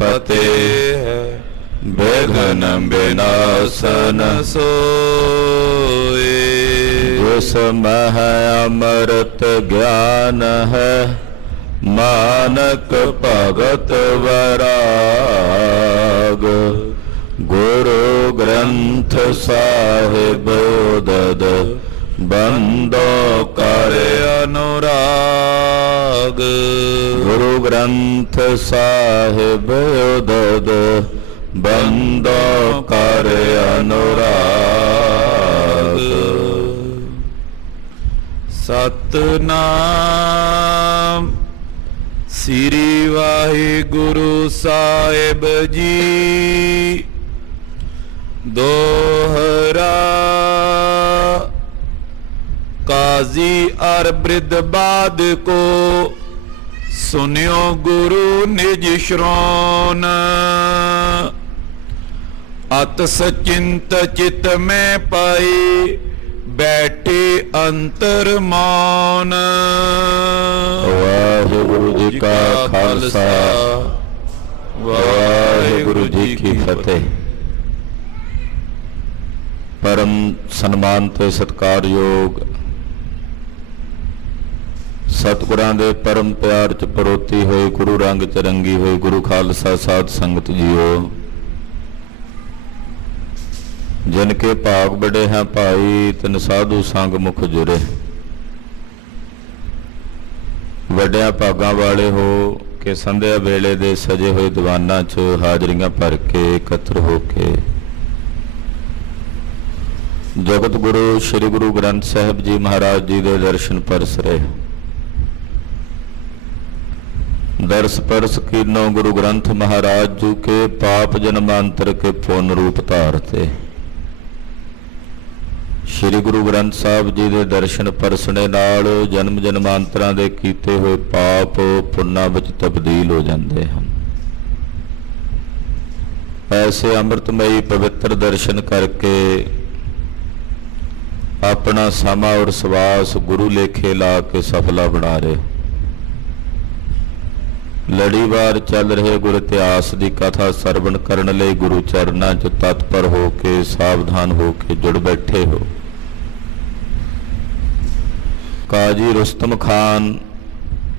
फतेह विघ्न विनाशन सोए। जिसमह अमृत ज्ञान है मानक भगत वैराग। गुरु ग्रंथ साहिब उदद बंदो कर अनुराग। गुरु ग्रंथ साहिब उदद बंदो कर अनुराग। सतनाम श्री वाहिगुरु साहिब जी। दोहरा काजी अर बृद्धबाद को सुनियो गुरु निज श्रवण। अत सचिंत चित में पाई बैठे अंतर मौन। वाहिगुरु जी का खालसा वाहिगुरु जी की फतेह। परम सन्मान ते सत्कारयोग सतगुरां दे परम प्यार च परोती होए गुरु रंग च रंगी होए गुरु खालसा साध संगत जीओ। जिनके भाग बड़े हैं भाई तिन साधु संग मुख जुरे। वड्डियां भागां वाले हो के संध्या वेले दे सजे होए दीवानां च हाजरियां भर के एकत्र हो के जगत गुरु श्री गुरु ग्रंथ साहिब जी महाराज जी दे दर्शन परसरे। दर्श परस कीनो गुरु ग्रंथ महाराज जी के पाप जन्मांतर के पुण्य रूप धारते। श्री गुरु ग्रंथ साहिब जी दे दर्शन परसने नाल जन्म जन्मांतरां दे कीते हुए पाप पुन्ना विच तब्दील हो जाते हैं। ऐसे अमृतमयी पवित्र दर्शन करके अपना समा और सवास गुरु लेखे ला के सफला बना रहे। लड़ीवार चल रहे गुरु इतिहास की कथा सरवण करने लई गुरु चरणों च तत्पर हो के सावधान हो के जुड़ बैठे हो। काजी रुस्तम खान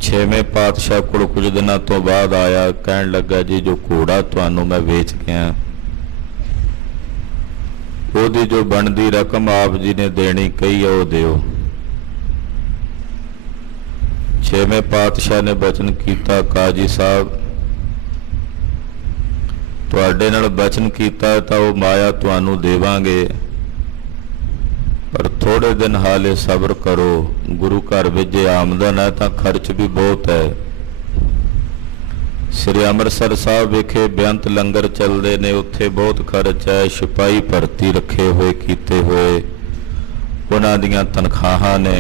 6वें पातशाह कोल कुछ दिनों तो बाद आया। कहन लगा जी जो घोड़ा तुहानू मैं वेच गया ओदी जो बनती रकम आप जी ने देनी कही है वो दिओ। 6वें पातशाह ने बचन किया काजी साहब तुहाडे नाल बचन किया तो वो माया तुहानू देवांगे पर थोड़े दिन हाले सब्र करो। गुरु घर विच जे आमदन है तो खर्च भी बहुत है। श्री अमृतसर साहब विखे बेअंत लंगर चलते ने उत्थे बहुत खर्च है। सिपाही भर्ती रखे हुए कीते हुए उन्हां दीयां तनखाहां ने।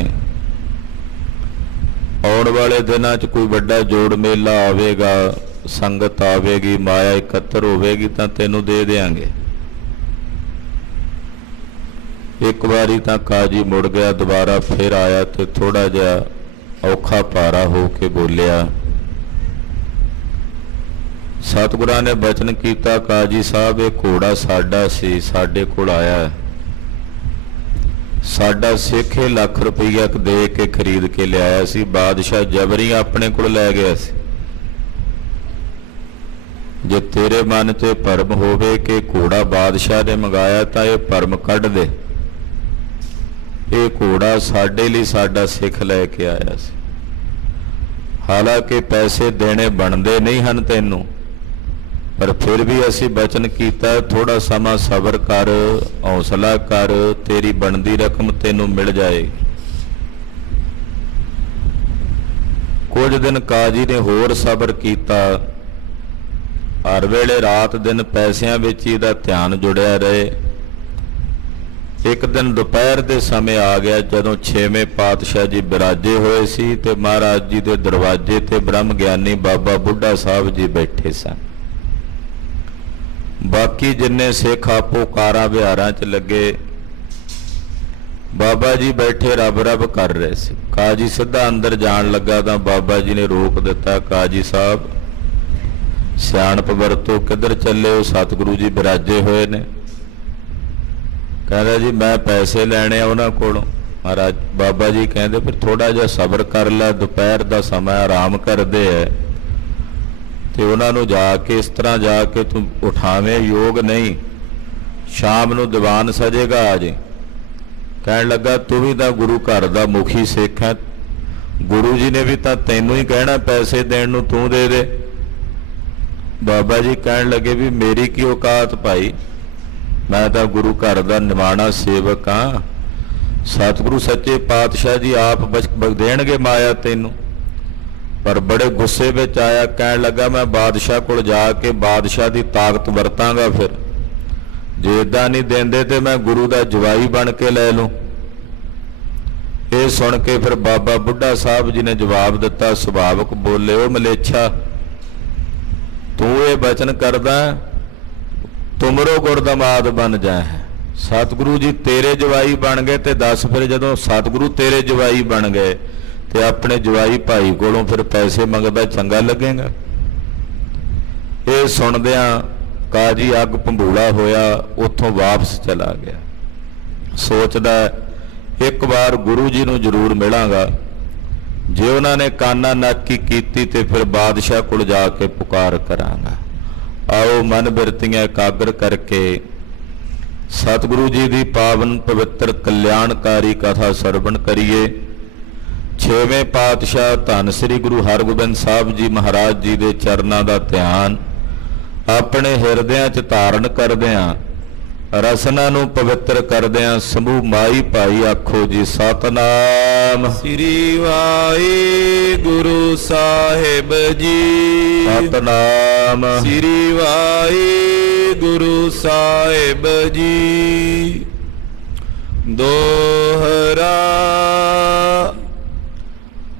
आने वाले दिनों च कोई बड़ा जोड़ मेला आवेगा संगत आवेगी माया एकत्र होवेगी तो तेनू दे देंगे। एक बारी तो काजी मुड़ गया दोबारा फिर आया तो थोड़ा जिहा औखा भारा हो के बोलिया। सतगुरां ने बचन किया काजी साहब ये घोड़ा साडा सी साडे कोल आया साडा सिख लाख रुपया दे के खरीद के लिया सी। बादशाह जबरी अपने को लै गया सी। जे तेरे मन च भरम होवे कि घोड़ा बादशाह ने मंगाया तो यह भरम कढ़ दे। ये घोड़ा साडे लई साडा सिख लैके आया सी। हालांकि पैसे देने बनते नहीं हैं तैनू पर फिर भी असी बचन किया थोड़ा समा सबर कर हौसला कर तेरी बनती रकम तेनू मिल जाएगी। कुछ दिन काजी ने होर सबर किया। हर वेले रात दिन पैसों विच ही दा ध्यान जुड़िया रहे। एक दिन दोपहर के समय आ गया जदों 6वें पातशाह जी बिराजे हुए सी ते महाराज जी के दरवाजे ते ब्रह्म ज्ञानी बाबा बुढ़ा साहब जी बैठे सन। बाकी जिन्ने सिख आपो कारां विहारां च लगे बाबा जी बैठे रब रब कर रहे थे। काजी सीधा अंदर जान लगा तो बाबा जी ने रोक दिता काजी साहब ਸਿਆਣਪ ਵਰਤੋ ਕਿੱਧਰ ਚੱਲੇ ਹੋ? ਸਤਿਗੁਰੂ ਜੀ ਬਿਰਾਜੇ ਹੋਏ ਨੇ। ਕਹਿੰਦਾ ਜੀ ਮੈਂ ਪੈਸੇ ਲੈਣੇ ਆ ਉਹਨਾਂ ਕੋਲੋਂ। ਮਹਾਰਾਜ ਬਾਬਾ ਜੀ ਕਹਿੰਦੇ ਫਿਰ ਥੋੜਾ ਜਿਹਾ ਸਬਰ ਕਰ ਲੈ, ਦੁਪਹਿਰ ਦਾ ਸਮਾਂ ਆਰਾਮ ਕਰਦੇ ਐ ਤੇ ਉਹਨਾਂ ਨੂੰ ਜਾ ਕੇ ਇਸ ਤਰ੍ਹਾਂ ਜਾ ਕੇ ਤੂੰ ਉਠਾਵੇਂ, ਯੋਗ ਨਹੀਂ, ਸ਼ਾਮ ਨੂੰ ਦੀਵਾਨ ਸਜੇਗਾ ਆ ਜੇ। ਕਹਿਣ ਲੱਗਾ ਤੂੰ ਵੀ ਤਾਂ ਗੁਰੂ ਘਰ ਦਾ ਮੁਖੀ ਸਿੱਖ ਹੈ, ਗੁਰੂ ਜੀ ਨੇ ਵੀ ਤਾਂ ਤੈਨੂੰ ਹੀ ਕਹਿਣਾ ਪੈਸੇ ਦੇਣ ਨੂੰ, ਤੂੰ ਦੇ ਦੇ। ਬਾਬਾ ਜੀ ਕਹਿਣ ਲੱਗੇ ਵੀ ਮੇਰੀ ਕੀ ਔਕਾਤ ਭਾਈ, ਮੈਂ ਤਾਂ ਗੁਰੂ ਘਰ ਦਾ ਨਿਮਾਣਾ ਸੇਵਕ ਹਾਂ, ਸਤਿਗੁਰੂ ਸੱਚੇ ਪਾਤਸ਼ਾਹ ਜੀ ਆਪ ਦੇਣਗੇ ਮਾਇਆ ਤੈਨੂੰ। ਪਰ ਬੜੇ ਗੁੱਸੇ ਵਿੱਚ ਆਇਆ, ਕਹਿਣ ਲੱਗਾ ਮੈਂ ਬਾਦਸ਼ਾਹ ਕੋਲ ਜਾ ਕੇ ਬਾਦਸ਼ਾਹ ਦੀ ਤਾਕਤ ਵਰਤਾਂਗਾ, ਫਿਰ ਜੇ ਇਦਾਂ ਨਹੀਂ ਦਿੰਦੇ ਤੇ ਮੈਂ ਗੁਰੂ ਦਾ ਜਵਾਈ ਬਣ ਕੇ ਲੈ ਲੂੰ। ਇਹ ਸੁਣ ਕੇ ਫਿਰ ਬਾਬਾ ਬੁੱਢਾ ਸਾਹਿਬ ਜੀ ਨੇ ਜਵਾਬ ਦਿੱਤਾ, ਸੁਭਾਵਕ ਬੋਲੇ, ਉਹ ਮਲੇਛਾ ਤੂੰ ਇਹ ਬਚਨ ਕਰਦਾ ਤੁਮਰੋ ਗੁਰਦਮਾਦ ਬਣ ਜਾਏ। ਸਤਿਗੁਰੂ ਜੀ ਤੇਰੇ ਜਵਾਈ ਬਣ ਗਏ ਤੇ ਦੱਸ ਫਿਰ ਜਦੋਂ ਸਤਿਗੁਰੂ ਤੇਰੇ ਜਵਾਈ ਬਣ ਗਏ ਤੇ ਆਪਣੇ ਜਵਾਈ ਭਾਈ ਕੋਲੋਂ ਫਿਰ ਪੈਸੇ ਮੰਗਦਾ ਚੰਗਾ ਲੱਗੇਗਾ? ਇਹ ਸੁਣਦਿਆਂ ਕਾਜੀ ਅੱਗ ਭੰਬੂੜਾ ਹੋਇਆ, ਉੱਥੋਂ ਵਾਪਸ ਚਲਾ ਗਿਆ। ਸੋਚਦਾ ਇੱਕ ਵਾਰ ਗੁਰੂ ਜੀ ਨੂੰ ਜ਼ਰੂਰ ਮਿਲਾਂਗਾ, ਜੇ ਉਹਨਾਂ ਨੇ ਕਾਨਾ ਨਾਕੀ ਕੀਤੀ ਤੇ ਫਿਰ ਬਾਦਸ਼ਾਹ ਕੋਲ ਜਾ ਕੇ ਪੁਕਾਰ ਕਰਾਂਗਾ। ਆਓ ਮਨ ਬਿਰਤੀਆਂ ਇਕਾਗਰ ਕਰਕੇ ਸਤਿਗੁਰੂ ਜੀ ਦੀ ਪਾਵਨ ਪਵਿੱਤਰ ਕਲਿਆਣਕਾਰੀ ਕਥਾ ਸਰਵਣ ਕਰੀਏ। ਛੇਵੇਂ ਪਾਤਸ਼ਾਹ ਧੰਨ ਸ੍ਰੀ ਗੁਰੂ ਹਰਗੋਬਿੰਦ ਸਾਹਿਬ ਜੀ ਮਹਾਰਾਜ ਜੀ ਦੇ ਚਰਨਾਂ ਦਾ ਧਿਆਨ ਆਪਣੇ ਹਿਰਦਿਆਂ 'ਚ ਧਾਰਨ ਕਰਦਿਆਂ, ਰਸਨਾ ਨੂੰ ਪਵਿੱਤਰ ਕਰਦਿਆਂ ਸਮੂਹ ਮਾਈ ਭਾਈ ਆਖੋ ਜੀ ਸਤਨਾਮ ਸ੍ਰੀ ਵਾਹਿਗੁਰੂ ਸਾਹਿਬ ਜੀ। ਸਤਨਾਮ ਸ੍ਰੀ ਵਾਹਿਗੁਰੂ ਸਾਹਿਬ ਜੀ। ਦੋਹਰਾ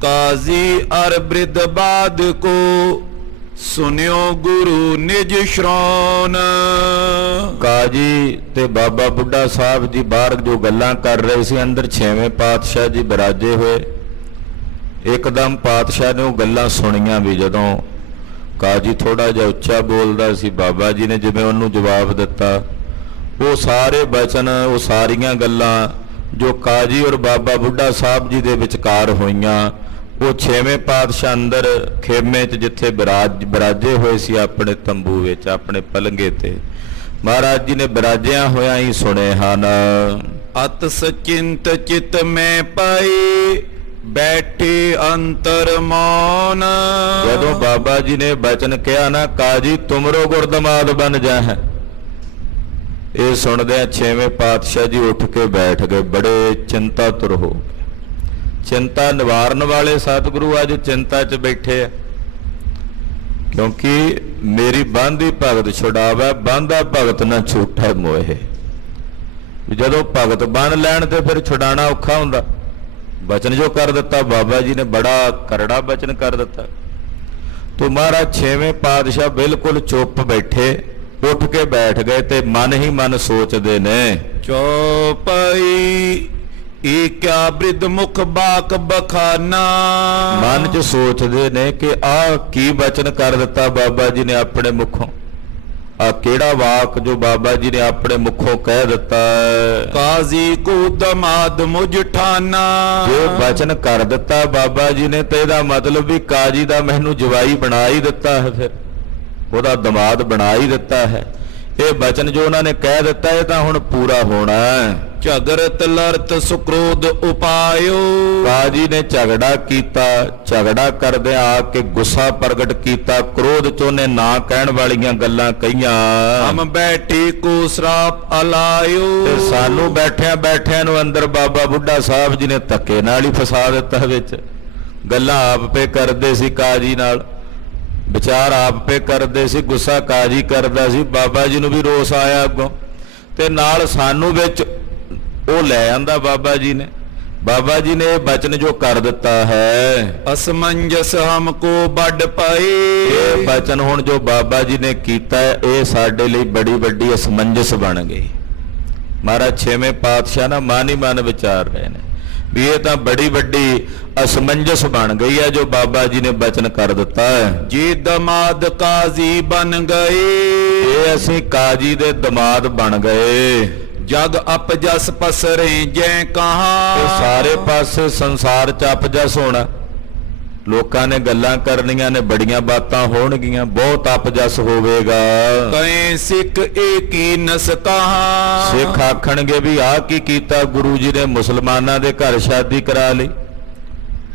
ਕਾਜ਼ੀ ਅਰ ਬ੍ਰਿਧ ਬਾਦ ਕੋ ਸੁਨਿਓ ਗੁਰੂ ਨਿਜ ਸ਼੍ਰੋਣ। ਕਾਜੀ ਤੇ ਬਾਬਾ ਬੁੱਢਾ ਸਾਹਿਬ ਜੀ ਬਾਹਰ ਜੋ ਗੱਲਾਂ ਕਰ ਰਹੇ ਸੀ, ਅੰਦਰ ਛੇਵੇਂ ਪਾਤਸ਼ਾਹ ਜੀ ਬਿਰਾਜੇ ਹੋਏ। ਇੱਕਦਮ ਪਾਤਸ਼ਾਹ ਨੇ ਉਹ ਗੱਲਾਂ ਸੁਣੀਆਂ ਵੀ। ਜਦੋਂ ਕਾਜੀ ਥੋੜਾ ਜਿਹਾ ਉੱਚਾ ਬੋਲਦਾ ਸੀ, ਬਾਬਾ ਜੀ ਨੇ ਜਿਵੇਂ ਉਹਨੂੰ ਜਵਾਬ ਦਿੱਤਾ, ਉਹ ਸਾਰੇ ਬਚਨ, ਉਹ ਸਾਰੀਆਂ ਗੱਲਾਂ ਜੋ ਕਾਜੀ ਔਰ ਬਾਬਾ ਬੁੱਢਾ ਸਾਹਿਬ ਜੀ ਦੇ ਵਿਚਕਾਰ ਹੋਈਆਂ, ਉਹ ਛੇਵੇਂ ਪਾਤਸ਼ਾਹ ਅੰਦਰ ਖੇਮੇ 'ਚ ਜਿੱਥੇ ਬਿਰਾਜੇ ਹੋਏ ਸੀ ਆਪਣੇ ਤੰਬੂ ਵਿੱਚ, ਆਪਣੇ ਪਲੰਗੇ ਤੇ ਮਹਾਰਾਜ ਜੀ ਨੇ ਬਿਰਾਜਿਆਂ ਹੋਇਆਂ ਹੀ ਸੁਣੇ ਹਨ। ਅਤ ਸਚਿੰਤ ਚਿਤ ਮੈਂ ਪਾਈ ਬੈਠੇ ਅੰਤਰ ਮੌਨ। ਜਦੋਂ ਬਾਬਾ ਜੀ ਨੇ ਬਚਨ ਕਿਹਾ ਨਾ, ਕਾਜੀ ਤੁਮਰੋ ਗੁਰਦਮਾਦ ਬਣ ਜਾਏ, ਇਹ ਸੁਣਦਿਆਂ ਛੇਵੇਂ ਪਾਤਸ਼ਾਹ ਜੀ ਉੱਠ ਕੇ ਬੈਠ ਗਏ, ਬੜੇ ਚਿੰਤਾਤੁਰ ਹੋ ਗਏ। ਚਿੰਤਾ ਨਿਵਾਰਨ ਵਾਲੇ ਸਤਿਗੁਰੂ ਅੱਜ ਚਿੰਤਾ 'ਚ ਬੈਠੇ ਆ, ਕਿਉਂਕਿ ਮੇਰੀ ਬੰਦੀ ਭਗਤ ਛੁਡਾਵੇ, ਬੰਦਾ ਭਗਤ ਨਾ ਝੂਠਾ ਮੋਏ। ਜਦੋਂ ਭਗਤ ਬਣ ਲੈਣ ਤੇ ਫਿਰ ਛੁਡਾਣਾ ਔਖਾ ਹੁੰਦਾ। ਬਚਨ ਜੋ ਕਰ ਦਿੱਤਾ ਬਾਬਾ ਜੀ ਨੇ, ਬੜਾ ਕਰੜਾ ਬਚਨ ਕਰ ਦਿੱਤਾ। ਤੋ ਮਹਾਰਾਜ ਛੇਵੇਂ ਪਾਤਸ਼ਾਹ ਬਿਲਕੁਲ ਚੁੱਪ ਬੈਠੇ, ਉੱਠ ਕੇ ਬੈਠ ਗਏ ਤੇ ਮਨ ਹੀ ਮਨ ਸੋਚਦੇ ਨੇ, ਚੌਪਈ ਇਹ ਕਿਆ ਬ੍ਰਿਧ ਮੁਖ ਬਾਕ ਬਖਾਨਾ। ਮਨ 'ਚ ਸੋਚਦੇ ਨੇ ਕਿ ਆਹ ਕੀ ਬਚਨ ਕਰ ਦਿੱਤਾ ਬਾਬਾ ਜੀ ਨੇ ਆਪਣੇ ਮੁਖੋਂ, ਆ ਕਿਹੜਾ ਵਾਕ ਜੋ ਬਾਬਾ ਜੀ ਨੇ ਆਪਣੇ ਮੁਖੋਂ ਕਹਿ ਦਿੱਤਾ। ਕਾਜ਼ੀ ਕੋ ਦਮਾਦ ਮੁਝ ਠਾਨਾ। ਜੋ ਬਚਨ ਕਰ ਦਿੱਤਾ ਬਾਬਾ ਜੀ ਨੇ ਤੇ ਇਹਦਾ ਮਤਲਬ ਵੀ ਕਾਜੀ ਦਾ ਮੈਨੂੰ ਜਵਾਈ ਬਣਾ ਹੀ ਦਿੱਤਾ ਹੈ, ਫਿਰ ਉਹਦਾ ਦਮਾਦ ਬਣਾ ਹੀ ਦਿੱਤਾ ਹੈ। ਇਹ ਬਚਨ ਜੋ ਉਹਨਾਂ ਨੇ ਕਹਿ ਦਿੱਤਾ ਇਹ ਤਾਂ ਹੁਣ ਪੂਰਾ ਹੋਣਾ ਹੈ। ਝਗਰਤ ਲਰਤ ਸੁਕਰੋਧ ਉਪਾਇਓ। ਕਾਜੀ ਨੇ ਝਗੜਾ ਕੀਤਾ, ਝਗੜਾ ਕਰਦੇ ਆ ਕੇ ਗੁੱਸਾ ਪ੍ਰਗਟ ਕੀਤਾ, ਕ੍ਰੋਧ 'ਚ ਉਹਨੇ ਨਾ ਕਹਿਣ ਵਾਲੀਆਂ ਗੱਲਾਂ ਕਹੀਆਂ। ਹਮ ਬੈਠੀ ਕੋ ਸਰਾਪ ਅਲਾਇਓ। ਤੇ ਸਾਨੂੰ ਬੈਠਿਆਂ ਬੈਠਿਆਂ ਨੂੰ ਅੰਦਰ ਬਾਬਾ ਬੁੱਢਾ ਸਾਹਿਬ ਜੀ ਨੇ ਧੱਕੇ ਨਾਲ ਹੀ ਫਸਾ ਦਿੱਤਾ ਵਿੱਚ। ਗੱਲਾਂ ਆਪ ਪੇ ਕਰਦੇ ਸੀ ਕਾਜੀ ਨਾਲ, ਵਿਚਾਰ ਆਪ ਪੇ ਕਰਦੇ ਸੀ, ਗੁੱਸਾ ਕਾਜੀ ਕਰਦਾ ਸੀ। ਬਾਬਾ ਜੀ ਨੂੰ ਵੀ ਰੋਸ ਆਇਆ ਅੱਗੋਂ, ਤੇ ਨਾਲ ਸਾਨੂੰ ਵਿੱਚ ਉਹ ਲੈ ਆਂਦਾ ਬਾਬਾ ਜੀ ਨੇ। ਬਾਬਾ ਜੀ ਨੇ ਇਹ ਬਚਨ ਜੋ ਕਰ ਦਿੱਤਾ ਹੈ, ਅਸਮੰਜਸ ਹਮਕੋ ਵੱਡ ਪਾਈ। ਇਹ ਬਚਨ ਹੁਣ ਜੋ ਬਾਬਾ ਜੀ ਨੇ ਕੀਤਾ ਹੈ, ਇਹ ਸਾਡੇ ਲਈ ਬੜੀ ਵੱਡੀ ਅਸਮੰਜਸ ਬਣ ਗਈ। ਮਹਾਰਾਜ ਛੇਵੇਂ ਪਾਤਸ਼ਾਹ ਨਾ ਮਨ ਹੀ ਮਨ ਵਿਚਾਰ ਰਹੇ ਨੇ, ਵੀ ਇਹ ਤਾਂ ਬੜੀ ਵੱਡੀ ਅਸਮੰਜਸ ਬਣ ਗਈ ਹੈ ਜੋ ਬਾਬਾ ਜੀ ਨੇ ਬਚਨ ਕਰ ਦਿੱਤਾ ਹੈ। ਜੇ ਦਮਾਦ ਕਾਜ਼ੀ ਬਨ ਗਏ, ਇਹ ਅਸੀਂ ਕਾਜੀ ਦੇ ਦਮਾਦ ਬਣ ਗਏ। ਜਗ ਅਪਜਸ ਪਸਰੇ ਜੈ ਇਹ ਕਹਾ, ਸਾਰੇ ਪਾਸੇ ਸੰਸਾਰ ਚ ਅਪਜਸ ਹੋਣਾ, ਲੋਕਾਂ ਨੇ ਗੱਲਾਂ ਕਰਨੀਆਂ ਨੇ, ਬੜੀਆਂ ਬਾਤਾਂ ਹੋਣਗੀਆਂ, ਬਹੁਤ ਅਪਜਸ ਹੋਵੇਗਾ। ਕਹੇ ਸਿੱਖ ਏਕੀ ਨਸ ਕਹਾ, ਸਿੱਖ ਆਖਣਗੇ ਵੀ ਆਹ ਕੀ ਕੀਤਾ, ਗੁਰੂ ਜੀ ਨੇ ਮੁਸਲਮਾਨਾਂ ਦੇ ਘਰ ਸ਼ਾਦੀ ਕਰਾ ਲਈ,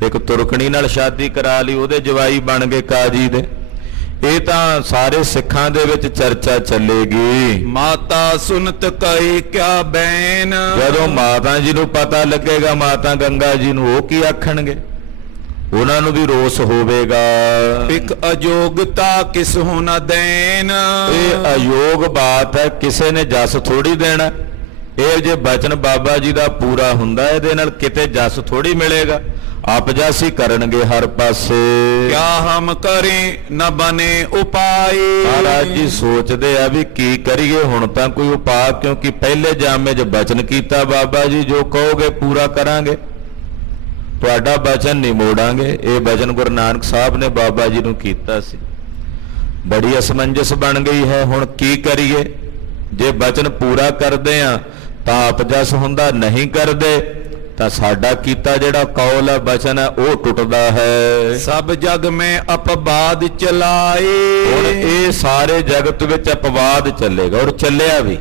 ਇੱਕ ਤੁਰਕਣੀ ਨਾਲ ਸ਼ਾਦੀ ਕਰਾ ਲਈ, ਉਹਦੇ ਜਵਾਈ ਬਣ ਗਏ ਕਾਜੀ ਦੇ। ਇਹ ਤਾਂ ਸਾਰੇ ਸਿੱਖਾਂ ਦੇ ਵਿੱਚ ਚਰਚਾ ਚੱਲੇਗੀ। ਮਾਤਾ ਸੁਨਤ ਕਹੇ ਕਿਆ ਬੈਨ, ਜਦੋਂ ਮਾਤਾ ਜੀ ਨੂੰ ਪਤਾ ਲੱਗੇਗਾ, ਮਾਤਾ ਗੰਗਾ ਜੀ ਨੂੰ, ਉਹ ਕੀ ਆਖਣਗੇ, ਉਹਨਾਂ ਨੂੰ ਵੀ ਰੋਸ ਹੋਵੇਗਾ। ਇੱਕ ਅਯੋਗਤਾ ਕਿਸ ਹੋ ਨ ਦੇਨ, ਇਹ ਅਯੋਗ ਬਾਤ ਹੈ, ਕਿਸੇ ਨੇ ਜਸ ਥੋੜੀ ਦੇਣਾ। ਇਹ ਜੇ ਬਚਨ ਬਾਬਾ ਜੀ ਦਾ ਪੂਰਾ ਹੁੰਦਾ, ਇਹਦੇ ਨਾਲ ਕਿਤੇ ਜਸ ਥੋੜੀ ਮਿਲੇਗਾ, ਆਪਜਸ ਹੀ ਕਰਨਗੇ ਹਰ ਪਾਸੇ। ਕਿਆ ਹਮ ਕਰੇ ਨ ਬਨੇ ਉਪਾਏ, ਮਹਾਰਾਜ ਜੀ ਸੋਚਦੇ ਆ ਵੀ ਕੀ ਕਰੀਏ ਹੁਣ ਤਾਂ ਕੋਈ ਉਪਾਅ, ਕਿਉਂਕਿ ਪਹਿਲੇ ਜਾਮੇ 'ਚ ਬਚਨ ਕੀਤਾ ਬਾਬਾ ਜੀ, ਜੋ ਕਹੋਗੇ ਪੂਰਾ ਕਰਾਂਗੇ, ਤੁਹਾਡਾ ਬਚਨ ਨਹੀਂ ਮੋੜਾਂਗੇ। ਇਹ ਬਚਨ ਗੁਰੂ ਨਾਨਕ ਸਾਹਿਬ ਨੇ ਬਾਬਾ ਜੀ ਨੂੰ ਕੀਤਾ ਸੀ। ਬੜੀ ਅਸਮੰਜਸ ਬਣ ਗਈ ਹੈ, ਹੁਣ ਕੀ ਕਰੀਏ। ਜੇ ਬਚਨ ਪੂਰਾ ਕਰਦੇ ਆ ਤਾਂ ਆਪਜਸ ਹੁੰਦਾ, ਨਹੀਂ ਕਰਦੇ ਤਾਂ ਸਾਡਾ ਕੀਤਾ ਜਿਹੜਾ ਕੌਲ ਹੈ, ਬਚਨ ਹੈ, ਉਹ ਟੁੱਟਦਾ ਹੈ। ਸਭ ਜਗ ਮੈਂ ਅਪਵਾਦ ਚਲਾਏ, ਹੁਣ ਇਹ ਸਾਰੇ ਜਗਤ ਵਿੱਚ ਅਪਵਾਦ ਚੱਲੇਗਾ, ਔਰ ਚੱਲਿਆ ਵੀ।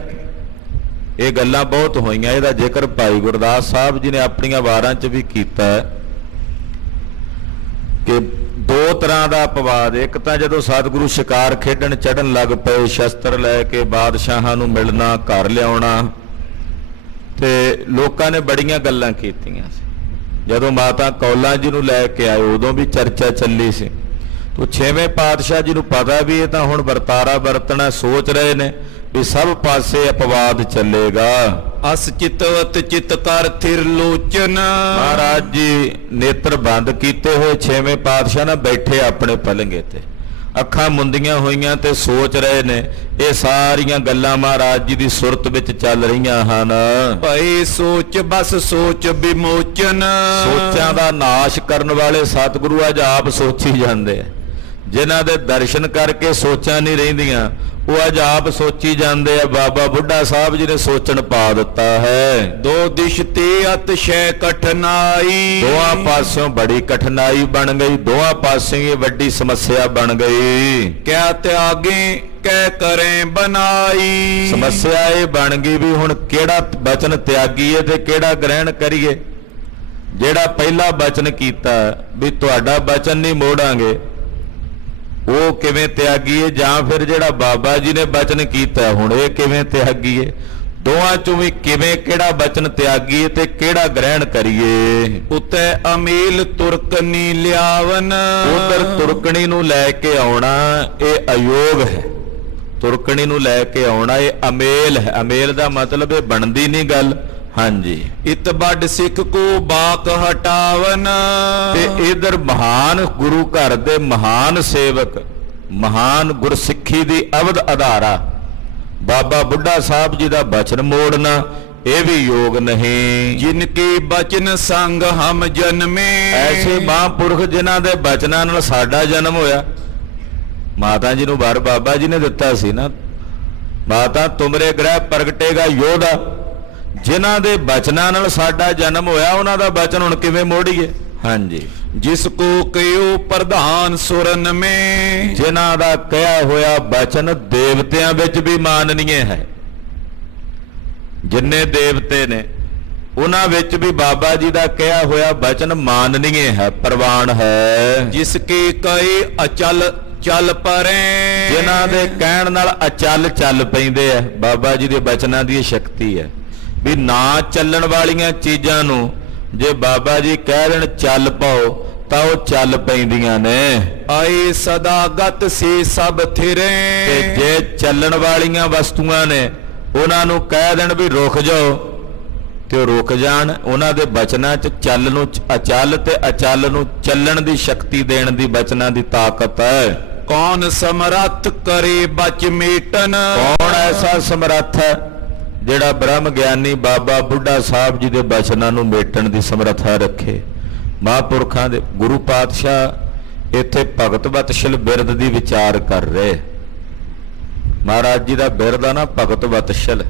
ਇਹ ਗੱਲਾਂ ਬਹੁਤ ਹੋਈਆਂ, ਇਹਦਾ ਜ਼ਿਕਰ ਭਾਈ ਗੁਰਦਾਸ ਸਾਹਿਬ ਜੀ ਨੇ ਆਪਣੀਆਂ ਵਾਰਾਂ 'ਚ ਵੀ ਕੀਤਾ ਹੈ ਕਿ ਦੋ ਤਰ੍ਹਾਂ ਦਾ ਅਪਵਾਦ। ਇੱਕ ਤਾਂ ਜਦੋਂ ਸਤਿਗੁਰੂ ਸ਼ਿਕਾਰ ਖੇਡਣ ਚੜਨ ਲੱਗ ਪਏ, ਸ਼ਸਤਰ ਲੈ ਕੇ ਬਾਦਸ਼ਾਹਾਂ ਨੂੰ ਮਿਲਣਾ, ਘਰ ਲਿਆਉਣਾ, ਤੇ ਲੋਕਾਂ ਨੇ ਬੜੀਆਂ ਗੱਲਾਂ ਕੀਤੀਆਂ ਸੀ। ਜਦੋਂ ਮਾਤਾ ਕੌਲਾਂ ਜੀ ਨੂੰ ਲੈ ਕੇ ਆਏ, ਉਦੋਂ ਵੀ ਚਰਚਾ ਚੱਲੀ ਸੀ। ਤੋ 6ਵੇਂ ਪਾਤਸ਼ਾਹ ਜੀ ਨੂੰ ਪਤਾ ਵੀ ਇਹ ਤਾਂ ਹੁਣ ਵਰਤਾਰਾ ਵਰਤਣਾ, ਸੋਚ ਰਹੇ ਨੇ ਵੀ ਸਭ ਪਾਸੇ ਅਪਵਾਦ ਚੱਲੇਗਾ। ਅਸ ਚਿਤਵਤ ਚਿਤ ਕਰ ਥਿਰ ਲੋਚਨ, ਮਹਾਰਾਜ ਜੀ ਨੇਤਰ ਬੰਦ ਕੀਤੇ ਹੋਏ 6ਵੇਂ ਪਾਤਸ਼ਾਹ ਨਾਲ ਬੈਠੇ ਆਪਣੇ ਪਲੰਗੇ ਤੇ, ਅੱਖਾਂ ਮੁੰਦੀਆਂ ਹੋਈਆਂ ਤੇ ਸੋਚ ਰਹੇ ਨੇ। ਇਹ ਸਾਰੀਆਂ ਗੱਲਾਂ ਮਹਾਰਾਜ ਜੀ ਦੀ ਸੁਰਤ ਵਿੱਚ ਚੱਲ ਰਹੀਆਂ ਹਨ। ਭਏ ਸੋਚ ਬਸ ਸੋਚ ਵਿਮੋਚਨ, ਸੋਚਾਂ ਦਾ ਨਾਸ਼ ਕਰਨ ਵਾਲੇ ਸਤਿਗੁਰੂ ਅੱਜ ਆਪ ਸੋਚੀ ਜਾਂਦੇ ਆ। ਜਿਨ੍ਹਾਂ ਦੇ ਦਰਸ਼ਨ ਕਰਕੇ ਸੋਚਾਂ ਨਹੀਂ ਰਹਿੰਦੀਆਂ, ਉਹ ਅੱਜ ਆਪ ਸੋਚੀ ਜਾਂਦੇ ਆ। ਬਾਬਾ ਬੁੱਢਾ ਸਾਹਿਬ ਜੀ ਨੇ ਸੋਚਣ ਪਾ ਦਿੱਤਾ ਹੈ। ਦੋ ਦਿਸ਼ ਤੇ ਅਤਸ਼ੈ ਕਠਨਾਈ, ਦੋਹਾਂ ਪਾਸਿਓਂ ਬੜੀ ਕਠਿਨਾਈ ਬਣ ਗਈ, ਦੋਹਾਂ ਪਾਸਿਓਂ ਇਹ ਵੱਡੀ ਸਮੱਸਿਆ ਬਣ ਗਈ। ਕਿਆ ਤਿਆਗੇ ਕਹਿ ਕਰੇ ਬਣਾਈ, ਸਮੱਸਿਆ ਇਹ ਬਣ ਗਈ ਵੀ ਹੁਣ ਕਿਹੜਾ ਬਚਨ ਤਿਆਗੀਏ ਤੇ ਕਿਹੜਾ ਗ੍ਰਹਿਣ ਕਰੀਏ। ਜਿਹੜਾ ਪਹਿਲਾ ਬਚਨ ਕੀਤਾ ਵੀ ਤੁਹਾਡਾ ਬਚਨ ਨਹੀਂ ਮੋੜਾਂਗੇ, ਉਹ ਕਿਵੇਂ ਤਿਆਗੀਏ, ਜਾਂ ਫਿਰ ਜਿਹੜਾ ਬਾਬਾ ਜੀ ਨੇ ਬਚਨ ਕੀਤਾ ਹੁਣ ਇਹ ਕਿਵੇਂ ਤਿਆਗੀਏ। ਦੋਹਾਂ ਚੋਂ ਵੀ ਕਿਵੇਂ, ਕਿਹੜਾ ਬਚਨ ਤਿਆਗੀਏ ਤੇ ਕਿਹੜਾ ਗ੍ਰਹਿਣ ਕਰੀਏ। ਉਤੇ ਅਮੀਲ ਤੁਰਕਨੀ ਲਿਆਵਨ, ਉਧਰ ਤੁਰਕਣੀ ਨੂੰ ਲੈ ਕੇ ਆਉਣਾ ਇਹ ਅਯੋਗ ਹੈ। ਤੁਰਕਣੀ ਨੂੰ ਲੈ ਕੇ ਆਉਣਾ ਇਹ ਅਮੇਲ ਹੈ। ਅਮੇਲ ਦਾ ਮਤਲਬ ਇਹ ਬਣਦੀ ਨਹੀਂ ਗੱਲ। ਹਾਂਜੀ, ਇਤ ਵੱਡ ਸਿੱਖ ਕੋ ਬਾਕ ਹਟਾਵਨ, ਤੇ ਇਧਰ ਮਹਾਨ ਗੁਰੂ ਘਰ ਦੇ ਮਹਾਨ ਸੇਵਕ, ਮਹਾਨ ਗੁਰਸਿੱਖੀ ਦੀ ਅਵਧ ਆਧਾਰਾ ਬਾਬਾ ਬੁੱਢਾ ਸਾਹਿਬ ਜੀ ਦਾ ਬਚਨ ਮੋੜਨਾ ਇਹ ਵੀ ਯੋਗ ਨਹੀਂ। ਜਿਨ ਕੀ ਬਚਨ ਸੰਗ ਹਮ ਜਨਮੇ, ਐਸੇ ਮਹਾਂਪੁਰਖ ਜਿਨ੍ਹਾਂ ਦੇ ਬਚਨਾਂ ਨਾਲ ਸਾਡਾ ਜਨਮ ਹੋਇਆ। ਮਾਤਾ ਜੀ ਨੂੰ ਵਰ ਬਾਬਾ ਜੀ ਨੇ ਦਿੱਤਾ ਸੀ ਨਾ, ਮਾਤਾ ਤੁਮਰੇ ਗ੍ਰਹਿ ਪ੍ਰਗਟੇਗਾ ਯੋਧਾ। ਜਿਨ੍ਹਾਂ ਦੇ ਬਚਨਾਂ ਨਾਲ ਸਾਡਾ ਜਨਮ ਹੋਇਆ, ਉਹਨਾਂ ਦਾ ਬਚਨ ਹੁਣ ਕਿਵੇਂ ਮੋੜੀਏ। ਹਾਂਜੀ, ਜਿਸ ਕੋ ਕਹਿਓ ਪ੍ਰਧਾਨ ਸੁਰਨ ਮੇ, ਜਿਨ੍ਹਾਂ ਦਾ ਕਹਿਆ ਹੋਇਆ ਬਚਨ ਦੇਵਤਿਆਂ ਵਿੱਚ ਵੀ ਮਾਨਨੀਏ ਹੈ। ਜਿੰਨੇ ਦੇਵਤੇ ਨੇ ਉਹਨਾਂ ਵਿੱਚ ਵੀ ਬਾਬਾ ਜੀ ਦਾ ਕਹਿਆ ਹੋਇਆ ਬਚਨ ਮਾਨਨੀਏ ਹੈ, ਪ੍ਰਵਾਨ ਹੈ। ਜਿਸ ਕੇ ਕਹੇ ਅਚਲ ਚੱਲ ਪਰੇ, ਜਿਨ੍ਹਾਂ ਦੇ ਕਹਿਣ ਨਾਲ ਅਚਲ ਚੱਲ ਪੈਂਦੇ ਆ। ਬਾਬਾ ਜੀ ਦੇ ਬਚਨਾਂ ਦੀ ਸ਼ਕਤੀ ਹੈ ਵੀ ਨਾ ਚੱਲਣ ਵਾਲੀਆਂ ਚੀਜ਼ਾਂ ਨੂੰ ਜੇ ਬਾਬਾ ਜੀ ਕਹਿ ਦੇਣ ਚੱਲ ਪਾਓ ਤਾਂ ਉਹ ਚੱਲ ਪੈਂਦੀਆਂ ਨੇ। ਆਏ ਸਦਾ ਗਤ ਸੇ ਸਭ ਥਿਰੇ, ਤੇ ਜੇ ਚੱਲਣ ਵਾਲੀਆਂ ਵਸਤੂਆਂ ਨੇ ਉਹਨਾਂ ਨੂੰ ਕਹਿ ਦੇਣ ਵੀ ਰੁਕ ਜਾਓ ਤੇ ਉਹ ਰੁਕ ਜਾਣ। ਉਹਨਾਂ ਦੇ ਬਚਨਾਂ 'ਚ ਚੱਲ ਨੂੰ ਅਚਲ ਤੇ ਅਚਲ ਨੂੰ ਚੱਲਣ ਦੀ ਸ਼ਕਤੀ ਦੇਣ ਦੀ ਬਚਨਾਂ ਦੀ ਤਾਕਤ ਹੈ। ਕੌਣ ਸਮਰੱਥ ਕਰੇ ਬਚ ਮੇਟਨ, ਕੌਣ ਐਸਾ ਸਮਰੱਥ ਹੈ ਜਿਹੜਾ ਬ੍ਰਹਮ ਗਿਆਨੀ ਬਾਬਾ ਬੁੱਢਾ ਸਾਹਿਬ ਜੀ ਦੇ ਬਚਨਾਂ ਨੂੰ ਮੇਟਣ ਦੀ ਸਮਰੱਥਾ ਰੱਖੇ। ਮਹਾਂਪੁਰਖਾਂ ਦੇ ਗੁਰੂ ਪਾਤਸ਼ਾਹ ਇੱਥੇ ਭਗਤ ਵਤਸ਼ਲ ਬਿਰਦ ਦੀ ਵਿਚਾਰ ਕਰ ਰਹੇ। ਮਹਾਰਾਜ ਜੀ ਦਾ ਬਿਰਦ ਆ ਨਾ ਭਗਤ ਵਤਸ਼ਲ।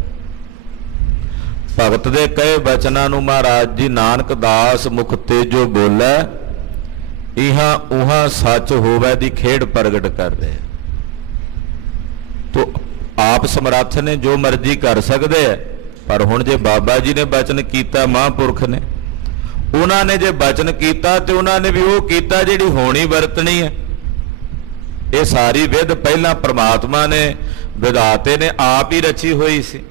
ਭਗਤ ਦੇ ਕਹੇ ਬਚਨਾਂ ਨੂੰ ਮਹਾਰਾਜ ਜੀ ਨਾਨਕ ਦਾਸ ਮੁਖ ਤੇਜੋ ਬੋਲੇ, ਇਹਾਂ ਉਹਾਂ ਸੱਚ ਹੋਵੇ ਦੀ ਖੇਡ ਪ੍ਰਗਟ ਕਰ ਰਹੇ। ਤੋ ਆਪ ਸਮਰੱਥ ਨੇ, ਜੋ ਮਰਜ਼ੀ ਕਰ ਸਕਦੇ ਆ, ਪਰ ਹੁਣ ਜੇ ਬਾਬਾ ਜੀ ਨੇ ਬਚਨ ਕੀਤਾ, ਮਹਾਂਪੁਰਖ ਨੇ, ਉਹਨਾਂ ਨੇ ਜੇ ਬਚਨ ਕੀਤਾ ਤੇ ਉਹਨਾਂ ਨੇ ਵੀ ਉਹ ਕੀਤਾ ਜਿਹੜੀ ਹੋਣੀ ਵਰਤਣੀ ਹੈ। ਇਹ ਸਾਰੀ ਵਿਧ ਪਹਿਲਾਂ ਪ੍ਰਮਾਤਮਾ ਨੇ ਵਿਧਾਤੇ ਨੇ ਆਪ ਹੀ ਰਚੀ ਹੋਈ ਸੀ,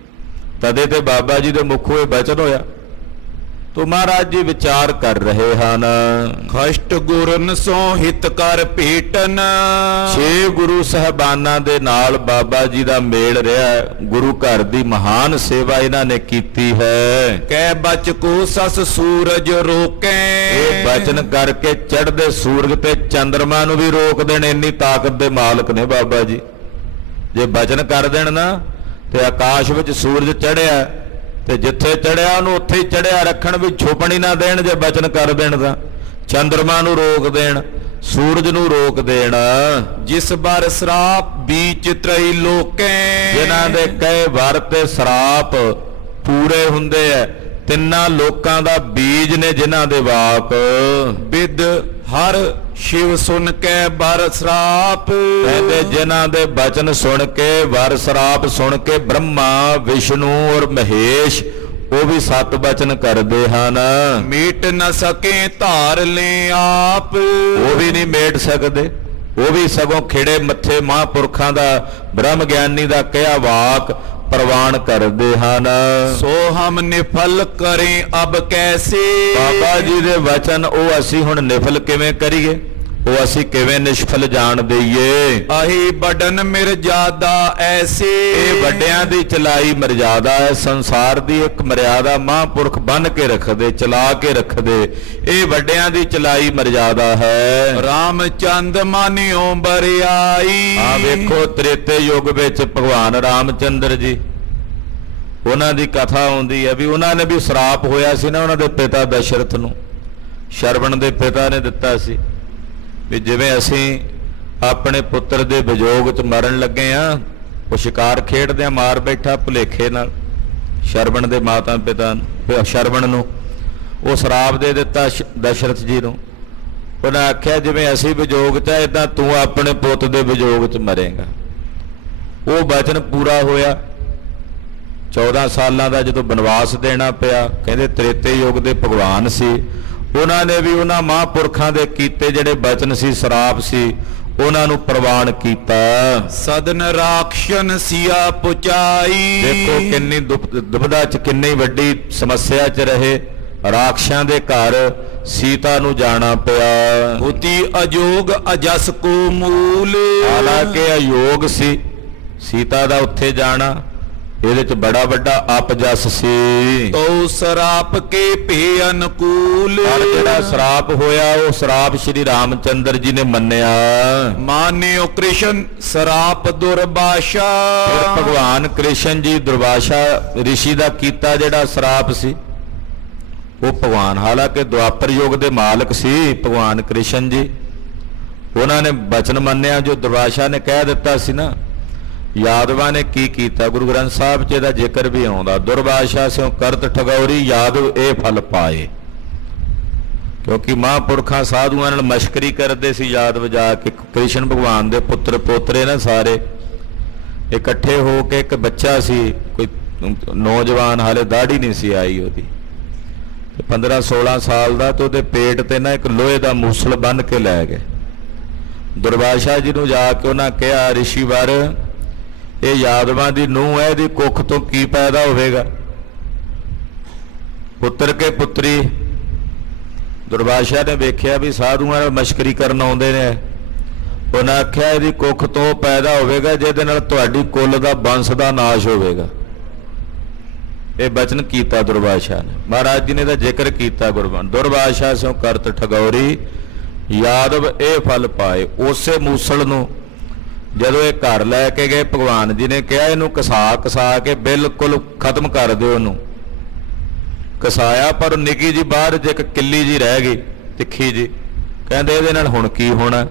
ਤਦੇ ਤੇ ਬਾਬਾ ਜੀ ਦੇ ਮੁਖੋਂ ਇਹ ਬਚਨ ਹੋਇਆ। ਤੋ ਮਹਾਰਾਜ ਜੀ ਵਿਚਾਰ ਕਰ ਰਹੇ ਹਨ। ਖਸ਼ਟ ਗੁਰਨ ਸੋ ਹਿਤ ਕਰ ਭੇਟਨ, 6 ਗੁਰੂ ਸਹਿਬਾਨਾਂ ਦੇ ਨਾਲ ਬਾਬਾ ਜੀ ਦਾ ਮੇਲ ਰਿਹਾ। ਗੁਰੂ ਘਰ ਦੀ ਮਹਾਨ ਸੇਵਾ ਇਹਨਾਂ ਨੇ ਕੀਤੀ ਹੈ। ਕਹਿ ਬਚ ਕੋ ਸਸ ਸੂਰਜ ਰੋਕੇ, ਇਹ ਬਚਨ ਕਰਕੇ ਚੜ੍ਹਦੇ ਸੂਰਜ ਤੇ ਚੰਦਰਮਾ ਨੂੰ ਵੀ ਰੋਕ ਦੇਣ, ਇੰਨੀ ਤਾਕਤ ਦੇ ਮਾਲਕ ਨੇ ਬਾਬਾ ਜੀ। ਜੇ ਬਚਨ ਕਰ ਦੇਣ ਨਾ ਤੇ ਆਕਾਸ਼ ਵਿੱਚ ਸੂਰਜ ਚੜ੍ਹਿਆ ਤੇ ਜਿੱਥੇ ਚੜਿਆ ਉਹਨੂੰ ਉੱਥੇ ਹੀ ਚੜਿਆ ਰੱਖਣ, ਵੀ ਛੁਪਣ ਹੀ ਨਾ ਦੇਣ। ਜੇ ਬਚਨ ਕਰ ਦੇਣ ਤਾਂ ਚੰਦਰਮਾ ਨੂੰ ਰੋਕ ਦੇਣ, ਸੂਰਜ ਨੂੰ ਰੋਕ ਦੇਣ। ਜਿਸ ਬਰ ਸਰਾਪ ਬੀਚ ਤਰਈ ਲੋਕੇ, ਜਿਨ੍ਹਾਂ ਦੇ ਕਹੇ ਵਰ ਤੇ ਸਰਾਪ ਪੂਰੇ ਹੁੰਦੇ ਐ, ਤਿੰਨਾਂ ਲੋਕਾਂ ਦਾ ਬੀਜ ਨੇ ਜਿਨ੍ਹਾਂ ਦੇ ਵਾਕ। ਬਿਦ ਹਰ ਸ਼ਿਵ ਸੁਨ ਕੇ ਬਰ ਸਰਾਪ, ਕਹਿੰਦੇ ਜਿਨ੍ਹਾਂ ਦੇ ਬਚਨ ਸੁਣ ਕੇ, ਵਰ ਸਰਾਪ ਸੁਣ ਕੇ ਬ੍ਰਹਮਾ ਵਿਸ਼ਨੂੰ ਔਰ ਮਹੇਸ਼ ਉਹ ਵੀ 7 ਬਚਨ ਕਰਦੇ ਹਨ। ਮੀਟ ਨ ਸਕੇ ਧਾਰ ਲੈ ਆਪ, ਉਹ ਵੀ ਨਹੀਂ ਮੇਟ ਸਕਦੇ, ਉਹ ਵੀ ਸਗੋਂ ਖਿੜੇ ਮੱਥੇ ਮਹਾਂਪੁਰਖਾਂ ਦਾ ਬ੍ਰਹਮ ਗਿਆਨੀ ਦਾ ਕਿਹਾ ਵਾਕ ਪ੍ਰਵਾਨ ਕਰਦੇ ਹਨ। ਸੋ ਹਮ ਨਿਫਲ ਕਰੇ ਅਬ ਕੈਸੇ, ਬਾਬਾ ਜੀ ਦੇ ਵਚਨ ਉਹ ਅਸੀਂ ਹੁਣ ਨਿਫਲ ਕਿਵੇਂ ਕਰੀਏ, ਉਹ ਅਸੀਂ ਕਿਵੇਂ ਨਿਸ਼ਫਲ ਜਾਣ ਦਈਏ। ਆਹੀ ਬਡਨ ਮਿਰਜ਼ਾਦਾ ਐਸੇ, ਇਹ ਵੱਡਿਆਂ ਦੀ ਚਲਾਈ ਮਰਜ਼ਾਦਾ ਹੈ। ਸੰਸਾਰ ਦੀ ਇੱਕ ਮਰਿਆਦਾ ਮਹਾਂਪੁਰਖ ਬੰਨ ਕੇ ਰੱਖਦੇ, ਚਲਾ ਕੇ ਰੱਖਦੇ। ਇਹ ਵੱਡਿਆਂ ਦੀ ਚਲਾਈ ਮਰਜ਼ਾਦਾ ਹੈ। ਰਾਮਚੰਦ ਮਾਨਿਓ ਬਰਿਆਈ, ਆ ਵੇਖੋ ਤ੍ਰੇਤੇ ਯੁੱਗ ਵਿੱਚ ਭਗਵਾਨ ਰਾਮਚੰਦਰ ਜੀ, ਉਹਨਾਂ ਦੀ ਕਥਾ ਆਉਂਦੀ ਹੈ ਵੀ ਉਹਨਾਂ ਨੇ ਵੀ ਸਰਾਪ ਹੋਇਆ ਸੀ ਨਾ ਉਹਨਾਂ ਦੇ ਪਿਤਾ ਦਸ਼ਰਥ ਨੂੰ। ਸ਼ਰਵਣ ਦੇ ਪਿਤਾ ਨੇ ਦਿੱਤਾ ਸੀ ਵੀ ਜਿਵੇਂ ਅਸੀਂ ਆਪਣੇ ਪੁੱਤਰ ਦੇ ਵਿਜੋਗ 'ਚ ਮਰਨ ਲੱਗੇ ਆ, ਉਹ ਸ਼ਿਕਾਰ ਖੇਡਦਿਆਂ ਮਾਰ ਬੈਠਾ ਭੁਲੇਖੇ ਨਾਲ ਸ਼ਰਵਣ ਦੇ ਮਾਤਾ ਪਿਤਾ ਸ਼ਰਵਣ ਨੂੰ, ਉਹ ਸਰਾਪ ਦੇ ਦਿੱਤਾ ਦਸ਼ਰਥ ਜੀ ਨੂੰ। ਉਹਨਾਂ ਆਖਿਆ ਜਿਵੇਂ ਅਸੀਂ ਵਿਜੋਗ 'ਚ, ਏਦਾਂ ਤੂੰ ਆਪਣੇ ਪੁੱਤ ਦੇ ਵਿਜੋਗ 'ਚ ਮਰੇਗਾ। ਉਹ ਬਚਨ ਪੂਰਾ ਹੋਇਆ। 14 ਸਾਲਾਂ ਦਾ ਜਦੋਂ ਬਨਵਾਸ ਦੇਣਾ ਪਿਆ, ਕਹਿੰਦੇ ਤ੍ਰੇਤੇ ਯੁੱਗ ਦੇ ਭਗਵਾਨ ਸੀ, ਉਹਨਾਂ ਨੇ ਵੀ ਉਹਨਾਂ ਮਹਾਂਪੁਰਖਾਂ ਦੇ ਕੀਤੇ ਜਿਹੜੇ ਬਚਨ ਸੀ, ਸਰਾਪ ਸੀ, ਉਹਨਾਂ ਨੂੰ ਪ੍ਰਵਾਨ ਕੀਤਾ। ਸਦਨ ਰਾਖਸ਼ਨ ਸਿਆ ਪੁਚਾਈ, ਦੇਖੋ ਕਿੰਨੀ ਦੁਬਦਾ 'ਚ ਕਿੰਨੀ ਵੱਡੀ ਸਮੱਸਿਆ 'ਚ ਰਹੇ। ਰਾਖਸ਼ਾਂ ਦੇ ਘਰ ਸੀਤਾ ਨੂੰ ਜਾਣਾ ਪਿਆ। ਹੁਤੀ ਅਜੋਗ ਅਜਸ ਕੋ ਮੂਲ, ਹਾਲਾਂਕਿ ਅਯੋਗ ਸੀ ਸੀਤਾ ਦਾ ਉੱਥੇ ਜਾਣਾ, ਇਹਦੇ 'ਚ ਬੜਾ ਵੱਡਾ ਅਪਜਸ ਸੀ। ਤੋ ਸਰਾਪ ਕੇ ਭੇ ਅਨਕੂਲ, ਪਰ ਜਿਹੜਾ ਸਰਾਪ ਹੋਇਆ ਉਹ ਸਰਾਪ ਸ਼੍ਰੀ ਰਾਮਚੰਦਰ ਜੀ ਨੇ ਮੰਨਿਆ। ਮਾਨਿਓ ਕ੍ਰਿਸ਼ਨ ਸਰਾਪ ਦੁਰਬਾਸ਼ਾ, ਫਿਰ ਭਗਵਾਨ ਕ੍ਰਿਸ਼ਨ ਜੀ ਦੁਰਵਾਸ਼ਾ ਰਿਸ਼ੀ ਦਾ ਕੀਤਾ ਜਿਹੜਾ ਸਰਾਪ ਸੀ, ਉਹ ਭਗਵਾਨ ਹਾਲਾਂਕਿ ਦੁਆਪਰ ਯੁੱਗ ਦੇ ਮਾਲਕ ਸੀ ਭਗਵਾਨ ਕ੍ਰਿਸ਼ਨ ਜੀ, ਉਹਨਾਂ ਨੇ ਬਚਨ ਮੰਨਿਆ ਜੋ ਦੁਰਵਾਸ਼ਾ ਨੇ ਕਹਿ ਦਿੱਤਾ ਸੀ ਨਾ। ਯਾਦਵਾਂ ਨੇ ਕੀ ਕੀਤਾ, ਗੁਰੂ ਗ੍ਰੰਥ ਸਾਹਿਬ 'ਚ ਇਹਦਾ ਜ਼ਿਕਰ ਵੀ ਆਉਂਦਾ, ਦੁਰਵਾਸ਼ਾ ਸਿਉ ਕਰਤ ਠਗੌਰੀ ਯਾਦਵ ਇਹ ਫਲ ਪਾਏ। ਕਿਉਂਕਿ ਮਹਾਂਪੁਰਖਾਂ ਸਾਧੂਆਂ ਨਾਲ ਮਸ਼ਕਰੀ ਕਰਦੇ ਸੀ ਯਾਦਵ ਜਾ ਕੇ। ਕ੍ਰਿਸ਼ਨ ਭਗਵਾਨ ਦੇ ਪੁੱਤਰ ਪੋਤਰੇ ਨਾ ਸਾਰੇ ਇਕੱਠੇ ਹੋ ਕੇ, ਇੱਕ ਬੱਚਾ ਸੀ ਕੋਈ ਨੌਜਵਾਨ, ਹਾਲੇ ਦਾੜੀ ਨਹੀਂ ਸੀ ਆਈ ਉਹਦੀ, 15-16 ਸਾਲ ਦਾ, ਤੇ ਉਹਦੇ ਪੇਟ ਤੇ ਨਾ ਇੱਕ ਲੋਹੇ ਦਾ ਮੂਸਲ ਬੰਨ੍ਹ ਕੇ ਲੈ ਗਏ। ਦੁਰਵਾਸ਼ਾ ਜੀ ਨੂੰ ਜਾ ਕੇ ਉਹਨਾਂ ਕਿਹਾ, ਰਿਸ਼ੀਵਰ ਇਹ ਯਾਦਵਾਂ ਦੀ ਨੂੰਹ ਹੈ, ਇਹਦੀ ਕੁੱਖ ਤੋਂ ਕੀ ਪੈਦਾ ਹੋਵੇਗਾ, ਪੁੱਤਰ ਕੇ ਪੁੱਤਰੀ। ਦੁਰਵਾਸ਼ਾ ਨੇ ਵੇਖਿਆ ਵੀ ਸਾਧੂਆਂ ਨਾਲ ਮਸ਼ਕਰੀ ਕਰਨ ਆਉਂਦੇ ਨੇ, ਉਹਨਾਂ ਆਖਿਆ ਇਹਦੀ ਕੁੱਖ ਤੋਂ ਪੈਦਾ ਹੋਵੇਗਾ ਜਿਹਦੇ ਨਾਲ ਤੁਹਾਡੀ ਕੁੱਲ ਦਾ ਬੰਸ ਦਾ ਨਾਸ਼ ਹੋਵੇਗਾ। ਇਹ ਬਚਨ ਕੀਤਾ ਦੁਰਵਾਸ਼ਾ ਨੇ। ਮਹਾਰਾਜ ਜੀ ਨੇ ਦਾ ਜ਼ਿਕਰ ਕੀਤਾ ਗੁਰਬਾਣੀ, ਦੁਰਵਾਸ਼ਾ ਸਿਉ ਕਰਤ ਠਗੌਰੀ ਯਾਦਵ ਇਹ ਫਲ ਪਾਏ। ਉਸੇ ਮੂਸਲ ਨੂੰ ਜਦੋਂ ਇਹ ਘਰ ਲੈ ਕੇ ਗਏ ਭਗਵਾਨ ਜੀ ਨੇ ਕਿਹਾ ਇਹਨੂੰ ਕਸਾ ਕੇ ਬਿਲਕੁਲ ਖਤਮ ਕਰ ਦਿਓ ਉਹਨੂੰ। ਕਸਾਇਆ ਪਰ ਨਿੱਕੀ ਜੀ ਬਾਹਰ ਜੇ ਇੱਕ ਕਿੱਲੀ ਜੀ ਰਹਿ ਗਈ ਤਿੱਖੀ ਜੀ, ਕਹਿੰਦੇ ਇਹਦੇ ਨਾਲ ਹੁਣ ਕੀ ਹੋਣਾ,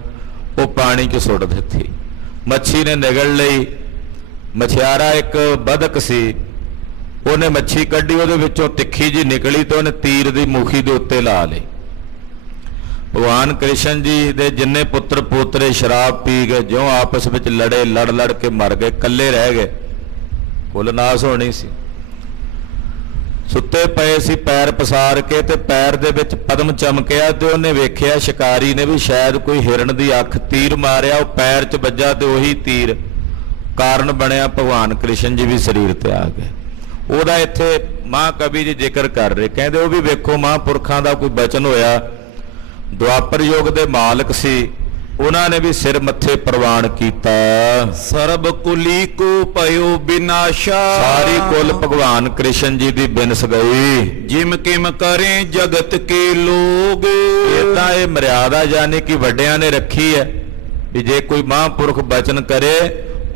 ਉਹ ਪਾਣੀ 'ਚ ਸੁੱਟ ਦਿੱਤੀ। ਮੱਛੀ ਨੇ ਨਿਗਲ ਲਈ, ਮਛਿਆਰਾ ਇੱਕ ਬਦਕ ਸੀ, ਉਹਨੇ ਮੱਛੀ ਕੱਢੀ, ਉਹਦੇ ਵਿੱਚੋਂ ਤਿੱਖੀ ਜੀ ਨਿਕਲੀ ਤੇ ਉਹਨੇ ਤੀਰ ਦੀ ਮੁਖੀ ਦੇ ਉੱਤੇ ਲਾ ਲਈ। ਭਗਵਾਨ ਕ੍ਰਿਸ਼ਨ ਜੀ ਦੇ ਜਿੰਨੇ ਪੁੱਤਰ ਪੋਤਰੇ ਸ਼ਰਾਬ ਪੀ ਗਏ, ਜਿਉਂ ਆਪਸ ਵਿੱਚ ਲੜੇ, ਲੜ ਕੇ ਮਰ ਗਏ, ਇਕੱਲੇ ਰਹਿ ਗਏ, ਕੁੱਲ ਨਾਸ ਹੋਣੀ ਸੀ। ਸੁੱਤੇ ਪਏ ਸੀ ਪੈਰ ਪਸਾਰ ਕੇ, ਤੇ ਪੈਰ ਦੇ ਵਿੱਚ ਪਦਮ ਚਮਕਿਆ ਤੇ ਉਹਨੇ ਵੇਖਿਆ ਸ਼ਿਕਾਰੀ ਨੇ ਵੀ ਸ਼ਾਇਦ ਕੋਈ ਹਿਰਨ ਦੀ ਅੱਖ ਤੀਰ ਮਾਰਿਆ, ਉਹ ਪੈਰ 'ਚ ਵੱਜਾ ਤੇ ਉਹੀ ਤੀਰ ਕਾਰਨ ਬਣਿਆ ਭਗਵਾਨ ਕ੍ਰਿਸ਼ਨ ਜੀ ਵੀ ਸਰੀਰ ਤੇ ਆ ਗਏ। ਉਹਦਾ ਇੱਥੇ ਮਹਾਂਕਵੀ ਜੀ ਜ਼ਿਕਰ ਕਰ ਰਹੇ, ਕਹਿੰਦੇ ਉਹ ਵੀ ਵੇਖੋ ਮਹਾਂਪੁਰਖਾਂ ਦਾ ਕੋਈ ਬਚਨ ਹੋਇਆ, ਦੁਆਪਰ ਯੁੱਗ ਦੇ ਮਾਲਕ ਸੀ, ਉਹਨਾਂ ਨੇ ਵੀ ਸਿਰ ਮੱਥੇ ਪ੍ਰਵਾਨ ਕੀਤਾ। ਸਰਬ ਕੁਲੀ ਕੋ ਭਇਓ ਬਿਨਾਸ਼ਾ, ਸਾਰੀ ਕੁੱਲ ਭਗਵਾਨ ਕ੍ਰਿਸ਼ਨ ਜੀ ਦੀ ਬਿਨਸ ਗਈ। ਜਿਮ ਕਿਮ ਕਰੇ ਜਗਤ ਕੇ ਲੋਗ, ਇਹ ਤਾਂ ਇਹ ਮਰਿਆਦਾ ਯਾਨੀ ਕਿ ਵੱਡਿਆਂ ਨੇ ਰੱਖੀ ਹੈ ਵੀ ਜੇ ਕੋਈ ਮਹਾਂਪੁਰਖ ਬਚਨ ਕਰੇ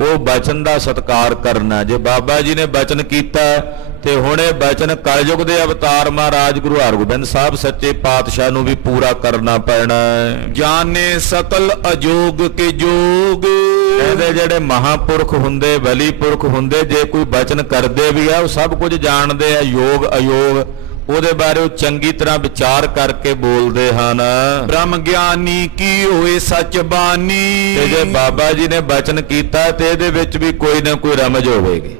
ਉਹ ਬਚਨ ਦਾ ਸਤਿਕਾਰ ਕਰਨਾ। ਜੇ ਬਾਬਾ ਜੀ ਨੇ ਬਚਨ ਕੀਤਾ ਤੇ ਹੁਣ ਇਹ ਬਚਨ ਕਲਯੁਗ ਦੇ ਅਵਤਾਰ ਮਹਾਰਾਜ ਗੁਰੂ ਹਰਗੋਬਿੰਦ ਸਾਹਿਬ ਸੱਚੇ ਪਾਤਸ਼ਾਹ ਨੂੰ ਵੀ ਪੂਰਾ ਕਰਨਾ ਪੈਣਾ। ਜਾਣੇ ਸਕਲ ਅਜੋਗ ਕੇ ਜੋਗ, ਇਹਦੇ ਜਿਹੜੇ ਮਹਾਂਪੁਰਖ ਹੁੰਦੇ, ਬਲੀ ਪੁਰਖ ਹੁੰਦੇ, ਜੇ ਕੋਈ ਬਚਨ ਕਰਦੇ ਵੀ ਆ ਉਹ ਸਭ ਕੁਝ ਜਾਣਦੇ ਆ, ਯੋਗ ਅਯੋਗ ਉਹਦੇ ਬਾਰੇ ਉਹ ਚੰਗੀ ਤਰ੍ਹਾਂ ਵਿਚਾਰ ਕਰਕੇ ਬੋਲਦੇ ਹਨ। ਬ੍ਰਹਮ ਗਿਆਨੀ ਕੀ ਹੋਏ ਸੱਚ ਬਾਣੀ, ਤੇ ਜੇ ਬਾਬਾ ਜੀ ਨੇ ਬਚਨ ਕੀਤਾ ਤੇ ਇਹਦੇ ਵਿੱਚ ਵੀ ਕੋਈ ਨਾ ਕੋਈ ਰਮਜ ਹੋਵੇਗੀ।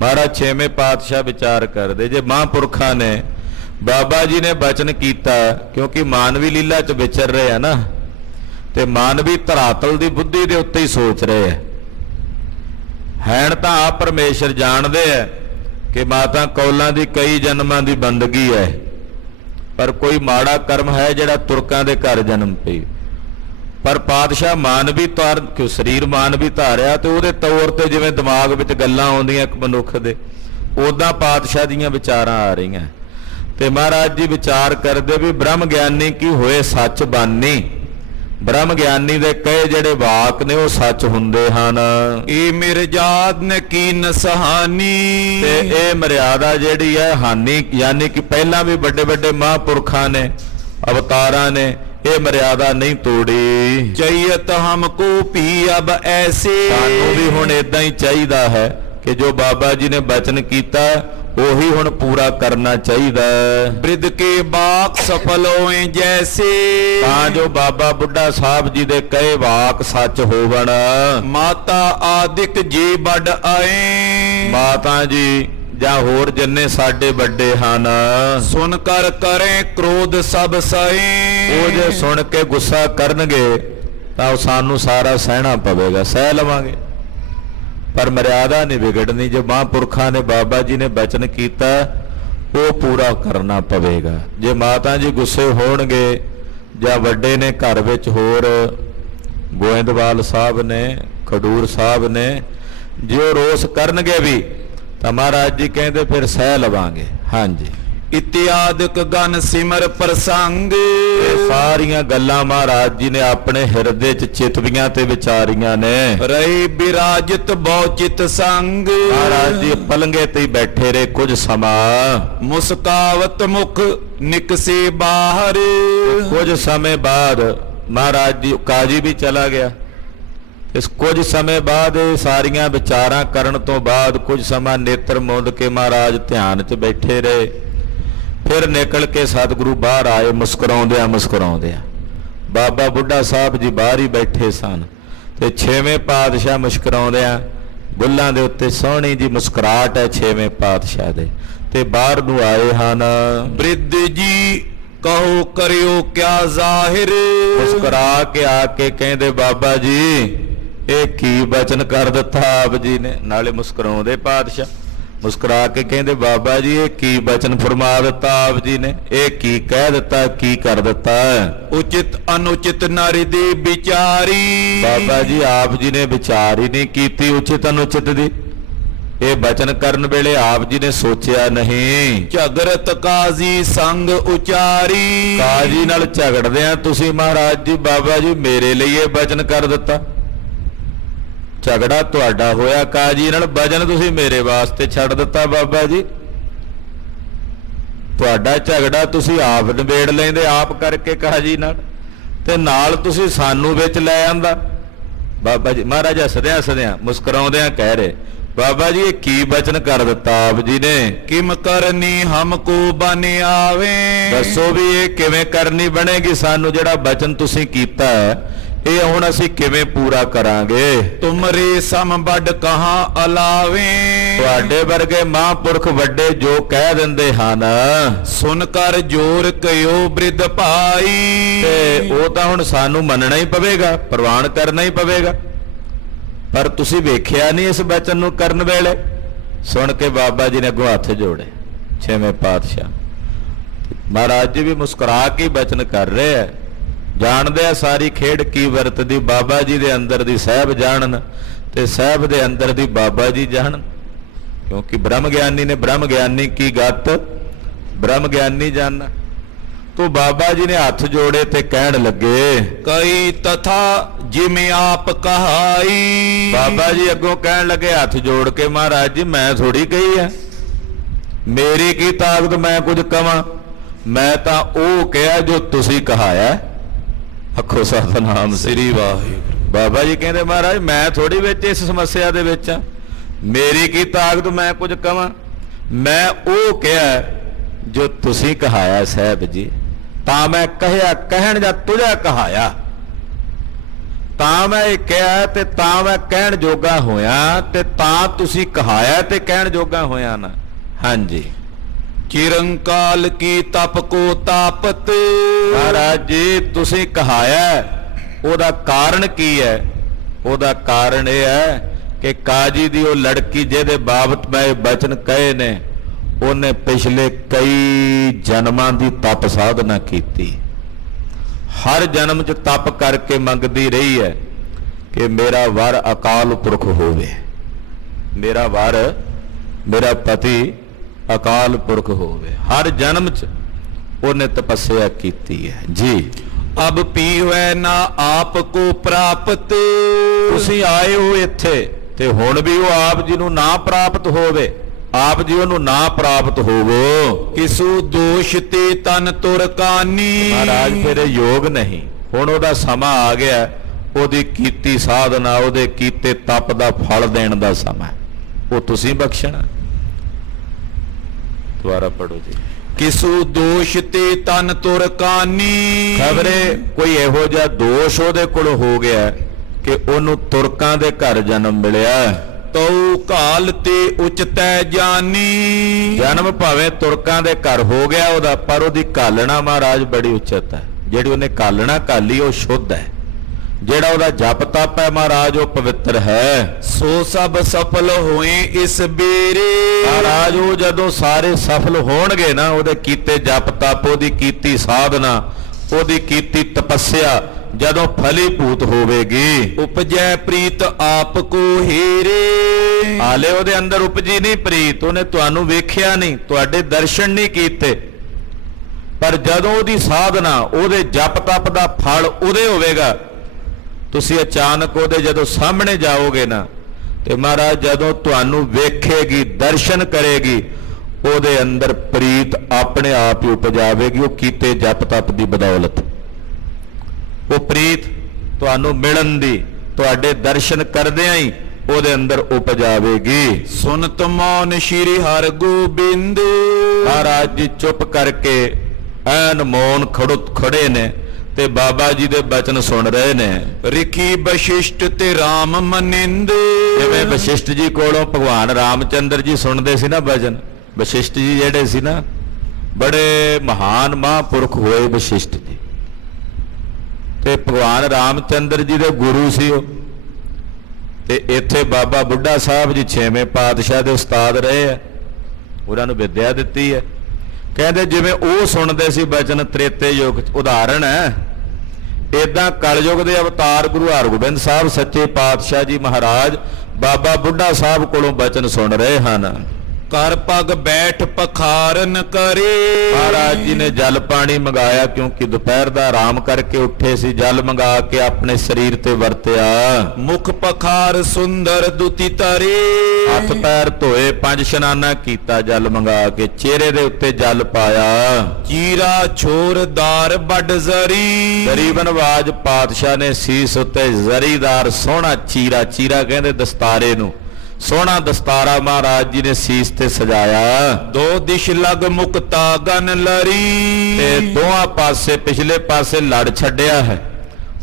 ਮਹਾਰਾਜ ਛੇਵੇਂ ਪਾਤਸ਼ਾਹ ਵਿਚਾਰ ਕਰਦੇ, ਜੇ ਮਹਾਂਪੁਰਖਾਂ ਨੇ ਬਾਬਾ ਜੀ ਨੇ ਬਚਨ ਕੀਤਾ, ਕਿਉਂਕਿ ਮਾਨਵੀ ਲੀਲਾ 'ਚ ਵਿਚਰ ਰਹੇ ਆ ਨਾ, ਤੇ ਮਾਨਵੀ ਧਰਾਤਲ ਦੀ ਬੁੱਧੀ ਦੇ ਉੱਤੇ ਹੀ ਸੋਚ ਰਹੇ ਹੈਣ ਤਾਂ ਆਪ ਪਰਮੇਸ਼ਰ ਜਾਣਦੇ ਆ ਕਿ ਮਾਤਾ ਕੌਲਾਂ ਦੀ ਕਈ ਜਨਮਾਂ ਦੀ ਬੰਦਗੀ ਹੈ, ਪਰ ਕੋਈ ਮਾੜਾ ਕਰਮ ਹੈ ਜਿਹੜਾ ਤੁਰਕਾਂ ਦੇ ਘਰ ਜਨਮ ਪਈ। ਪਰ ਪਾਤਸ਼ਾਹ ਮਾਨਵੀ ਤਾਰ ਕਿਉਂ ਸਰੀਰ ਮਾਨਵੀ ਧਾਰਿਆ ਤੇ ਉਹਦੇ ਤੌਰ ਤੇ ਜਿਵੇਂ ਦਿਮਾਗ ਵਿੱਚ ਗੱਲਾਂ ਆਉਂਦੀਆਂ ਇੱਕ ਮਨੁੱਖ ਦੇ, ਉਦਾਂ ਪਾਤਸ਼ਾਹ ਦੀਆਂ ਵਿਚਾਰਾਂ ਆ ਰਹੀਆਂ। ਤੇ ਮਹਾਰਾਜ ਜੀ ਵਿਚਾਰ ਕਰਦੇ ਵੀ ਬ੍ਰਹਮ ਗਿਆਨੀ ਕੀ ਹੋਏ ਸੱਚ ਬਾਨੀ, ਬ੍ਰਹਮ ਗਿਆਨੀ ਦੇ ਕਹੇ ਜਿਹੜੇ ਵਾਕ ਨੇ ਉਹ ਸੱਚ ਹੁੰਦੇ ਹਨ। ਇਹ ਮਿਰਜਾਦ ਨੇ ਕੀ ਨਸਹਾਨੀ, ਤੇ ਇਹ ਮਰਿਆਦਾ ਜਿਹੜੀ ਹੈ ਹਾਨੀ, ਯਾਨੀ ਕਿ ਪਹਿਲਾਂ ਵੀ ਵੱਡੇ ਵੱਡੇ ਮਹਾਂਪੁਰਖਾਂ ਨੇ ਅਵਤਾਰਾਂ ਨੇ ਇਹ ਮਰਿਆਦਾ ਨਹੀਂ ਤੋੜੀ। ਚਈਤ ਹਮਕੋ ਭੀ ਅਬ ਐਸੇ, ਸਾਨੂੰ ਵੀ ਹੁਣ ਇਦਾਂ ਹੀ ਚਾਹੀਦਾ ਹੈ ਕਿ ਜੋ ਬਾਬਾ ਜੀ ਨੇ ਬਚਨ ਕੀਤਾ ਉਹੀ ਹੁਣ ਪੂਰਾ ਕਰਨਾ ਚਾਹੀਦਾ। ਬ੍ਰਿਧ ਕੇ ਬਾਕ ਸਫਲ ਹੋਏ ਜੈਸੇ, ਤਾਂ ਜੋ ਬਾਬਾ ਬੁੱਢਾ ਸਾਹਿਬ ਜੀ ਦੇ ਕਹੇ ਵਾਕ ਸੱਚ ਹੋਵਣ। ਮਾਤਾ ਆਦਿਕ ਜੀ ਵੱਡ ਆਏ, ਮਾਤਾ ਜੀ ਜਾਂ ਹੋਰ ਜਿੰਨੇ ਸਾਡੇ ਵੱਡੇ ਹਨ, ਸੁਣ ਕਰ ਕਰੇ ਕ੍ਰੋਧ ਸਭ ਸਹੇ, ਉਹ ਜੇ ਸੁਣ ਕੇ ਗੁੱਸਾ ਕਰਨਗੇ ਤਾਂ ਸਾਨੂੰ ਸਾਰਾ ਸਹਿਣਾ ਪਵੇਗਾ, ਸਹਿ ਲਵਾਂਗੇ, ਪਰ ਮਰਿਆਦਾ ਨਹੀਂ ਵਿਗੜਨੀ। ਜੇ ਮਹਾਂਪੁਰਖਾਂ ਨੇ ਬਾਬਾ ਜੀ ਨੇ ਬਚਨ ਕੀਤਾ ਉਹ ਪੂਰਾ ਕਰਨਾ ਪਵੇਗਾ। ਜੇ ਮਾਤਾ ਜੀ ਗੁੱਸੇ ਹੋਣਗੇ ਜਾਂ ਵੱਡੇ ਨੇ ਘਰ ਵਿੱਚ ਹੋਰ ਗੋਇੰਦਵਾਲ ਸਾਹਿਬ ਨੇ, ਖਡੂਰ ਸਾਹਿਬ ਨੇ, ਜੇ ਉਹ ਰੋਸ ਕਰਨਗੇ ਵੀ ਤਾਂ ਮਹਾਰਾਜ ਜੀ ਕਹਿੰਦੇ ਫਿਰ ਸਹਿ ਲਵਾਂਗੇ। ਹਾਂਜੀ, ਇਤਿਆਦਿਕ ਗਨ ਸਿਮਰ ਪ੍ਰਸੰਗ, ਇਹ ਸਾਰੀਆਂ ਗੱਲਾਂ ਮਹਾਰਾਜ ਜੀ ਨੇ ਆਪਣੇ ਹਿਰਦੇ 'ਚ ਚਿਤਵੀਆਂ ਤੇ ਵਿਚਾਰੀਆਂ ਨੇ। ਰਹੇ ਬਿਰਾਜਿਤ ਬਹੁ ਚਿਤ ਸੰਗ, ਮਹਾਰਾਜ ਜੀ ਪਲੰਗੇ ਤੇ ਹੀ ਬੈਠੇ ਰਹੇ ਕੁਝ ਸਮਾਂ, ਮੁਸਕਾਵਤ ਮੁਖ ਨਿਕਸੇ ਬਾਹਰ, ਕੁਝ ਸਮੇਂ ਬਾਅਦ ਮਹਾਰਾਜ ਜੀ ਕਾਜੀ ਵੀ ਚਲਾ ਗਿਆ। ਇਸ ਕੁਝ ਸਮੇਂ ਬਾਅਦ ਸਾਰੀਆਂ ਵਿਚਾਰਾਂ ਕਰਨ ਤੋਂ ਬਾਅਦ ਕੁਝ ਸਮਾਂ ਨੇਤਰ ਮੁੰਦ ਕੇ ਮਹਾਰਾਜ ਧਿਆਨ 'ਚ ਬੈਠੇ ਰਹੇ। ਫਿਰ ਨਿਕਲ ਕੇ ਸਤਿਗੁਰੂ ਬਾਹਰ ਆਏ ਮੁਸਕਰਾਉਂਦਿਆਂ। ਬਾਬਾ ਬੁੱਢਾ ਸਾਹਿਬ ਜੀ ਬਾਹਰ ਹੀ ਬੈਠੇ ਸਨ ਤੇ ਛੇਵੇਂ ਪਾਤਸ਼ਾਹ ਮੁਸਕਰਾਉਂਦਿਆਂ, ਬੁੱਲਾਂ ਦੇ ਉੱਤੇ ਸੋਹਣੀ ਜੀ ਮੁਸਕਰਾਹਟ ਹੈ ਛੇਵੇਂ ਪਾਤਸ਼ਾਹ ਦੇ, ਤੇ ਬਾਹਰ ਨੂੰ ਆਏ ਹਨ। ਬ੍ਰਿਧ ਜੀ ਕਹੋ ਕਰਿਓ ਕਿਆ ਜ਼ਾਹਿਰ, ਮੁਸਕਰਾ ਕੇ ਆ ਕੇ ਕਹਿੰਦੇ ਬਾਬਾ ਜੀ ਇਹ ਕੀ ਬਚਨ ਕਰ ਦਿੱਤਾ ਆਪ ਜੀ ਨੇ। ਨਾਲੇ ਮੁਸਕਰਾਉਂਦੇ ਪਾਤਸ਼ਾਹ ਮੁਸਕਰਾ ਕੇ ਕਹਿੰਦੇ ਬਾਬਾ ਜੀ ਇਹ ਕੀ ਬਚਨ ਫਰਮਾ ਦਿੱਤਾ ਆਪ ਜੀ ਨੇ, ਇਹ ਕੀ ਕਹਿ ਦਿੱਤਾ, ਕੀ ਕਰ ਦਿੱਤਾ। ਉਚਿਤ ਅਨੁਚਿਤ ਨਾਰੀ ਦੀ ਵਿਚਾਰੀ, ਬਾਬਾ ਜੀ ਆਪ ਜੀ ਨੇ ਵਿਚਾਰ ਹੀ ਨਹੀਂ ਕੀਤੀ ਉਚਿਤ ਅਨੁਚਿਤ ਦੀ। ਇਹ ਬਚਨ ਕਰਨ ਵੇਲੇ ਆਪ ਜੀ ਨੇ ਸੋਚਿਆ ਨਹੀਂ। ਝਗਰਤ ਕਾਜ਼ੀ ਸੰਗ ਉਚਾਰੀ, ਕਾਜੀ ਨਾਲ ਝਗੜਦੇ ਆ ਤੁਸੀਂ ਮਹਾਰਾਜ ਜੀ, ਬਾਬਾ ਜੀ ਮੇਰੇ ਲਈ ਇਹ ਬਚਨ ਕਰ ਦਿੱਤਾ। ਝਗੜਾ ਤੁਹਾਡਾ ਹੋਇਆ ਕਾਜੀ ਨਾਲ, ਵਜਨ ਤੁਸੀਂ ਮੇਰੇ ਵਾਸਤੇ ਛੱਡ ਦਿੱਤਾ ਬਾਬਾ ਜੀ। ਤੁਹਾਡਾ ਝਗੜਾ ਤੁਸੀਂ ਆਪ ਨਿਬੇੜ ਲੈਂਦੇ ਆਪ ਕਰਕੇ ਕਾਜੀ ਨਾਲ, ਤੇ ਨਾਲ ਤੁਸੀਂ ਸਾਨੂੰ ਵਿੱਚ ਲੈ ਆਂਦਾ। ਬਾਬਾ ਜੀ ਮਹਾਰਾਜ ਹੱਸਦਿਆਂ ਹੱਸਦਿਆਂ ਮੁਸਕਰਾਉਂਦਿਆਂ ਕਹਿ ਰਹੇ, ਬਾਬਾ ਜੀ ਇਹ ਕੀ ਬਚਨ ਕਰ ਦਿੱਤਾ ਆਪ ਜੀ ਨੇ? ਕਿਮ ਕਰਨੀ ਹਮਕੋ ਬਨ ਆਵੇ। ਦੱਸੋ ਵੀ ਇਹ ਕਿਵੇਂ ਕਰਨੀ ਬਣੇਗੀ ਸਾਨੂੰ? ਜਿਹੜਾ ਬਚਨ ਤੁਸੀਂ ਕੀਤਾ ਹੈ ਇਹ ਹੁਣ ਅਸੀਂ ਕਿਵੇਂ ਪੂਰਾ ਕਰਾਂਗੇ? ਤੁਮਰੇ ਸਮ ਵੱਡ ਕਹਾਂ ਅਲਾਵੇ। ਤੁਹਾਡੇ ਵਰਗੇ ਮਹਾਂਪੁਰਖ ਵੱਡੇ ਜੋ ਕਹਿ ਦਿੰਦੇ ਹਨ, ਸੁਨ ਕਰ ਜੋਰ ਕਯੋ ਬ੍ਰਿਧ ਭਾਈ। ਤੇ ਉਹ ਤਾਂ ਹੁਣ ਸਾਨੂੰ ਮੰਨਣਾ ਹੀ ਪਵੇਗਾ, ਪ੍ਰਵਾਨ ਕਰਨਾ ਹੀ ਪਵੇਗਾ। ਪਰ ਤੁਸੀਂ ਵੇਖਿਆ ਨਹੀਂ ਇਸ ਬਚਨ ਨੂੰ ਕਰਨ ਵੇਲੇ? ਸੁਣ ਕੇ ਬਾਬਾ ਜੀ ਨੇ ਅੱਗੋਂ ਹੱਥ ਜੋੜੇ। ਛੇਵੇਂ ਪਾਤਸ਼ਾਹ ਮਹਾਰਾਜ ਜੀ ਵੀ ਮੁਸਕਰਾ ਕੇ ਬਚਨ ਕਰ ਰਹੇ ਹੈ, ਜਾਣਦੇ ਆ ਸਾਰੀ ਖੇਡ ਕੀ ਵਰਤਦੀ। ਬਾਬਾ ਜੀ ਦੇ ਅੰਦਰ ਦੀ ਸਾਹਿਬ ਜਾਣਨ ਤੇ ਸਾਹਿਬ ਦੇ ਅੰਦਰ ਦੀ ਬਾਬਾ ਜੀ ਜਾਣਨ, ਕਿਉਂਕਿ ਬ੍ਰਹਮ ਗਿਆਨੀ ਨੇ ਬ੍ਰਹਮ ਗਿਆਨੀ ਕੀ ਗੱਤ ਬ੍ਰਹਮ ਗਿਆਨੀ ਜਾਣਨਾ। ਤੋ ਬਾਬਾ ਜੀ ਨੇ ਹੱਥ ਜੋੜੇ ਤੇ ਕਹਿਣ ਲੱਗੇ, ਕਈ ਤਥਾ ਜਿਵੇਂ ਆਪ ਕਹਾਈ। ਬਾਬਾ ਜੀ ਅੱਗੋਂ ਕਹਿਣ ਲੱਗੇ ਹੱਥ ਜੋੜ ਕੇ, ਮਹਾਰਾਜ ਜੀ ਮੈਂ ਥੋੜੀ ਕਹੀ ਹੈ, ਮੇਰੀ ਕੀ ਤਾਕਤ ਮੈਂ ਕੁਝ ਕਵਾਂ? ਮੈਂ ਤਾਂ ਉਹ ਕਿਹਾ ਜੋ ਤੁਸੀਂ ਕਹਾਇਆ। ਅੱਖੋ ਸਤਿਨਾਮ ਸ੍ਰੀ ਵਾਹਿਗੁਰੂ। ਬਾਬਾ ਜੀ ਕਹਿੰਦੇ ਮਹਾਰਾਜ ਮੈਂ ਥੋੜੀ ਵਿੱਚ ਇਸ ਸਮੱਸਿਆ ਦੇ ਵਿੱਚ ਆ, ਮੇਰੀ ਕੀ ਤਾਕਤ ਮੈਂ ਕੁਝ ਕਵਾਂ? ਮੈਂ ਉਹ ਕਿਹਾ ਜੋ ਤੁਸੀਂ ਕਹਾਇਆ ਸਾਹਿਬ ਜੀ। ਤਾਂ ਮੈਂ ਕਹਿਆ ਕਹਿਣ ਜਾਂ ਤੁਝਾ ਕਹਾਇਆ, ਤਾਂ ਮੈਂ ਇਹ ਕਿਹਾ ਤੇ ਤਾਂ ਮੈਂ ਕਹਿਣ ਜੋਗਾ ਹੋਇਆ, ਤੇ ਤਾਂ ਤੁਸੀਂ ਕਹਾਇਆ ਤੇ ਕਹਿਣ ਜੋਗਾ ਹੋਇਆ ਨਾ। ਹਾਂਜੀ। ਚਿਰੰਕਾਲ ਕੀ ਤਪ ਕੋ ਤਾਪਤ। ਮਹਾਰਾਜ ਜੀ ਤੁਸੀਂ ਕਹਾਇਆ, ਉਹਦਾ ਕਾਰਨ ਕੀ ਹੈ? ਉਹਦਾ ਕਾਰਨ ਇਹ ਹੈ ਕਿ ਕਾਜੀ ਦੀ ਉਹ ਲੜਕੀ ਜਿਹਦੇ ਬਾਬਤ ਮੈਂ ਇਹ ਬਚਨ ਕਹੇ ਨੇ, ਉਹਨੇ ਪਿਛਲੇ ਕਈ ਜਨਮਾਂ ਦੀ ਤਪ ਸਾਧਨਾ ਕੀਤੀ। ਹਰ ਜਨਮ 'ਚ ਤਪ ਕਰਕੇ ਮੰਗਦੀ ਰਹੀ ਹੈ ਕਿ ਮੇਰਾ ਵਰ ਅਕਾਲ ਪੁਰਖ ਹੋਵੇ, ਮੇਰਾ ਵਰ ਮੇਰਾ ਪਤੀ ਅਕਾਲ ਪੁਰਖ ਹੋਵੇ। ਹਰ ਜਨਮ 'ਚ ਉਹਨੇ ਤਪੱਸਿਆ ਕੀਤੀ ਹੈ ਜੀ। ਅਬ ਪੀਵੈ ਨਾ ਆਪ ਕੋ ਪ੍ਰਾਪਤ। ਤੁਸੀਂ ਆਏ ਹੋ ਇੱਥੇ ਤੇ ਹੁਣ ਵੀ ਉਹ ਆਪ ਜੀ ਨੂੰ ਨਾ ਪ੍ਰਾਪਤ ਹੋਵੇ, ਆਪ ਜੀ ਉਹਨੂੰ ਨਾ ਪ੍ਰਾਪਤ ਹੋਵੋ। ਕਿਸੂ ਦੋਸ਼ ਤੇ ਤਨ ਤੁਰ ਕਾਨੀ। ਮਹਾਰਾਜ ਫਿਰ ਯੋਗ ਨਹੀਂ, ਹੁਣ ਉਹਦਾ ਸਮਾਂ ਆ ਗਿਆ, ਉਹਦੀ ਕੀਤੀ ਸਾਧਨਾ ਉਹਦੇ ਕੀਤੇ ਤਪ ਦਾ ਫਲ ਦੇਣ ਦਾ ਸਮਾਂ, ਉਹ ਤੁਸੀਂ ਬਖਸ਼ਣਾ। ਦੁਆਰਾ ਪੜੋ ਜੀ। ਕਿਸੂ ਦੋਸ਼ ਤੇ ਤਨ ਤੁਰ ਕਾਨੀ। ਖਬਰੇ ਕੋਈ ਇਹੋ ਜਿਹਾ ਦੋਸ਼ ਉਹਦੇ ਕੋਲ ਹੋ ਗਿਆ ਕਿ ਉਹਨੂੰ ਤੁਰਕਾਂ ਦੇ ਘਰ ਜਨਮ ਮਿਲਿਆ। ਤਉ ਕਾਲ ਤੇ ਉਚਤੈ ਜਾਨੀ। ਜਨਮ ਭਾਵੇਂ ਤੁਰਕਾਂ ਦੇ ਘਰ ਹੋ ਗਿਆ ਉਹਦਾ, ਪਰ ਉਹਦੀ ਕਾਲਣਾ ਮਹਾਰਾਜ ਬੜੀ ਉਚਤ ਹੈ। ਜਿਹੜੀ ਉਹਨੇ ਕਾਲਣਾ ਕਾਲੀ ਉਹ ਸ਼ੁੱਧ ਹੈ। ਜਿਹੜਾ ਉਹਦਾ ਜਪ ਤਪ ਹੈ ਮਹਾਰਾਜ ਉਹ ਪਵਿੱਤਰ ਹੈ। ਸੋ ਸਭ ਸਫਲ ਹੋਏ ਇਸ ਬੇਰੇ। ਮਹਾਰਾਜ ਉਹ ਜਦੋਂ ਸਾਰੇ ਸਫਲ ਹੋਣਗੇ ਨਾ, ਉਹਦੇ ਕੀਤੇ ਜਪ ਤਪ, ਉਹਦੀ ਕੀਤੀ ਸਾਧਨਾ, ਉਹਦੀ ਕੀਤੀ ਤਪੱਸਿਆ ਜਦੋਂ ਫਲੀਭੂਤ ਹੋਵੇਗੀ, ਉਪਜੈ ਪ੍ਰੀਤ ਆਪ ਕੋ ਹੀਰੇ। ਹਾਲੇ ਉਹਦੇ ਅੰਦਰ ਉਪਜੀ ਨਹੀਂ ਪ੍ਰੀਤ, ਉਹਨੇ ਤੁਹਾਨੂੰ ਵੇਖਿਆ ਨਹੀਂ, ਤੁਹਾਡੇ ਦਰਸ਼ਨ ਨਹੀਂ ਕੀਤੇ, ਪਰ ਜਦੋਂ ਉਹਦੀ ਸਾਧਨਾ ਉਹਦੇ ਜਪ ਤਪ ਦਾ ਫਲ ਉਹਦੇ ਹੋਵੇਗਾ, ਤੁਸੀਂ ਅਚਾਨਕ ਉਹਦੇ ਜਦੋਂ ਸਾਹਮਣੇ ਜਾਓਗੇ ਨਾ, ਤੇ ਮਹਾਰਾਜ ਜਦੋਂ ਤੁਹਾਨੂੰ ਵੇਖੇਗੀ, ਦਰਸ਼ਨ ਕਰੇਗੀ, ਉਹਦੇ ਅੰਦਰ ਪ੍ਰੀਤ ਆਪਣੇ ਆਪ ਹੀ ਉਪਜਾਵੇਗੀ। ਉਹ ਕੀਤੇ ਜਪ ਤਪ ਦੀ ਬਦੌਲਤ ਉਹ ਪ੍ਰੀਤ ਤੁਹਾਨੂੰ ਮਿਲਣ ਦੀ, ਤੁਹਾਡੇ ਦਰਸ਼ਨ ਕਰਦਿਆਂ ਹੀ ਉਹਦੇ ਅੰਦਰ ਉਪਜਾਵੇਗੀ। ਸੁਨਤ ਮੌਨ ਸ਼੍ਰੀ ਹਰਿ ਗੋਬਿੰਦ। ਮਹਾਰਾਜ ਜੀ ਚੁੱਪ ਕਰਕੇ ਐਨ ਮੌਨ ਖੜੇ ਨੇ ਤੇ ਬਾਬਾ ਜੀ ਦੇ ਬਚਨ ਸੁਣ ਰਹੇ ਨੇ। ਰਿਖੀ ਵਸ਼ਿਸ਼ਟ ਤੇ ਰਾਮ ਮਨਿੰਦ। ਜਿਵੇਂ ਵਸ਼ਿਸ਼ਟ ਜੀ ਕੋਲੋਂ ਭਗਵਾਨ ਰਾਮਚੰਦਰ ਜੀ ਸੁਣਦੇ ਸੀ ਨਾ ਬਚਨ, ਵਸ਼ਿਸ਼ਟ ਜੀ ਜਿਹੜੇ ਸੀ ਨਾ ਬੜੇ ਮਹਾਨ ਮਹਾਂਪੁਰਖ ਹੋਏ ਵਸ਼ਿਸ਼ਟ ਜੀ, ਤੇ ਭਗਵਾਨ ਰਾਮਚੰਦਰ ਜੀ ਦੇ ਗੁਰੂ ਸੀ ਉਹ। ਤੇ ਇੱਥੇ ਬਾਬਾ ਬੁੱਢਾ ਸਾਹਿਬ ਜੀ 6ਵੇਂ ਪਾਤਸ਼ਾਹ ਦੇ ਉਸਤਾਦ ਰਹੇ ਆ, ਉਹਨਾਂ ਨੂੰ ਵਿਦਿਆ ਦਿੱਤੀ ਹੈ। ਕਹਿੰਦੇ ਜਿਵੇਂ ਉਹ ਸੁਣਦੇ ਸੀ ਬਚਨ ਤ੍ਰੇਤੇ ਯੁੱਗ, ਉਦਾਹਰਣ ਹੈ ਏਦਾਂ ਕਲਯੁਗ ਦੇ ਅਵਤਾਰ ਗੁਰੂ ਹਰਗੋਬਿੰਦ ਸਾਹਿਬ ਸੱਚੇ ਪਾਤਸ਼ਾਹ ਜੀ ਮਹਾਰਾਜ ਬਾਬਾ ਬੁੱਢਾ ਸਾਹਿਬ ਕੋਲੋਂ ਬਚਨ ਸੁਣ ਰਹੇ ਹਨ। ਕਰ ਪਗ ਬੈਠ ਪਖਾਰਨ ਕਰੇ। ਮਹਾਰਾਜ ਜੀ ਨੇ ਜਲ ਪਾਣੀ ਮੰਗਾਇਆ, ਕਿਉਂਕਿ ਦੁਪਹਿਰ ਦਾ ਆਰਾਮ ਕਰਕੇ ਉੱਠੇ ਸੀ। ਜਲ ਮੰਗਾ ਕੇ ਆਪਣੇ ਸਰੀਰ ਤੇ ਵਰਤਿਆ। ਮੁਖ ਪਖਾਰ ਸੁੰਦਰ ਦੁਤੀ ਤਰੇ। ਹੱਥ ਪੈਰ ਧੋਏ, 5 ਇਸ਼ਨਾਨਾ ਕੀਤਾ ਜਲ ਮੰਗਾ ਕੇ। ਚਿਹਰੇ ਦੇ ਉੱਤੇ ਜਲ ਪਾਇਆ। ਚੀਰਾ ਛੋਰਦਾਰ ਵੱਡ ਜ਼ਰੀ। ਗਰੀਬਨ ਆਵਾਜ਼ ਪਾਤਸ਼ਾਹ ਨੇ ਸੀਸ ਉੱਤੇ ਜ਼ਰੀਦਾਰ ਸੋਹਣਾ ਚੀਰਾ, ਚੀਰਾ ਕਹਿੰਦੇ ਦਸਤਾਰੇ ਨੂੰ, ਸੋਹਣਾ ਦਸਤਾਰਾ ਮਹਾਰਾਜ ਜੀ ਨੇ ਸੀਸ ਤੇ ਸਜਾਇਆ। ਦੋ ਦਿਸ਼ ਲਗ ਮੁਕਤਾ ਗਨ ਲਰੀ। ਤੇ ਦੋਹਾਂ ਪਾਸੇ, ਪਿਛਲੇ ਪਾਸੇ ਲੜ ਛੱਡਿਆ ਹੈ,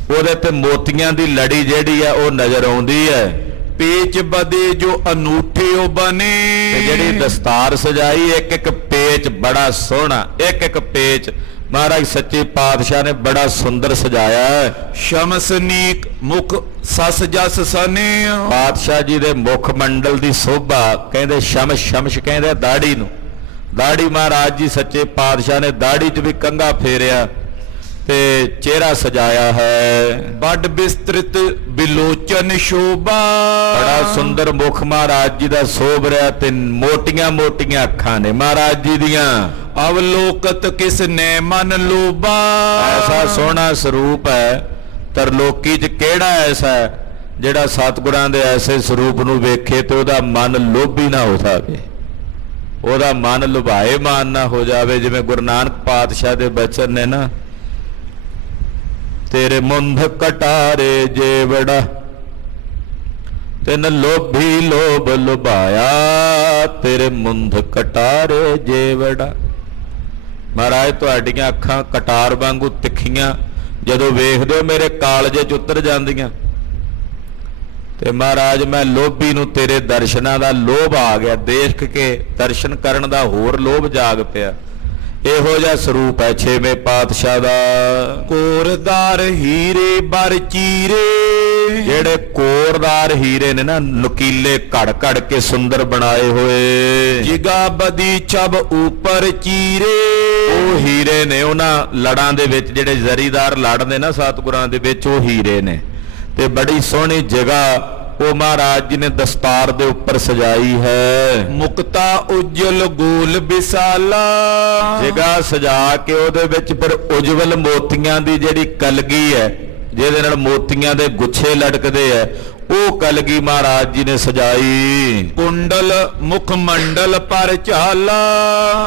ਉਹਦੇ ਤੇ ਮੋਤੀਆਂ ਦੀ ਲੜੀ ਜਿਹੜੀ ਹੈ ਉਹ ਨਜ਼ਰ ਆਉਂਦੀ ਹੈ। ਪੇਚ ਬਦੇ ਜੋ ਅਨੂਠੇ ਉਹ ਬਨੇ। ਤੇ ਜਿਹੜੀ ਦਸਤਾਰ ਸਜਾਈ, ਇੱਕ ਇੱਕ ਪੇਚ ਬੜਾ ਸੋਹਣਾ, ਇੱਕ ਇੱਕ ਪੇਚ ਮਹਾਰਾਜ ਸੱਚੇ ਪਾਤਸ਼ਾਹ ਨੇ ਬੜਾ ਸੁੰਦਰ ਸਜਾਇਆ। ਸ਼ਮਸਨੀਕ ਮੁਖ ਸਸ ਜਸ ਸਨੇ। ਪਾਤਸ਼ਾਹ ਜੀ ਦੇ ਮੁਖ ਮੰਡਲ ਦੀ ਸੋਭਾ ਕਹਿੰਦੇ ਸ਼ਮਸ਼, ਸ਼ਮਸ਼ ਕਹਿੰਦੇ ਦਾੜੀ ਨੂੰ। ਦਾੜੀ ਮਹਾਰਾਜ ਜੀ ਸੱਚੇ ਪਾਤਸ਼ਾਹ ਨੇ ਦਾੜੀ 'ਚ ਵੀ ਕੰਘਾ ਫੇਰਿਆ ਤੇ ਚਿਹਰਾ ਸਜਾਇਆ ਹੈ। ਵੱਡ ਵਿਸਤ੍ਰਿਤ ਬਿਲੋਚਨ ਸ਼ੋਭਾ। ਬੜਾ ਸੁੰਦਰ ਮੁਖ ਮਹਾਰਾਜ ਜੀ ਦਾ ਸੋਭ ਰਿਹਾ ਤੇ ਮੋਟੀਆਂ ਮੋਟੀਆਂ ਅੱਖਾਂ ਨੇ ਮਹਾਰਾਜ ਜੀ ਦੀਆਂ। ਅਵਲੋਕਤ ਕਿਸ ਨੇ ਮਨ ਲੋਭਾ। ਐਸਾ ਸੋਹਣਾ ਸਰੂਪ ਹੈ, ਤਰਲੋਕੀ 'ਚ ਕਿਹੜਾ ਐਸਾ ਹੈ ਜਿਹੜਾ ਸਤਿਗੁਰਾਂ ਦੇ ਐਸੇ ਸਰੂਪ ਨੂੰ ਵੇਖੇ ਤੇ ਉਹਦਾ ਮਨ ਲੋਭੀ ਨਾ ਹੋ ਜਾਵੇ, ਉਹਦਾ ਮਨ ਲੁਭਾਏਮਾਨ ਨਾ ਹੋ ਜਾਵੇ। ਜਿਵੇਂ ਗੁਰੂ ਨਾਨਕ ਪਾਤਸ਼ਾਹ ਦੇ ਬਚਨ ਨੇ ਨਾ, ਤੇਰੇ ਮੁੰਧ ਕਟਾਰੇ ਜੇਵੜਾ ਤਿਨ ਲੋਭੀ ਲੋਭ ਲੁਭਾਇਆ। ਤੇਰੇ ਮੁੰਧ ਕਟਾਰੇ ਜੇਵੜਾ। ਮਹਾਰਾਜ ਤੁਹਾਡੀਆਂ ਅੱਖਾਂ ਕਟਾਰ ਵਾਂਗੂ ਤਿੱਖੀਆਂ, ਜਦੋਂ ਵੇਖਦੇ ਹੋ ਮੇਰੇ ਕਾਲਜੇ 'ਚ ਉਤਰ ਜਾਂਦੀਆਂ। ਤੇ ਮਹਾਰਾਜ ਮੈਂ ਲੋਭੀ ਨੂੰ ਤੇਰੇ ਦਰਸ਼ਨਾਂ ਦਾ ਲੋਭ ਆ ਗਿਆ, ਦੇਖ ਕੇ ਦਰਸ਼ਨ ਕਰਨ ਦਾ ਹੋਰ ਲੋਭ ਜਾਗ ਪਿਆ। ਇਹੋ ਜਿਹਾ ਸਰੂਪ ਹੈ ਛੇਵੇਂ ਪਾਤਸ਼ਾਹ ਦਾ। ਕੋਰਦਾਰ ਹੀਰੇ ਬਰ ਚੀਰੇ। ਜਿਹੜੇ ਕੋਰਦਾਰ ਹੀਰੇ ਨੇ ਨਾ, ਨੁਕੀਲੇ ਘੜ ਘੜ ਕੇ ਸੁੰਦਰ ਬਣਾਏ ਹੋਏ। ਜਿਗਾ ਬਦੀ ਛਬ ਉਪਰ ਚੀਰੇ। ਉਹ ਹੀਰੇ ਨੇ, ਉਹਨਾਂ ਲੜਾਂ ਦੇ ਵਿੱਚ ਜਿਹੜੇ ਜ਼ਰੀਦਾਰ ਲੜ ਨੇ ਨਾ ਸਤਿਗੁਰਾਂ ਦੇ ਵਿੱਚ, ਉਹ ਹੀਰੇ ਨੇ। ਤੇ ਬੜੀ ਸੋਹਣੀ ਜਗ੍ਹਾ ਉਹ ਮਹਾਰਾਜ ਜੀ ਨੇ ਦਸਤਾਰ ਦੇ ਉੱਪਰ ਸਜਾਈ ਹੈ। ਮੁਕਤਾ ਉਜਲ ਗੋਲ ਵਿਸਾਲਾ। ਜਗ੍ਹਾ ਸਜਾ ਕੇ ਉਹਦੇ ਵਿੱਚ ਫਿਰ ਉਜਵਲ ਮੋਤੀਆਂ ਦੀ ਜਿਹੜੀ ਕਲਗੀ ਹੈ, ਜਿਹਦੇ ਨਾਲ ਮੋਤੀਆਂ ਦੇ ਗੁੱਛੇ ਲਟਕਦੇ ਆ, ਉਹ ਕਲਗੀ ਮਹਾਰਾਜ ਜੀ ਨੇ ਸਜਾਈ। ਕੁੰਡਲ ਮੁਖ ਮੰਡਲ ਪਰ ਝਾਲਾ।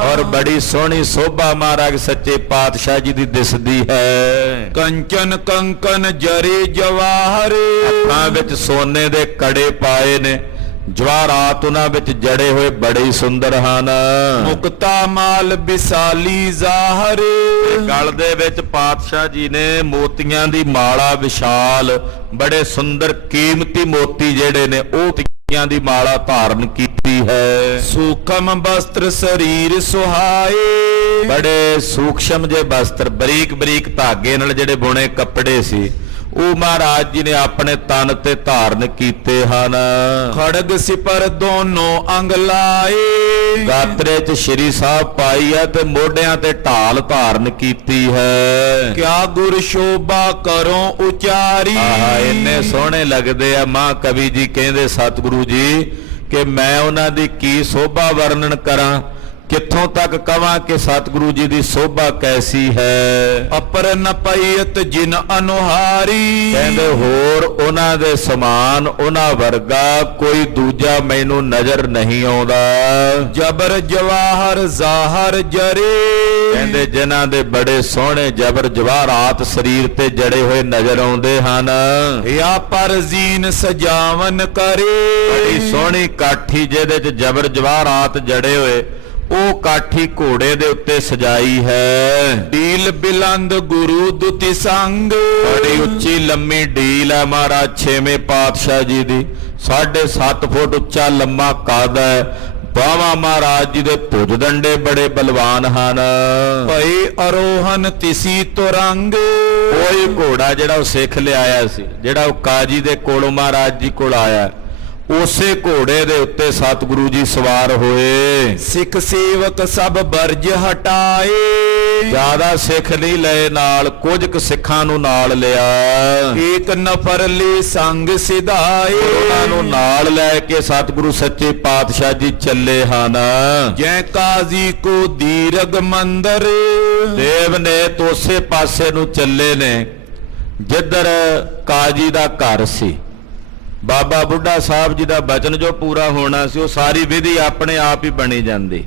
ਔਰ ਬੜੀ ਸੋਹਣੀ ਸੋਭਾ ਮਹਾਰਾਜ ਸੱਚੇ ਪਾਤਸ਼ਾਹ ਜੀ ਦੀ ਦਿਸਦੀ ਹੈ। ਕੰਚਨ ਕੰਕਨ ਜਰੇ ਜਵਾਹਰ। ਅੱਖਾਂ ਵਿੱਚ ਸੋਨੇ ਦੇ ਕੜੇ ਪਾਏ ਨੇ, ਜਵਾਹਰਾਤ ਉਹਨਾਂ ਵਿੱਚ ਜੜੇ ਹੋਏ ਬੜੇ ਹੀ ਸੁੰਦਰ ਹਨ। ਮੁਕਤਾ ਮਾਲ ਵਿਸਾਲੀ ਜ਼ਾਹਰ। ਗਲ ਦੇ ਵਿੱਚ ਪਾਤਸ਼ਾਹ ਜੀ ਨੇ ਮੋਤੀਆਂ ਦੀ ਮਾਲਾ ਵਿਸ਼ਾਲ, ਬੜੇ ਸੁੰਦਰ ਕੀਮਤੀ ਮੋਤੀ ਜਿਹੜੇ ਨੇ ਉਹ ਮੋਤੀਆਂ ਦੀ ਮਾਲਾ ਧਾਰਨ ਕੀਤੀ ਹੈ। ਸੂਖਮ ਬਸਤਰ ਸਰੀਰ ਸੁਹਾਏ। ਬੜੇ ਸੂਖਸ਼ਮ ਜੇ ਬਸਤਰ, ਬਰੀਕ ਬਰੀਕ ਧਾਗੇ ਨਾਲ ਜਿਹੜੇ ਬੁਣੇ ਕੱਪੜੇ ਸੀ, ਉਹ ਮਹਾਰਾਜ ਜੀ ਨੇ ਆਪਣੇ ਤਨ ਤੇ ਧਾਰਨ ਕੀਤੇ ਹਨ। ਖੜਗ ਸਿਪਰ ਦੋਨੋਂ ਅੰਗ ਲਾਏ। ਗਾਤਰੇ 'ਚ ਸ਼੍ਰੀ ਸਾਹਿਬ ਪਾਈ ਹੈ ਤੇ ਮੋਢਿਆਂ ਤੇ ਢਾਲ ਧਾਰਨ ਕੀਤੀ ਹੈ। ਕਿਆ ਗੁਰ ਸ਼ੋਭਾ ਕਰੋ ਉਚਾਰੀ। ਆਹਾ, ਇੰਨੇ ਸੋਹਣੇ ਲੱਗਦੇ ਆ। ਮਾਂ ਕਵੀ ਜੀ ਕਹਿੰਦੇ ਸਤਿਗੁਰੂ ਜੀ ਕਿ ਮੈਂ ਉਹਨਾਂ ਦੀ ਕੀ ਸੋਭਾ ਵਰਣਨ ਕਰਾਂ, ਕਿੱਥੋਂ ਤੱਕ ਕਵਾਂ ਕਿ ਸਤਿਗੁਰੂ ਜੀ ਦੀ ਸੋਭਾ ਕੈਸੀ ਹੈ। ਅਪਰ ਨ ਪਈਤ ਜਿਨ ਅਨੁਹਾਰੀ। ਕਹਿੰਦੇ ਹੋਰ ਉਹਨਾਂ ਦੇ ਸਮਾਨ, ਉਹਨਾਂ ਵਰਗਾ ਕੋਈ ਦੂਜਾ ਮੈਨੂੰ ਨਜ਼ਰ ਨਹੀਂ ਆਉਂਦਾ। ਜਬਰ ਜਵਾਹਰ ਜ਼ਾਹਰ ਜਰੇ। ਕਹਿੰਦੇ ਜਿਨ੍ਹਾਂ ਦੇ ਬੜੇ ਸੋਹਣੇ ਜਬਰ ਜਵਾਹਰਾਤ ਸਰੀਰ ਤੇ ਜੜੇ ਹੋਏ ਨਜ਼ਰ ਆਉਂਦੇ ਹਨ। ਯਾ ਪਰ ਜ਼ੀਨ ਸਜਾਵਨ ਕਰੇ। ਬੜੀ ਸੋਹਣੀ ਕਾਠੀ ਜਿਹਦੇ 'ਚ ਜਬਰ ਜਵਾਹਰਾਤ ਜੜੇ ਹੋਏ, ਉਹ ਕਾਠੀ ਘੋੜੇ ਦੇ ਉੱਤੇ ਸਜਾਈ ਹੈ। ਡੀਲ ਬਿਲੰਦ ਗੁਰੂ ਦੁਤੀ ਸੰਗ। ਬੜੀ ਉੱਚੀ ਲੰਮੀ ਡੀਲ ਹੈ ਮਹਾਰਾਜ ਛੇਵੇਂ ਪਾਤਸ਼ਾਹ ਜੀ ਦੀ। 7.5 ਫੁੱਟ ਉੱਚਾ ਲੰਮਾ ਕੱਦ ਹੈ। ਬਾਹਾਂ ਮਹਾਰਾਜ ਜੀ ਦੇ ਭੁਜ ਦੰਡੇ ਬੜੇ ਬਲਵਾਨ ਹਨ। ਭਈ ਅਰੋਹਨ ਤਿਸੀ ਤੁਰੰਗ। ਕੋਈ ਘੋੜਾ ਜਿਹੜਾ ਉਹ ਸਿੱਖ ਲਿਆਇਆ ਸੀ, ਜਿਹੜਾ ਉਹ ਕਾਜੀ ਦੇ ਕੋਲੋਂ ਮਹਾਰਾਜ ਜੀ ਕੋਲ ਆਇਆ, ਉਸੇ ਘੋੜੇ ਦੇ ਉੱਤੇ ਸਤਿਗੁਰੂ ਜੀ ਸਵਾਰ ਹੋਏ। ਸਿੱਖ ਸੇਵਕ ਸਭ ਬਰਜ ਹਟਾਏ, ਜ਼ਿਆਦਾ ਸਿੱਖ ਨਹੀਂ ਲਏ ਨਾਲ, ਕੁਝ ਕੁ ਸਿੱਖਾਂ ਨੂੰ ਨਾਲ ਲਿਆ। ਏਕ ਨਫਰ ਲੈ ਸੰਗ ਸਿਧਾਏ, ਉਹਨਾਂ ਨੂੰ ਨਾਲ ਲੈ ਕੇ ਸਤਿਗੁਰੂ ਸੱਚੇ ਪਾਤਸ਼ਾਹ ਜੀ ਚੱਲੇ ਹਨ। ਜੈ ਕਾਜ਼ੀ ਕੋ ਦੀਰਗ ਮੰਦਰ, ਦੇਵ ਨੇ ਤੋਸੇ ਪਾਸੇ ਨੂੰ ਚੱਲੇ ਨੇ ਜਿੱਧਰ ਕਾਜੀ ਦਾ ਘਰ ਸੀ। ਬਾਬਾ ਬੁੱਢਾ ਸਾਹਿਬ ਜੀ ਦਾ ਬਚਨ ਜੋ ਪੂਰਾ ਹੋਣਾ ਸੀ, ਉਹ ਸਾਰੀ ਵਿਧੀ ਆਪਣੇ ਆਪ ਹੀ ਬਣੀ ਜਾਂਦੀ।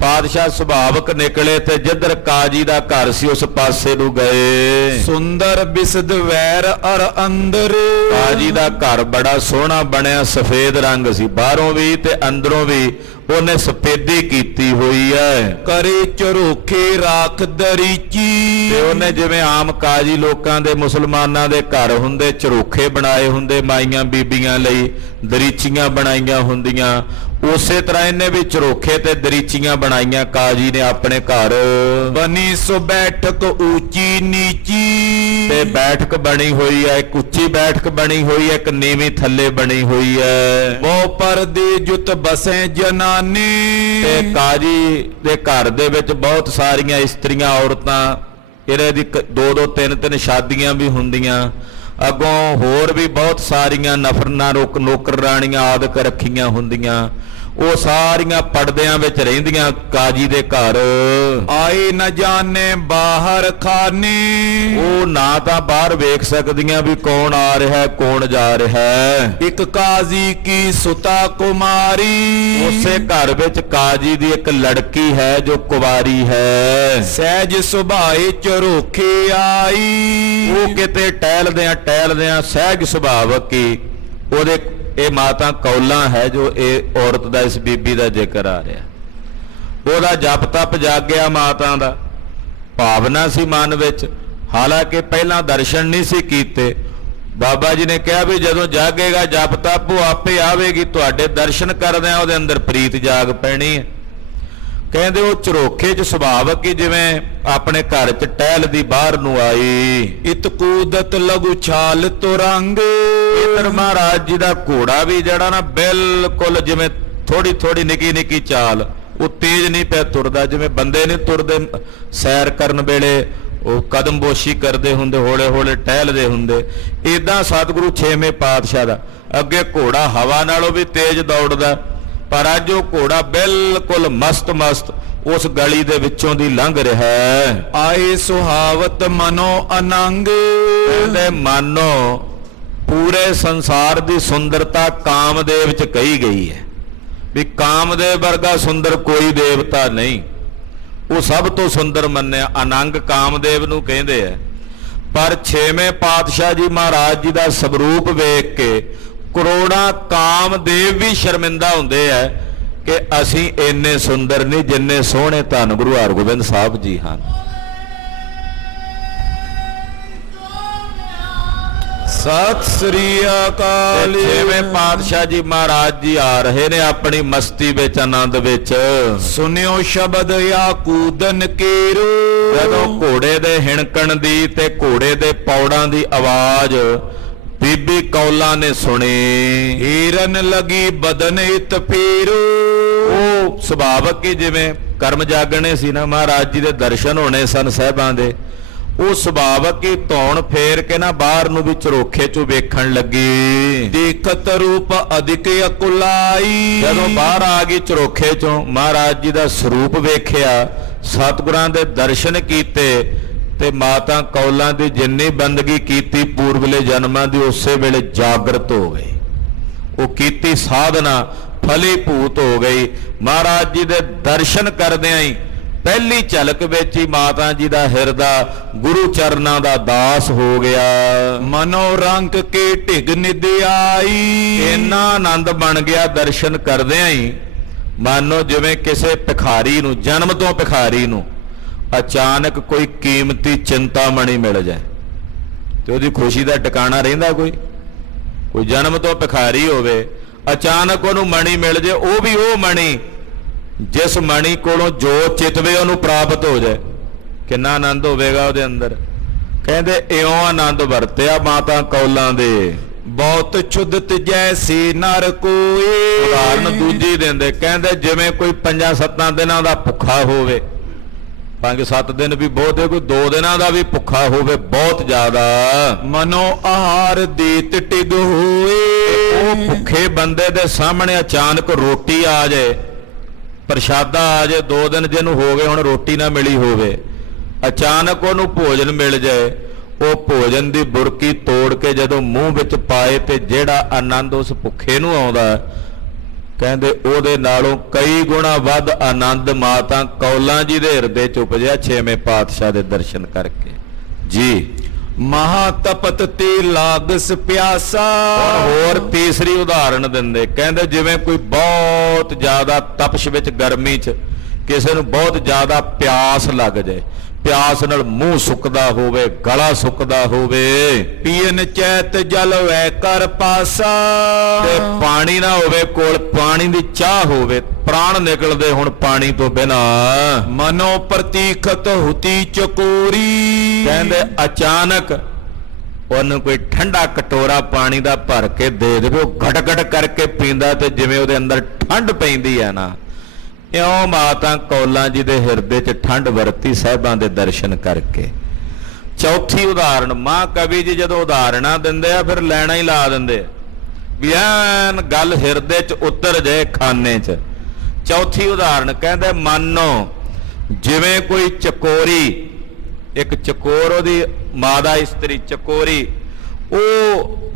ਪਾਤਸ਼ਾਹ ਸੁਭਾਵਕ ਨਿਕਲੇ ਤੇ ਜਿੱਧਰ ਕਾਜੀ ਦਾ ਘਰ ਸੀ ਉਸ ਪਾਸੇ ਨੂੰ ਗਏ। ਸੁੰਦਰ ਬਿਸਦ ਵੈਰ ਅਰ ਅੰਦਰ, ਕਾਜੀ ਦਾ ਘਰ ਬੜਾ ਸੋਹਣਾ ਬਣਿਆ, ਸਫੇਦ ਰੰਗ ਸੀ, ਬਾਹਰੋਂ ਵੀ ਤੇ ਅੰਦਰੋਂ ਵੀ ਉਹਨੇ ਸਫੇਦੀ ਕੀਤੀ ਹੋਈ ਹੈ। ਕਰੇ ਝਰੋਖੇ ਰਾਖ ਦਰੀਚੀ, ਤੇ ਉਹਨੇ ਜਿਵੇਂ ਆਮ ਕਾਜੀ ਲੋਕਾਂ ਦੇ ਮੁਸਲਮਾਨਾਂ ਦੇ ਘਰ ਹੁੰਦੇ ਝਰੋਖੇ ਬਣਾਏ ਹੁੰਦੇ, ਮਾਈਆਂ ਬੀਬੀਆਂ ਲਈ ਦਰੀਚੀਆਂ ਬਣਾਈਆਂ ਹੁੰਦੀਆਂ, ਉਸੇ ਤਰ੍ਹਾਂ ਇਹਨੇ ਵੀ ਝਰੋਖੇ ਤੇ ਦਰੀਚੀਆਂ ਬਣਾਈਆਂ ਕਾਜੀ ਨੇ ਆਪਣੇ ਘਰ। ਬਨੀ ਸੋ ਬੈਠਕ ਉੱਚੀ ਨੀਚੀ, ਤੇ ਬੈਠਕ ਬਣੀ ਹੋਈ ਹੈ, ਇੱਕ ਉੱਚੀ ਬੈਠਕ ਬਣੀ ਹੋਈ ਹੈ, ਇੱਕ ਨੀਵੀਂ ਥੱਲੇ ਬਣੀ ਹੋਈ ਹੈ। ਬਹੁ ਪਰਦੇ ਜੁਤ ਬਸੈ ਜਨਾਨੀ, ਤੇ ਕਾਜੀ ਦੇ ਘਰ ਦੇ ਵਿੱਚ ਬਹੁਤ ਸਾਰੀਆਂ ਇਸਤਰੀਆਂ ਔਰਤਾਂ, ਇਹਦੇ ਦੀ 2-2 3-3 ਸ਼ਾਦੀਆਂ ਵੀ ਹੁੰਦੀਆਂ। ਅੱਗੋਂ ਹੋਰ ਵੀ ਬਹੁਤ ਸਾਰੀਆਂ ਨਫਰਨਾ ਨੌਕਰ ਰਾਣੀਆਂ ਆਦਿਕ ਰੱਖੀਆਂ ਹੁੰਦੀਆਂ। ਉਹ ਸਾਰੀਆਂ ਪਰਦਿਆਂ ਵਿੱਚ ਰਹਿੰਦੀਆਂ ਕਾਜੀ ਦੇ ਘਰ। ਆਏ ਨ ਜਾਣੇ ਬਾਹਰ ਖਾਨੇ, ਉਹ ਨਾ ਤਾਂ ਬਾਹਰ ਵੇਖ ਸਕਦੀਆਂ ਵੀ ਕੌਣ ਆ ਰਿਹਾ ਕੌਣ ਜਾ ਰਿਹਾ। ਇੱਕ ਕਾਜ਼ੀ ਕੀ ਸੁਤਾ ਕੁਮਾਰੀ, ਉਸੇ ਘਰ ਵਿੱਚ ਕਾਜੀ ਦੀ ਇੱਕ ਲੜਕੀ ਹੈ ਜੋ ਕੁਵਾਰੀ ਹੈ। ਸਹਿਜ ਸੁਭਾਏ ਝਰੋਖੇ ਆਈ, ਉਹ ਕਿਤੇ ਟਹਿਲਦਿਆਂ ਸਹਿਜ ਸੁਭਾਵਕ ਹੀ ਉਹਦੇ, ਇਹ ਮਾਤਾ ਕੌਲਾਂ ਹੈ ਜੋ ਇਹ ਔਰਤ ਦਾ, ਇਸ ਬੀਬੀ ਦਾ ਜ਼ਿਕਰ ਆ ਰਿਹਾ। ਉਹਦਾ ਜਪ ਤਪ ਜਾਗਿਆ, ਮਾਤਾ ਦਾ ਭਾਵਨਾ ਸੀ ਮਨ ਵਿੱਚ, ਹਾਲਾਂਕਿ ਪਹਿਲਾਂ ਦਰਸ਼ਨ ਨਹੀਂ ਸੀ ਕੀਤੇ। ਬਾਬਾ ਜੀ ਨੇ ਕਿਹਾ ਵੀ ਜਦੋਂ ਜਾਗੇਗਾ ਜਪ ਤਪ ਉਹ ਆਪੇ ਆਵੇਗੀ, ਤੁਹਾਡੇ ਦਰਸ਼ਨ ਕਰਦਿਆਂ ਉਹਦੇ ਅੰਦਰ ਪ੍ਰੀਤ ਜਾਗ ਪੈਣੀ ਹੈ। ਕਹਿੰਦੇ ਉਹ ਝਰੋਖੇ 'ਚ ਸੁਭਾਵਕ ਹੀ ਜਿਵੇਂ ਆਪਣੇ ਘਰ 'ਚ ਟਹਿਲਦੀ ਬਾਹਰ ਨੂੰ ਆਈ। ਇਤ ਕੂਦਤ ਲਗੂ ਛਾਲ ਤੁਰੰਗ, ਇਧਰ ਮਹਾਰਾਜ ਜੀ ਦਾ ਘੋੜਾ ਵੀ ਜਿਹੜਾ ਨਾ ਬਿਲਕੁਲ ਜਿਵੇਂ ਥੋੜੀ ਨਿੱਕੀ ਚਾਲ, ਉਹ ਤੇਜ਼ ਨਹੀਂ ਪਿਆ ਤੁਰਦਾ, ਜਿਵੇਂ ਬੰਦੇ ਨਹੀਂ ਤੁਰਦੇ ਸੈਰ ਕਰਨ ਵੇਲੇ ਉਹ ਕਦਮਬੋਸ਼ੀ ਕਰਦੇ ਹੁੰਦੇ, ਹੌਲੇ ਟਹਿਲਦੇ ਹੁੰਦੇ। ਇਦਾਂ ਸਤਿਗੁਰੂ 6ਵੇਂ ਪਾਤਸ਼ਾਹ ਦਾ ਅੱਗੇ ਘੋੜਾ ਹਵਾ ਨਾਲੋਂ ਵੀ ਤੇਜ਼ ਦੌੜਦਾ, ਪਰ ਅੱਜ ਉਹ ਘੋੜਾ ਬਿਲਕੁਲ ਮਸਤ ਉਸ ਗਲੀ ਦੇ ਵਿੱਚੋਂ ਦੀ ਲੰਘ ਰਿਹਾ ਹੈ। ਆਏ ਸੁਹਾਵਤ ਮਨੋ ਅਨੰਗ, ਇਹਦੇ ਮਾਨੋ ਪੂਰੇ ਸੰਸਾਰ ਦੀ ਸੁੰਦਰਤਾ ਕਾਮਦੇਵ ਚ ਕਹੀ ਗਈ ਹੈ ਵੀ ਕਾਮਦੇਵ ਵਰਗਾ ਸੁੰਦਰ ਕੋਈ ਦੇਵਤਾ ਨਹੀਂ, ਉਹ ਸਭ ਤੋਂ ਸੁੰਦਰ ਮੰਨਿਆ। ਅਨੰਗ ਕਾਮਦੇਵ ਨੂੰ ਕਹਿੰਦੇ ਆ। ਪਰ 6ਵੇਂ ਪਾਤਸ਼ਾਹ ਜੀ ਮਹਾਰਾਜ ਜੀ ਦਾ ਸਵਰੂਪ ਵੇਖ ਕੇ ਕਰੋੜਾਂ ਕਾਮਦੇਵ ਵੀ ਸ਼ਰਮਿੰਦਾ ਹੁੰਦੇ ਆ ਕਿ ਅਸੀਂ ਇੰਨੇ ਸੁੰਦਰ ਨਹੀਂ ਜਿੰਨੇ ਸੋਹਣੇ ਧੰਨ ਗੁਰੂ ਹਰਗੋਬਿੰਦ ਸਾਹਿਬ ਜੀ ਹਨ। ਸਤਿ ਸ੍ਰੀ ਅਕਾਲ। 6ਵੇਂ ਪਾਤਸ਼ਾਹ ਜੀ ਮਹਾਰਾਜ ਜੀ ਆ ਰਹੇ ਨੇ ਆਪਣੀ ਮਸਤੀ ਵਿੱਚ, ਆਨੰਦ ਵਿੱਚ। ਸੁਨਿਓ ਸ਼ਬਦ ਆ ਕੂਦਨ ਕੇਰੋ, ਜਦੋਂ ਘੋੜੇ ਦੇ ਹਿਣਕਣ ਦੀ ਤੇ ਘੋੜੇ ਦੇ ਪੌੜਾਂ ਦੀ ਆਵਾਜ਼ ਬੀਬੀ ਕੌਲਾਂ ਨੇ ਸੁਣੀ। ਹੀਰਨ ਲਗੀ ਬਦਨ ਇਤ ਫੇਰੋ, ਉਹ ਸੁਭਾਵਕ ਹੀ ਜਿਵੇਂ ਕਰਮ ਜਾਗਣੇ ਸੀ ਨਾ, ਮਹਾਰਾਜ ਜੀ ਦੇ ਦਰਸ਼ਨ ਹੋਣੇ ਸਨ ਸਾਹਿਬਾਂ ਦੇ, ਉਹ ਸੁਭਾਵਕ ਹੀ ਧੌਣ ਫੇਰ ਕੇ ਨਾ ਬਾਹਰ ਨੂੰ ਵੀ ਝਰੋਖੇ ਚੋਂ ਵੇਖਣ ਲੱਗੀ। ਦੇਖਤ ਰੂਪ ਅਧਿਕ ਅਕੁਲਾਈ, ਜਦੋਂ ਬਾਹਰ ਆ ਗਈ ਝਰੋਖੇ ਚੋਂ, ਮਹਾਰਾਜ ਜੀ ਦਾ ਸਰੂਪ ਵੇਖਿਆ, ਸਤਿਗੁਰਾਂ ਦੇ ਦਰਸ਼ਨ ਕੀਤੇ ਤੇ ਮਾਤਾ ਕੌਲਾਂ ਦੀ ਜਿੰਨੀ ਬੰਦਗੀ ਕੀਤੀ ਪੂਰਬਲੇ ਜਨਮਾਂ ਦੀ ਉਸੇ ਵੇਲੇ ਜਾਗਰਤ ਹੋ ਗਈ। ਉਹ ਕੀਤੀ ਸਾਧਨਾ ਫਲੀਭੂਤ ਹੋ ਗਈ। ਮਹਾਰਾਜ ਜੀ ਦੇ ਦਰਸ਼ਨ ਕਰਦਿਆਂ ਹੀ ਪਹਿਲੀ ਝਲਕ ਵਿੱਚ ਹੀ ਮਾਤਾ ਜੀ ਦਾ ਹਿਰਦਾ ਗੁਰੂ ਚਰਨਾਂ ਦਾ ਦਾਸ ਹੋ ਗਿਆ। ਮਨੋ ਰੰਗ ਕੇ ਢਿਗ ਨਿਦਿਆਈ, ਇੰਨਾ ਆਨੰਦ ਬਣ ਗਿਆ ਦਰਸ਼ਨ ਕਰਦਿਆਂ ਹੀ, ਮਾਨੋ ਜਿਵੇਂ ਕਿਸੇ ਭਿਖਾਰੀ ਨੂੰ, ਜਨਮ ਤੋਂ ਭਿਖਾਰੀ ਨੂੰ ਅਚਾਨਕ ਕੋਈ ਕੀਮਤੀ ਚਿੰਤਾਮਣੀ ਮਿਲ ਜਾਏ ਤੇ ਉਹਦੀ ਖੁਸ਼ੀ ਦਾ ਟਿਕਾਣਾ ਰਹਿੰਦਾ ਕੋਈ ਜਨਮ ਤੋਂ ਭਿਖਾਰੀ ਹੋਵੇ, ਅਚਾਨਕ ਉਹਨੂੰ ਮਣੀ ਮਿਲ ਜੇ, ਉਹ ਵੀ ਉਹ ਮਣੀ ਜਿਸ ਮਣੀ ਕੋਲੋਂ ਜੋ ਚਿਤਵੇ ਉਹਨੂੰ ਪ੍ਰਾਪਤ ਹੋ ਜਾਏ, ਕਿੰਨਾ ਆਨੰਦ ਹੋਵੇਗਾ ਉਹਦੇ ਅੰਦਰ। ਕਹਿੰਦੇ ਇਉਂ ਆਨੰਦ ਵਰਤਿਆ ਮਾਤਾ ਕੌਲਾਂ ਦੇ। ਬਹੁਤ ਛੁਦਤ ਜੈਸੀ ਨਰ ਕੋਏ। ਉਦਾਹਰਨ ਦੂਜੀ ਦਿੰਦੇ, ਕਹਿੰਦੇ ਜਿਵੇਂ ਕੋਈ 5-7 ਦਿਨਾਂ ਦਾ ਭੁੱਖਾ ਹੋਵੇ, 5-7 ਦਿਨ ਵੀ ਬਹੁਤ ਹੈ, ਕੋਈ 2 ਦਿਨਾਂ ਦਾ ਵੀ ਭੁੱਖਾ ਹੋਵੇ ਬਹੁਤ ਜ਼ਿਆਦਾ, ਮਨੋ ਆਹਾਰ ਦੇਤ ਟਿਗ ਹੋਏ। ਉਹ ਭੁੱਖੇ ਬੰਦੇ ਦੇ ਸਾਹਮਣੇ ਅਚਾਨਕ ਰੋਟੀ ਆ ਜਾਏ, ਪ੍ਰਸ਼ਾਦਾ ਆ ਜਾਏ, 2 ਦਿਨ ਜਿਹਨੂੰ ਹੋ ਗਏ ਹੁਣ ਰੋਟੀ ਨਾ ਮਿਲੀ ਹੋਵੇ, ਅਚਾਨਕ ਉਹਨੂੰ ਭੋਜਨ ਮਿਲ ਜਾਏ, ਉਹ ਭੋਜਨ ਦੀ ਬੁਰਕੀ ਤੋੜ ਕੇ ਜਦੋਂ ਮੂੰਹ ਵਿੱਚ ਪਾਏ ਤੇ ਜਿਹੜਾ ਆਨੰਦ ਉਸ ਭੁੱਖੇ ਨੂੰ ਆਉਂਦਾ, ਕਹਿੰਦੇ ਉਹਦੇ ਨਾਲੋਂ ਕਈ ਗੁਣਾ ਵੱਧ ਆਨੰਦ ਮਾਤਾ ਕੌਲਾਂ ਜੀ ਦੇ ਹਿਰਦੇ ਚ ਉਪਜਿਆ 6ਵੇਂ ਪਾਤਸ਼ਾਹ ਦੇ ਦਰਸ਼ਨ ਕਰਕੇ ਜੀ। ਮਹਾ ਤਪਤ ਤੇ ਲਾਗਸ ਪਿਆਸਾ। ਹੋਰ ਤੀਸਰੀ ਉਦਾਹਰਨ ਦਿੰਦੇ, ਕਹਿੰਦੇ ਜਿਵੇਂ ਕੋਈ ਬਹੁਤ ਜ਼ਿਆਦਾ ਤਪਸ਼ ਵਿੱਚ ਗਰਮੀ 'ਚ ਕਿਸੇ ਨੂੰ ਬਹੁਤ ਜ਼ਿਆਦਾ ਪਿਆਸ ਲੱਗ ਜਾਏ, ਪਿਆਸ ਨਾਲ ਮੂੰਹ ਸੁੱਕਦਾ ਹੋਵੇ, ਗਲਾ ਸੁੱਕਦਾ ਹੋਵੇ, ਪੀਨ ਚੈਤ ਜਲ ਵੈ ਕਰ ਪਾਸਾ। ਤੇ ਪਾਣੀ ਨਾ ਹੋਵੇ ਕੋਲ, ਪਾਣੀ ਦੀ ਚਾਹ ਹੋਵੇ, ਪ੍ਰਾਣ ਨਿਕਲਦੇ ਹੁਣ ਪਾਣੀ ਤੋਂ ਬਿਨਾ। ਮਨੋ ਪ੍ਰਤੀਖਤ ਹੁਤੀ ਚਕੋਰੀ। ਕਹਿੰਦੇ ਅਚਾਨਕ ਉਹਨੂੰ ਕੋਈ ਠੰਡਾ ਕਟੋਰਾ ਪਾਣੀ ਦਾ ਭਰ ਕੇ ਦੇ ਦੇਵੇ, ਉਹ ਗਟ-ਗਟ ਕਰਕੇ ਪੀਂਦਾ ਤੇ ਜਿਵੇਂ ਉਹਦੇ ਅੰਦਰ ਠੰਡ ਪੈਂਦੀ ਹੈ ਨਾ, ਇਉਂ ਮਾਤਾ ਕੌਲਾਂ ਜੀ ਦੇ ਹਿਰਦੇ 'ਚ ਠੰਡ ਵਰਤੀ ਸਾਹਿਬਾਂ ਦੇ ਦਰਸ਼ਨ ਕਰਕੇ। ਚੌਥੀ ਉਦਾਹਰਨ, ਮਾਂ ਕਵੀ ਜੀ ਜਦੋਂ ਉਦਾਹਰਨਾਂ ਦਿੰਦੇ ਆ ਫਿਰ ਲੈਣਾ ਹੀ ਲਾ ਦਿੰਦੇ ਵੀ ਐਨ ਗੱਲ ਹਿਰਦੇ 'ਚ ਉਤਰ ਜਾਏ ਖਾਨੇ 'ਚ। ਚੌਥੀ ਉਦਾਹਰਨ ਕਹਿੰਦੇ, ਮੰਨੋ ਜਿਵੇਂ ਕੋਈ ਚਕੋਰੀ, ਇੱਕ ਚਕੋਰ, ਉਹਦੀ ਮਾਦਾ ਇਸਤਰੀ ਚਕੋਰੀ, ਉਹ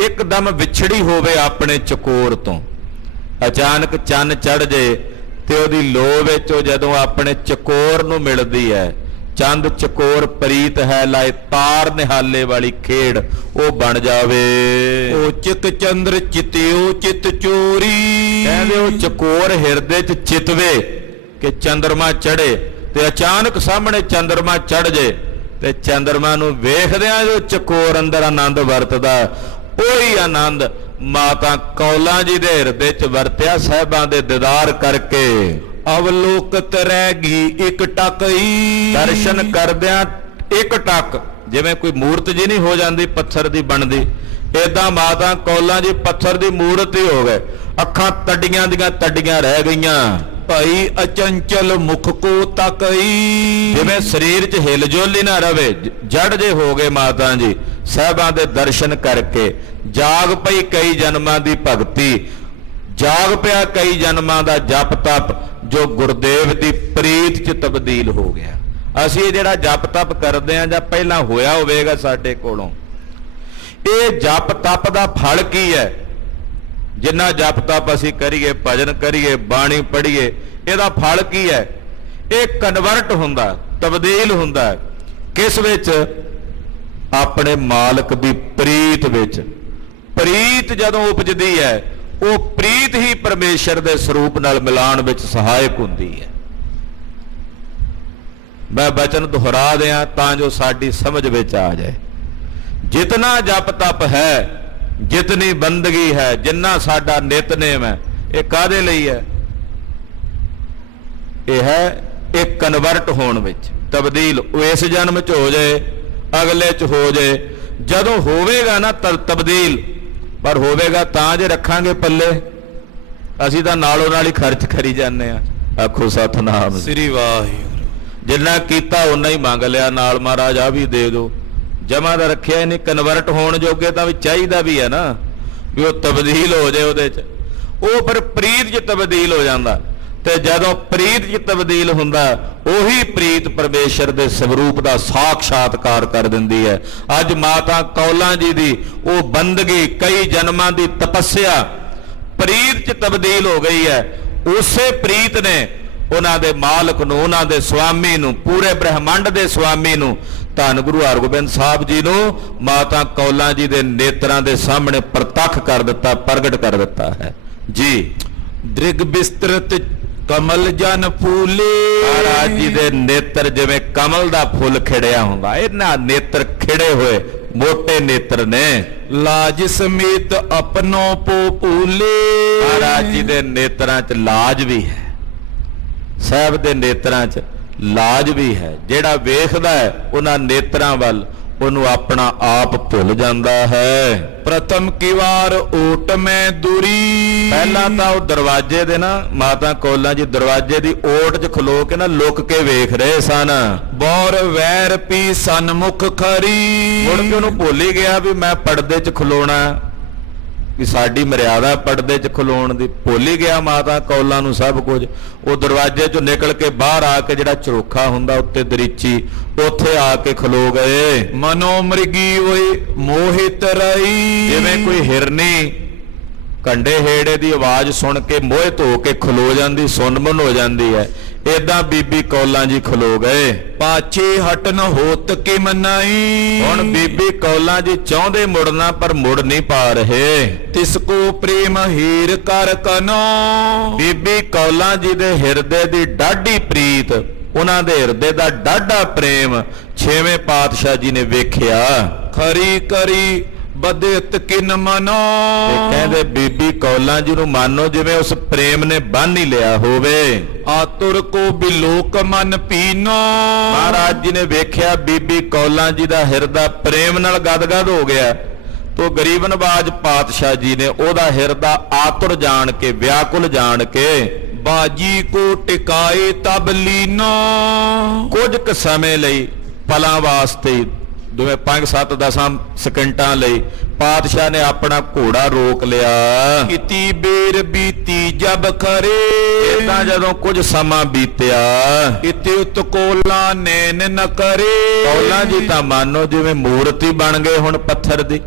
ਇੱਕਦਮ ਵਿਛੜੀ ਹੋਵੇ ਆਪਣੇ ਚਕੋਰ ਤੋਂ, ਅਚਾਨਕ ਚੰਨ ਚੜ ਜੇ ਤੇ ਉਹਦੀ ਲੋਹ ਵਿੱਚ ਉਹ ਜਦੋਂ ਆਪਣੇ ਚਕੋਰ ਨੂੰ ਮਿਲਦੀ ਹੈ, ਚੰਦ ਚਕੋਰ ਪ੍ਰੀਤ ਹੈ ਲਾਏ ਤਾਰ ਨਿਹਾਲੇ ਵਾਲੀ ਖੇਡ ਉਹ ਬਣ ਜਾਵੇ। ਉਹ ਚਿਤ ਚੰਦਰ ਚਿਤਿਓ ਚਿਤ ਚੋਰੀ। ਕਹਿੰਦੇ ਉਹ ਚਕੋਰ ਹਿਰਦੇ 'ਚ ਚਿਤਵੇ ਕਿ ਚੰਦਰਮਾ ਚੜੇ ਤੇ ਅਚਾਨਕ ਸਾਹਮਣੇ ਚੰਦਰਮਾ ਚੜ ਜੇ ਤੇ ਚੰਦਰਮਾ ਨੂੰ ਵੇਖਦਿਆਂ ਜੋ ਚਕੋਰ ਅੰਦਰ ਆਨੰਦ ਵਰਤਦਾ, ਉਹੀ ਆਨੰਦ ਮਾਤਾ ਕੌਲਾਂ ਜੀ ਦੇ ਹਿਰਦੇ 'ਚ ਵਰਤਿਆ ਸਾਹਿਬਾਂ ਦੇ ਦੀਦਾਰ ਕਰਕੇ। ਅਵਲੋਕਤ ਰਹਿ ਗਈ ਇੱਕ ਟਕਈ। ਦਰਸ਼ਨ ਕਰਦਿਆਂ ਇੱਕ ਟੱਕ, ਜਿਵੇਂ ਕੋਈ ਮੂਰਤ ਜੀ ਨਹੀਂ ਹੋ ਜਾਂਦੀ ਪੱਥਰ ਦੀ ਬਣਦੀ, ਏਦਾਂ ਮਾਤਾ ਕੌਲਾਂ ਜੀ ਪੱਥਰ ਦੀ ਮੂਰਤ ਹੀ ਹੋ ਗਏ, ਅੱਖਾਂ ਤੱਡੀਆਂ ਦੀਆਂ ਤੱਡੀਆਂ ਰਹਿ ਗਈਆਂ। ਭਾਈ ਅਚੰਚਲ ਮੁਖ ਕੋ ਤਕਈ। ਜਿਵੇਂ ਸਰੀਰ 'ਚ ਹਿਲਜੁਲ ਹੀ ਨਾ ਰਵੇ, ਜੜ ਜੇ ਹੋ ਗਏ ਮਾਤਾ ਜੀ ਸਾਹਿਬਾਂ ਦੇ ਦਰਸ਼ਨ ਕਰਕੇ। ਜਾਗ ਪਈ ਕਈ ਜਨਮਾਂ ਦੀ ਭਗਤੀ, ਜਾਗ ਪਿਆ ਕਈ ਜਨਮਾਂ ਦਾ ਜਪ ਤਪ, ਜੋ ਗੁਰਦੇਵ ਦੀ ਪ੍ਰੀਤ 'ਚ ਤਬਦੀਲ ਹੋ ਗਿਆ। ਅਸੀਂ ਇਹ ਜਿਹੜਾ ਜਪ ਤਪ ਕਰਦੇ ਆਂ ਜਾਂ ਪਹਿਲਾਂ ਹੋਇਆ ਹੋਵੇਗਾ ਸਾਡੇ ਕੋਲੋਂ, ਇਹ ਜਪ ਤਪ ਦਾ ਫਲ ਕੀ ਹੈ? ਜਿੰਨਾ ਜਪ ਤਪ ਅਸੀਂ ਕਰੀਏ, ਭਜਨ ਕਰੀਏ, ਬਾਣੀ ਪੜ੍ਹੀਏ, ਇਹਦਾ ਫਲ ਕੀ ਹੈ? ਇਹ ਕਨਵਰਟ ਹੁੰਦਾ, ਤਬਦੀਲ ਹੁੰਦਾ। ਕਿਸ ਵਿੱਚ? ਆਪਣੇ ਮਾਲਕ ਦੀ ਪ੍ਰੀਤ ਵਿੱਚ। ਪ੍ਰੀਤ ਜਦੋਂ ਉਪਜਦੀ ਹੈ, ਉਹ ਪ੍ਰੀਤ ਹੀ ਪਰਮੇਸ਼ਰ ਦੇ ਸਰੂਪ ਨਾਲ ਮਿਲਾਣ ਵਿੱਚ ਸਹਾਇਕ ਹੁੰਦੀ ਹੈ। ਮੈਂ ਬਚਨ ਦੁਹਰਾ ਦਿਆਂ ਤਾਂ ਜੋ ਸਾਡੀ ਸਮਝ ਵਿੱਚ ਆ ਜਾਏ। ਜਿਤਨਾ ਜਪ ਤਪ ਹੈ, ਜਿਤਨੀ ਬੰਦਗੀ ਹੈ, ਜਿੰਨਾ ਸਾਡਾ ਨਿਤਨੇਮ ਹੈ, ਇਹ ਕਾਹਦੇ ਲਈ ਹੈ? ਇਹ ਹੈ ਇੱਕ ਕਨਵਰਟ ਹੋਣ ਵਿੱਚ, ਤਬਦੀਲ। ਉਹ ਇਸ ਜਨਮ 'ਚ ਹੋ ਜਾਏ, ਅਗਲੇ 'ਚ ਹੋ ਜਾਏ, ਜਦੋਂ ਹੋਵੇਗਾ ਨਾ ਤਬਦੀਲ, ਪਰ ਹੋਵੇਗਾ ਤਾਂ ਜੇ ਰੱਖਾਂਗੇ ਪੱਲੇ। ਅਸੀਂ ਤਾਂ ਨਾਲੋਂ ਨਾਲ ਹੀ ਖਰਚ ਕਰੀ ਜਾਂਦੇ ਆ। ਆਖੋ ਸਤਿਨਾਮ ਸ੍ਰੀ ਵਾਹਿਗੁਰੂ। ਜਿੰਨਾ ਕੀਤਾ ਉਨਾ ਹੀ ਮੰਗ ਲਿਆ, ਨਾਲ ਮਹਾਰਾਜ ਆ ਵੀ ਦੇ ਦਿਓ, ਜਮਾ ਦਾ ਰੱਖਿਆ ਨਹੀਂ। ਕਨਵਰਟ ਹੋਣ ਜੋਗੇ ਤਾਂ ਵੀ ਚਾਹੀਦਾ ਵੀ ਹੈ ਨਾ, ਵੀ ਉਹ ਤਬਦੀਲ ਹੋ ਜਾਏ ਉਹਦੇ 'ਚ, ਉਹ ਫਿਰ ਪ੍ਰੀਤ 'ਚ ਤਬਦੀਲ ਹੋ ਜਾਂਦਾ। ਤੇ ਜਦੋਂ ਪ੍ਰੀਤ 'ਚ ਤਬਦੀਲ ਹੁੰਦਾ, ਉਹੀ ਪ੍ਰੀਤ ਪਰਮੇਸ਼ਰ ਦੇ ਸਰੂਪ ਦਾ ਸਾਖਸ਼ਾਤਕਾਰ ਕਰ ਦਿੰਦੀ ਹੈ। ਅੱਜ ਮਾਤਾ ਕੌਲਾਂ ਜੀ ਦੀ ਉਹ ਬੰਦਗੀ, ਕਈ ਜਨਮਾਂ ਦੀ ਤਪੱਸਿਆ ਪ੍ਰੀਤ 'ਚ ਤਬਦੀਲ ਹੋ ਗਈ ਹੈ। ਉਸੇ ਪ੍ਰੀਤ ਨੇ ਉਹਨਾਂ ਦੇ ਮਾਲਕ ਨੂੰ, ਉਹਨਾਂ ਦੇ ਸੁਆਮੀ ਨੂੰ, ਪੂਰੇ ਬ੍ਰਹਿਮੰਡ ਦੇ ਸੁਆਮੀ ਨੂੰ, ਧੰਨ ਗੁਰੂ ਹਰਗੋਬਿੰਦ ਸਾਹਿਬ ਜੀ ਨੂੰ ਮਾਤਾ ਕੌਲਾਂ ਜੀ ਦੇ ਨੇਤਰਾਂ ਦੇ ਸਾਹਮਣੇ ਪ੍ਰਤੱਖ ਕਰ ਦਿੱਤਾ, ਪ੍ਰਗਟ ਕਰ ਦਿੱਤਾ ਹੈ ਜੀ। ਦ੍ਰਿਗ ਬਿਸਤਰਤ ਕਮਲ ਜਨ ਫੂਲੇ। ਮਹਾਰਾਜ ਜੀ ਦੇ ਨੇਤਰ ਜਿਵੇਂ ਕਮਲ ਦਾ ਫੁੱਲ ਖਿੜਿਆ ਹੁੰਦਾ, ਇਹਨਾਂ ਨੇਤਰ ਖਿੜੇ ਹੋਏ ਮੋਟੇ ਨੇਤਰ ਨੇ। ਲਾਜ ਸਮੇਤ ਆਪਣੋ ਪੋ ਭੂਲੇ। ਮਹਾਰਾਜ ਜੀ ਦੇ ਨੇਤਰਾਂ 'ਚ ਲਾਜ ਵੀ ਹੈ, ਸਾਹਿਬ ਦੇ ਨੇਤਰਾਂ 'ਚ ਲਾਜ ਵੀ ਹੈ। ਜਿਹੜਾ ਵੇਖਦਾ ਹੈ ਉਹਨਾਂ ਨੇਤਰਾਂ ਵੱਲ, ਉਹਨੂੰ ਆਪਣਾ ਆਪ ਭੁੱਲ ਜਾਂਦਾ ਹੈ। प्रथम की वार ओट में दूरी। ਪਹਿਲਾਂ ਤਾਂ ਉਹ ਦਰਵਾਜ਼ੇ ਦੇ ਨਾ ਮਾਤਾ ਕੌਲਾਂ ਜੀ ਦਰਵਾਜ਼ੇ ਦੀ ਓਟ 'ਚ ਖਲੋ ਕੇ ਨਾ ਲੁੱਕ ਕੇ ਵੇਖ ਰਹੇ ਸਨ। ਬੌਰ ਵੈਰ ਪੀ ਸਨਮੁਖ ਖਰੀ। ਮੁੜ ਕੇ ਉਹਨੂੰ ਭੁੱਲ ਹੀ ਗਿਆ ਵੀ ਮੈਂ ਪਰਦੇ 'ਚ ਖਲੋਣਾ, ਵੀ ਸਾਡੀ ਮਰਿਆਦਾ ਪਰਦੇ 'ਚ ਖਲੋਣ ਦੀ। ਭੁੱਲ ਹੀ ਗਿਆ ਮਾਤਾ ਕੌਲਾਂ ਨੂੰ ਸਭ ਕੁਝ। ਉਹ ਦਰਵਾਜ਼ੇ 'ਚੋਂ ਨਿਕਲ ਕੇ ਬਾਹਰ ਆ ਕੇ ਜਿਹੜਾ ਝਰੋਖਾ ਹੁੰਦਾ ਉੱਤੇ ਦਰੀਚੀ, ਉੱਥੇ ਆ ਕੇ ਖਲੋ ਗਏ। ਮਨੋ ਮ੍ਰਿਗੀ ਹੋਏ ਮੋਹਿਤ ਰਹੀ। ਜਿਵੇਂ ਕੋਈ ਹਿਰਨੀ ਕੰਡੇ ਹੇੜੇ ਦੀ ਆਵਾਜ਼ ਸੁਣ ਕੇ ਮੋਹਿਤ ਹੋ ਕੇ ਖਲੋ ਜਾਂਦੀ, ਸੁੰਨ-ਮੁੰਨ ਹੋ ਜਾਂਦੀ ਹੈ, ਏਦਾਂ ਬੀਬੀ ਕੌਲਾਂ ਜੀ ਖਲੋ ਗਏ। ਪਾਛੇ ਹਟਨ ਹੋਤ ਕਿ ਮਨਾਈ। ਹੁਣ ਬੀਬੀ ਕੌਲਾਂ ਜੀ ਚਾਹੁੰਦੇ ਮੁੜਨਾ ਪਰ ਮੁੜ ਨਹੀਂ ਪਾ ਰਹੇ। ਤਿਸ ਕੋ ਪ੍ਰੇਮ ਹੀਰ ਕਰ ਕਨੋ। ਬੀਬੀ ਕੌਲਾਂ ਜੀ ਦੇ ਹਿਰਦੇ ਦੀ ਡਾਢੀ ਪ੍ਰੀਤ, ਉਹਨਾਂ ਦੇ ਹਿਰਦੇ ਦਾ ਡਾਢਾ ਪ੍ਰੇਮ ਛੇਵੇਂ ਪਾਤਸ਼ਾਹ ਜੀ ਨੇ ਵੇਖਿਆ। ਖਰੀ ਕਰੀ ਬਦਿਤ ਕਿਨ ਮਨੋ। ਤੇ ਕਹਿੰਦੇ ਬੀਬੀ ਕੌਲਾਂ ਜੀ ਨੂੰ ਮਾਨੋ ਜਿਵੇਂ ਉਸ ਪ੍ਰੇਮ ਨੇ ਬੰਨ ਹੀ ਲਿਆ ਹੋਵੇ। ਆਤੁਰ ਕੋ ਬਿਲੋਕ ਮਨ ਪੀਨੋ। ਮਹਾਰਾਜ ਜੀ ਨੇ ਵੇਖਿਆ ਬੀਬੀ ਕੌਲਾਂ ਜੀ ਦਾ ਹਿਰਦਾ ਪ੍ਰੇਮ ਨਾਲ ਗਦਗਦ ਹੋ ਗਿਆ, ਤੋ ਗਰੀਬ ਨਵਾਜ ਪਾਤਸ਼ਾਹ ਜੀ ਨੇ ਉਹਦਾ ਹਿਰਦਾ ਆਤੁਰ ਜਾਣ ਕੇ, ਵਿਆਕੁਲ ਜਾਣ ਕੇ ਬਾਜੀ ਕੋ ਟਿਕਾਏ ਤਬ ਲੀਨੋ। ਕੁਝ ਕੁ ਸਮੇਂ ਲਈ, ਪਲਾਂ ਵਾਸਤੇ, ਜਿਵੇਂ 5-7-10 ਸਕਿੰਟਾਂ ਲਈ ਪਾਤਸ਼ਾਹ ਨੇ ਆਪਣਾ ਘੋੜਾ ਰੋਕ ਲਿਆ। ਇਤੀ ਬੇਰ ਬੀਤੀ ਜਬ ਖਰੇ। ਇਦਾਂ ਜਦੋਂ ਕੁਝ ਸਮਾਂ ਬੀਤਿਆ, ਇਤੇ ਉਤਕੋਲਾ ਨੈਣ ਨ ਕਰੇ। ਕੌਲਾਂ ਜੀ ਤਾਂ ਮਾਨੋ ਜਿਵੇਂ ਮੂਰਤੀ ਬਣ ਗਏ ਹੁਣ ਪੱਥਰ ਦੀ,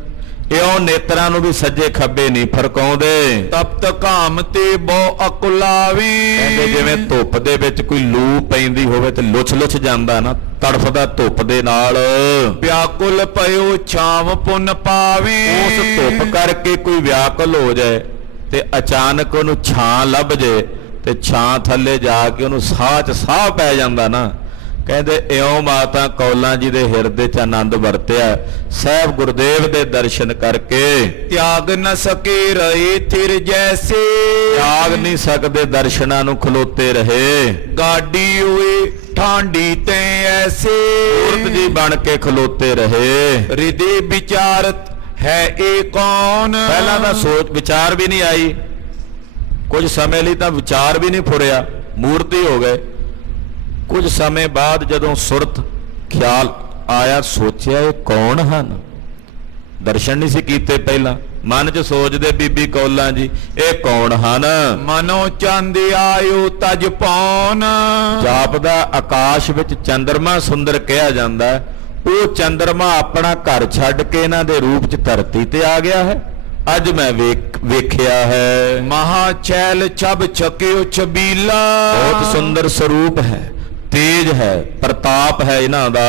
ਇਉਂ ਨੇਤਰਾਂ ਨੂੰ ਵੀ ਸੱਜੇ ਖੱਬੇ ਨਹੀਂ ਫਰਕਾਉਂਦੇ। ਤਪਤ ਘਾਮ ਤੇ ਬਹੁ ਅਕੁਲਾਵੀ। ਕਹਿੰਦੇ ਜਿਵੇਂ ਧੁੱਪ ਦੇ ਵਿੱਚ ਕੋਈ ਲੂ ਪੈਂਦੀ ਹੋਵੇ ਤੇ ਲੁੱਛ ਜਾਂਦਾ ਨਾ, ਤੜਫਦਾ ਧੁੱਪ ਦੇ ਨਾਲ। ਵਿਆਕੁਲ ਪਇਓ ਛਾਵ ਪੁਨ ਪਾਵੀ। ਉਸ ਧੁੱਪ ਕਰਕੇ ਕੋਈ ਵਿਆਕੁਲ ਹੋ ਜਾਏ ਤੇ ਅਚਾਨਕ ਉਹਨੂੰ ਛਾਂ ਲੱਭ ਜੇ ਤੇ ਛਾਂ ਥੱਲੇ ਜਾ ਕੇ ਉਹਨੂੰ ਸਾਹ 'ਚ ਸਾਹ ਪੈ ਜਾਂਦਾ ਨਾ। ਕਹਿੰਦੇ ਇਉਂ ਮਾਤਾ ਕੌਲਾਂ ਜੀ ਦੇ ਹਿਰਦੇ 'ਚ ਆਨੰਦ ਵਰਤਿਆ ਸਾਹਿਬ ਗੁਰਦੇਵ ਦੇ ਦਰਸ਼ਨ ਕਰਕੇ। ਤਿਆਗ ਨ ਸਕੇ ਰਹੇ ਥਿਰ ਜੈਸੇ। ਤਿਆਗ ਨਹੀਂ ਸਕਦੇ ਦਰਸ਼ਨਾਂ ਨੂੰ, ਖਲੋਤੇ ਰਹੇ। ਗਾਡੀ ਹੋਏ ਠਾਂਡੀ ਤੇ ਐਸੇ। ਮੂਰਤ ਜੀ ਬਣ ਕੇ ਖਲੋਤੇ ਰਹੇ। ਹਿਰਦੇ ਵਿਚਾਰਤ ਹੈ ਇਹ ਕੌਣ। ਪਹਿਲਾਂ ਤਾਂ ਸੋਚ ਵਿਚਾਰ ਵੀ ਨਹੀਂ ਆਈ, ਕੁਝ ਸਮੇਂ ਲਈ ਤਾਂ ਵਿਚਾਰ ਵੀ ਨਹੀਂ ਫੁਰਿਆ, ਮੂਰਤੀ ਹੋ ਗਏ। ਕੁਝ ਸਮੇਂ ਬਾਅਦ ਜਦੋਂ ਸੁਰਤ ਖਿਆਲ ਆਇਆ, ਸੋਚਿਆ ਇਹ ਕੌਣ ਹਨ। ਦਰਸ਼ਨ ਨਹੀਂ ਸੀ ਕੀਤੇ ਪਹਿਲਾਂ, ਮਨ 'ਚ ਸੋਚਦੇ ਬੀਬੀ ਕੌਲਾਂ ਜੀ ਇਹ ਕੌਣ ਹਨ। ਮਨੋ ਚੰਦ ਆਇਓ ਤਜ ਪਾਉਨ। ਜਾਪਦਾ ਆਕਾਸ਼ ਵਿੱਚ ਚੰਦਰਮਾ ਸੁੰਦਰ ਕਿਹਾ ਜਾਂਦਾ, ਉਹ ਚੰਦਰਮਾ ਆਪਣਾ ਘਰ ਛੱਡ ਕੇ ਇਹਨਾਂ ਦੇ ਰੂਪ 'ਚ ਧਰਤੀ ਤੇ ਆ ਗਿਆ ਹੈ। ਅੱਜ ਮੈਂ ਵੇਖਿਆ ਹੈ। ਮਹਾ ਚੈਲ ਛਬ ਛਕਿਓ ਛਬੀਲਾ। ਬਹੁਤ ਸੁੰਦਰ ਸਰੂਪ ਹੈ, ਤੇਜ ਹੈ, ਪ੍ਰਤਾਪ ਹੈ ਇਹਨਾਂ ਦਾ।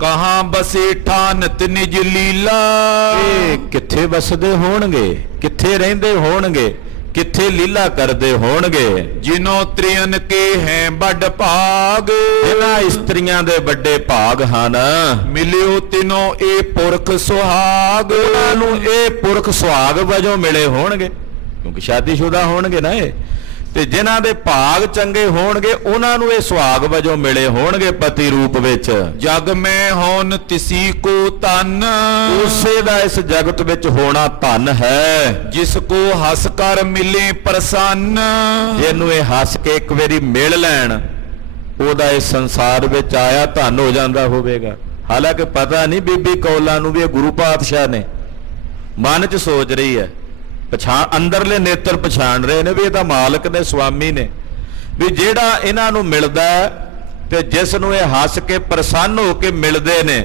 ਕਹਾਂ ਬਸੇ ਠਾਨਤ ਨਿਜ ਲੀਲਾ। ਇਹ ਕਿੱਥੇ ਵਸਦੇ ਹੋਣਗੇ, ਕਿੱਥੇ ਰਹਿੰਦੇ ਹੋਣਗੇ, ਕਿੱਥੇ ਲੀਲਾ ਕਰਦੇ ਹੋਣਗੇ। ਜਿਨੋ ਤ੍ਰਿਯਨ ਕੇ ਹੈ ਵੱਡ ਭਾਗ। ਇਹਨਾਂ ਇਸਤਰੀਆਂ ਦੇ ਵੱਡੇ ਭਾਗ ਹਨ। ਮਿਲਿਓ ਤਿਨੋ ਇਹ ਪੁਰਖ ਸੁਹਾਗ। ਉਹਨਾਂ ਨੂੰ ਇਹ ਪੁਰਖ ਸੁਹਾਗ ਵਜੋਂ ਮਿਲੇ ਹੋਣਗੇ, ਕਿਉਂਕਿ ਸ਼ਾਦੀशुदा ਹੋਣਗੇ ਨਾ ਇਹ, ਤੇ ਜਿਨ੍ਹਾਂ ਦੇ ਭਾਗ ਚੰਗੇ ਹੋਣਗੇ ਉਹਨਾਂ ਨੂੰ ਇਹ ਸੁਹਾਗ ਵਜੋਂ ਮਿਲੇ ਹੋਣਗੇ ਪਤੀ ਰੂਪ ਵਿੱਚ। ਜਗ ਮੈਂ ਹੋਨ ਤਿਸੀ ਕੋ ਤਨ। ਉਸੇ ਦਾ ਇਸ ਜਗਤ ਵਿੱਚ ਹੋਣਾ ਧਨ ਹੈ। ਜਿਸ ਕੋ ਹੱਸ ਕਰ ਮਿਲੇ ਪ੍ਰਸੰਨ। ਜਿਹਨੂੰ ਇਹ ਹੱਸ ਕੇ ਇੱਕ ਵਾਰੀ ਮਿਲ ਲੈਣ, ਉਹਦਾ ਇਸ ਸੰਸਾਰ ਵਿੱਚ ਆਇਆ ਧਨ ਹੋ ਜਾਂਦਾ ਹੋਵੇਗਾ। ਹਾਲਾਂਕਿ ਪਤਾ ਨਹੀਂ ਬੀਬੀ ਕੌਲਾਂ ਨੂੰ ਵੀ ਇਹ ਗੁਰੂ ਪਾਤਸ਼ਾਹ ਨੇ ਮਨ 'ਚ ਸੋਚ ਰਹੀ ਹੈ, ਪਛਾਣ ਅੰਦਰਲੇ ਨੇਤਰ ਪਛਾਣ ਰਹੇ ਨੇ ਵੀ ਇਹ ਤਾਂ ਮਾਲਕ ਨੇ, ਸੁਆਮੀ ਨੇ, ਵੀ ਜਿਹੜਾ ਇਹਨਾਂ ਨੂੰ ਮਿਲਦਾ ਤੇ ਜਿਸ ਨੂੰ ਇਹ ਹੱਸ ਕੇ ਪ੍ਰਸੰਨ ਹੋ ਕੇ ਮਿਲਦੇ ਨੇ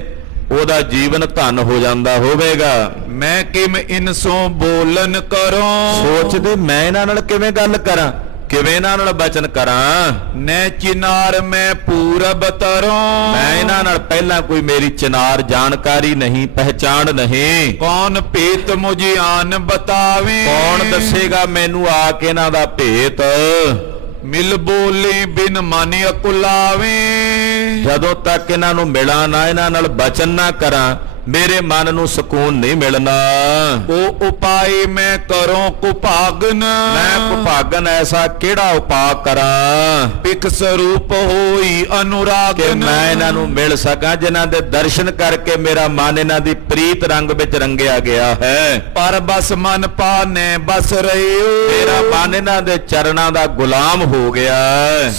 ਉਹਦਾ ਜੀਵਨ ਧਨ ਹੋ ਜਾਂਦਾ ਹੋਵੇਗਾ। ਮੈਂ ਕਿਮ ਇਨਸੋਂ ਬੋਲਨ ਕਰੋ। ਸੋਚਦੇ ਮੈਂ ਇਹਨਾਂ ਨਾਲ ਕਿਵੇਂ ਗੱਲ ਕਰਾਂ, ਕਿਵੇਂ ਇਹਨਾਂ ਨਾਲ ਬਚਨ ਕਰਾਂ। ਨੈ ਚਿਨਾਰ ਮੈਂ ਪੂਰਬ ਤਰੋਂ। ਮੈਂ ਇਹਨਾਂ ਨਾਲ ਪਹਿਲਾਂ ਕੋਈ ਮੇਰੀ ਚਿਨਾਰ ਜਾਣਕਾਰੀ ਨਹੀਂ, ਪਹਿਚਾਣ ਨਹੀਂ। ਕੌਣ ਭੇਤ ਮੁਝੇ ਆਨ ਬਤਾਵੇ। ਕੌਣ ਦੱਸੇਗਾ ਮੈਨੂੰ ਆ ਕੇ ਇਹਨਾਂ ਦਾ ਭੇਤ। ਮਿਲ ਬੋਲੇ ਬਿਨ ਮਨ ਅਕੁਲਾਵੇ। ਜਦੋਂ ਤੱਕ ਇਹਨਾਂ ਨੂੰ ਮਿਲਾਂ ਨਾ, ਇਹਨਾਂ ਨਾਲ ਬਚਨ ਨਾ ਕਰਾਂ, ਮੇਰੇ ਮਨ ਨੂੰ ਸਕੂਨ ਨਹੀਂ ਮਿਲਣਾ। ਉਹ ਉਪਾਏ ਮੈਂ ਕਰੋ ਕੁਭਾਗਨ, ਮੈਂ ਕੁਭਾਗਨ ਐਸਾ ਕਿਹੜਾ ਉਪਾਅ ਕਰਾਂ ਪਿਕ ਸਰੂਪ ਹੋਈ ਕਿ ਅਨੁਰਾਗਨ। ਮੈਂ ਇਹਨਾਂ ਨੂੰ ਮਿਲ ਸਕਾਂ, ਜਿਨ੍ਹਾਂ ਦੇ ਦਰਸ਼ਨ ਕਰਕੇ ਮੇਰਾ ਮਨ ਇਹਨਾਂ ਦੀ ਪ੍ਰੀਤ ਰੰਗ ਵਿੱਚ ਰੰਗਿਆ ਗਿਆ ਹੈ। ਪਰ ਬਸ ਮਨ ਪਾਨੇ ਬਸ ਰਹਿਓ, ਮੇਰਾ ਮਨ ਇਹਨਾਂ ਦੇ ਚਰਨਾਂ ਦਾ ਗੁਲਾਮ ਹੋ ਗਿਆ।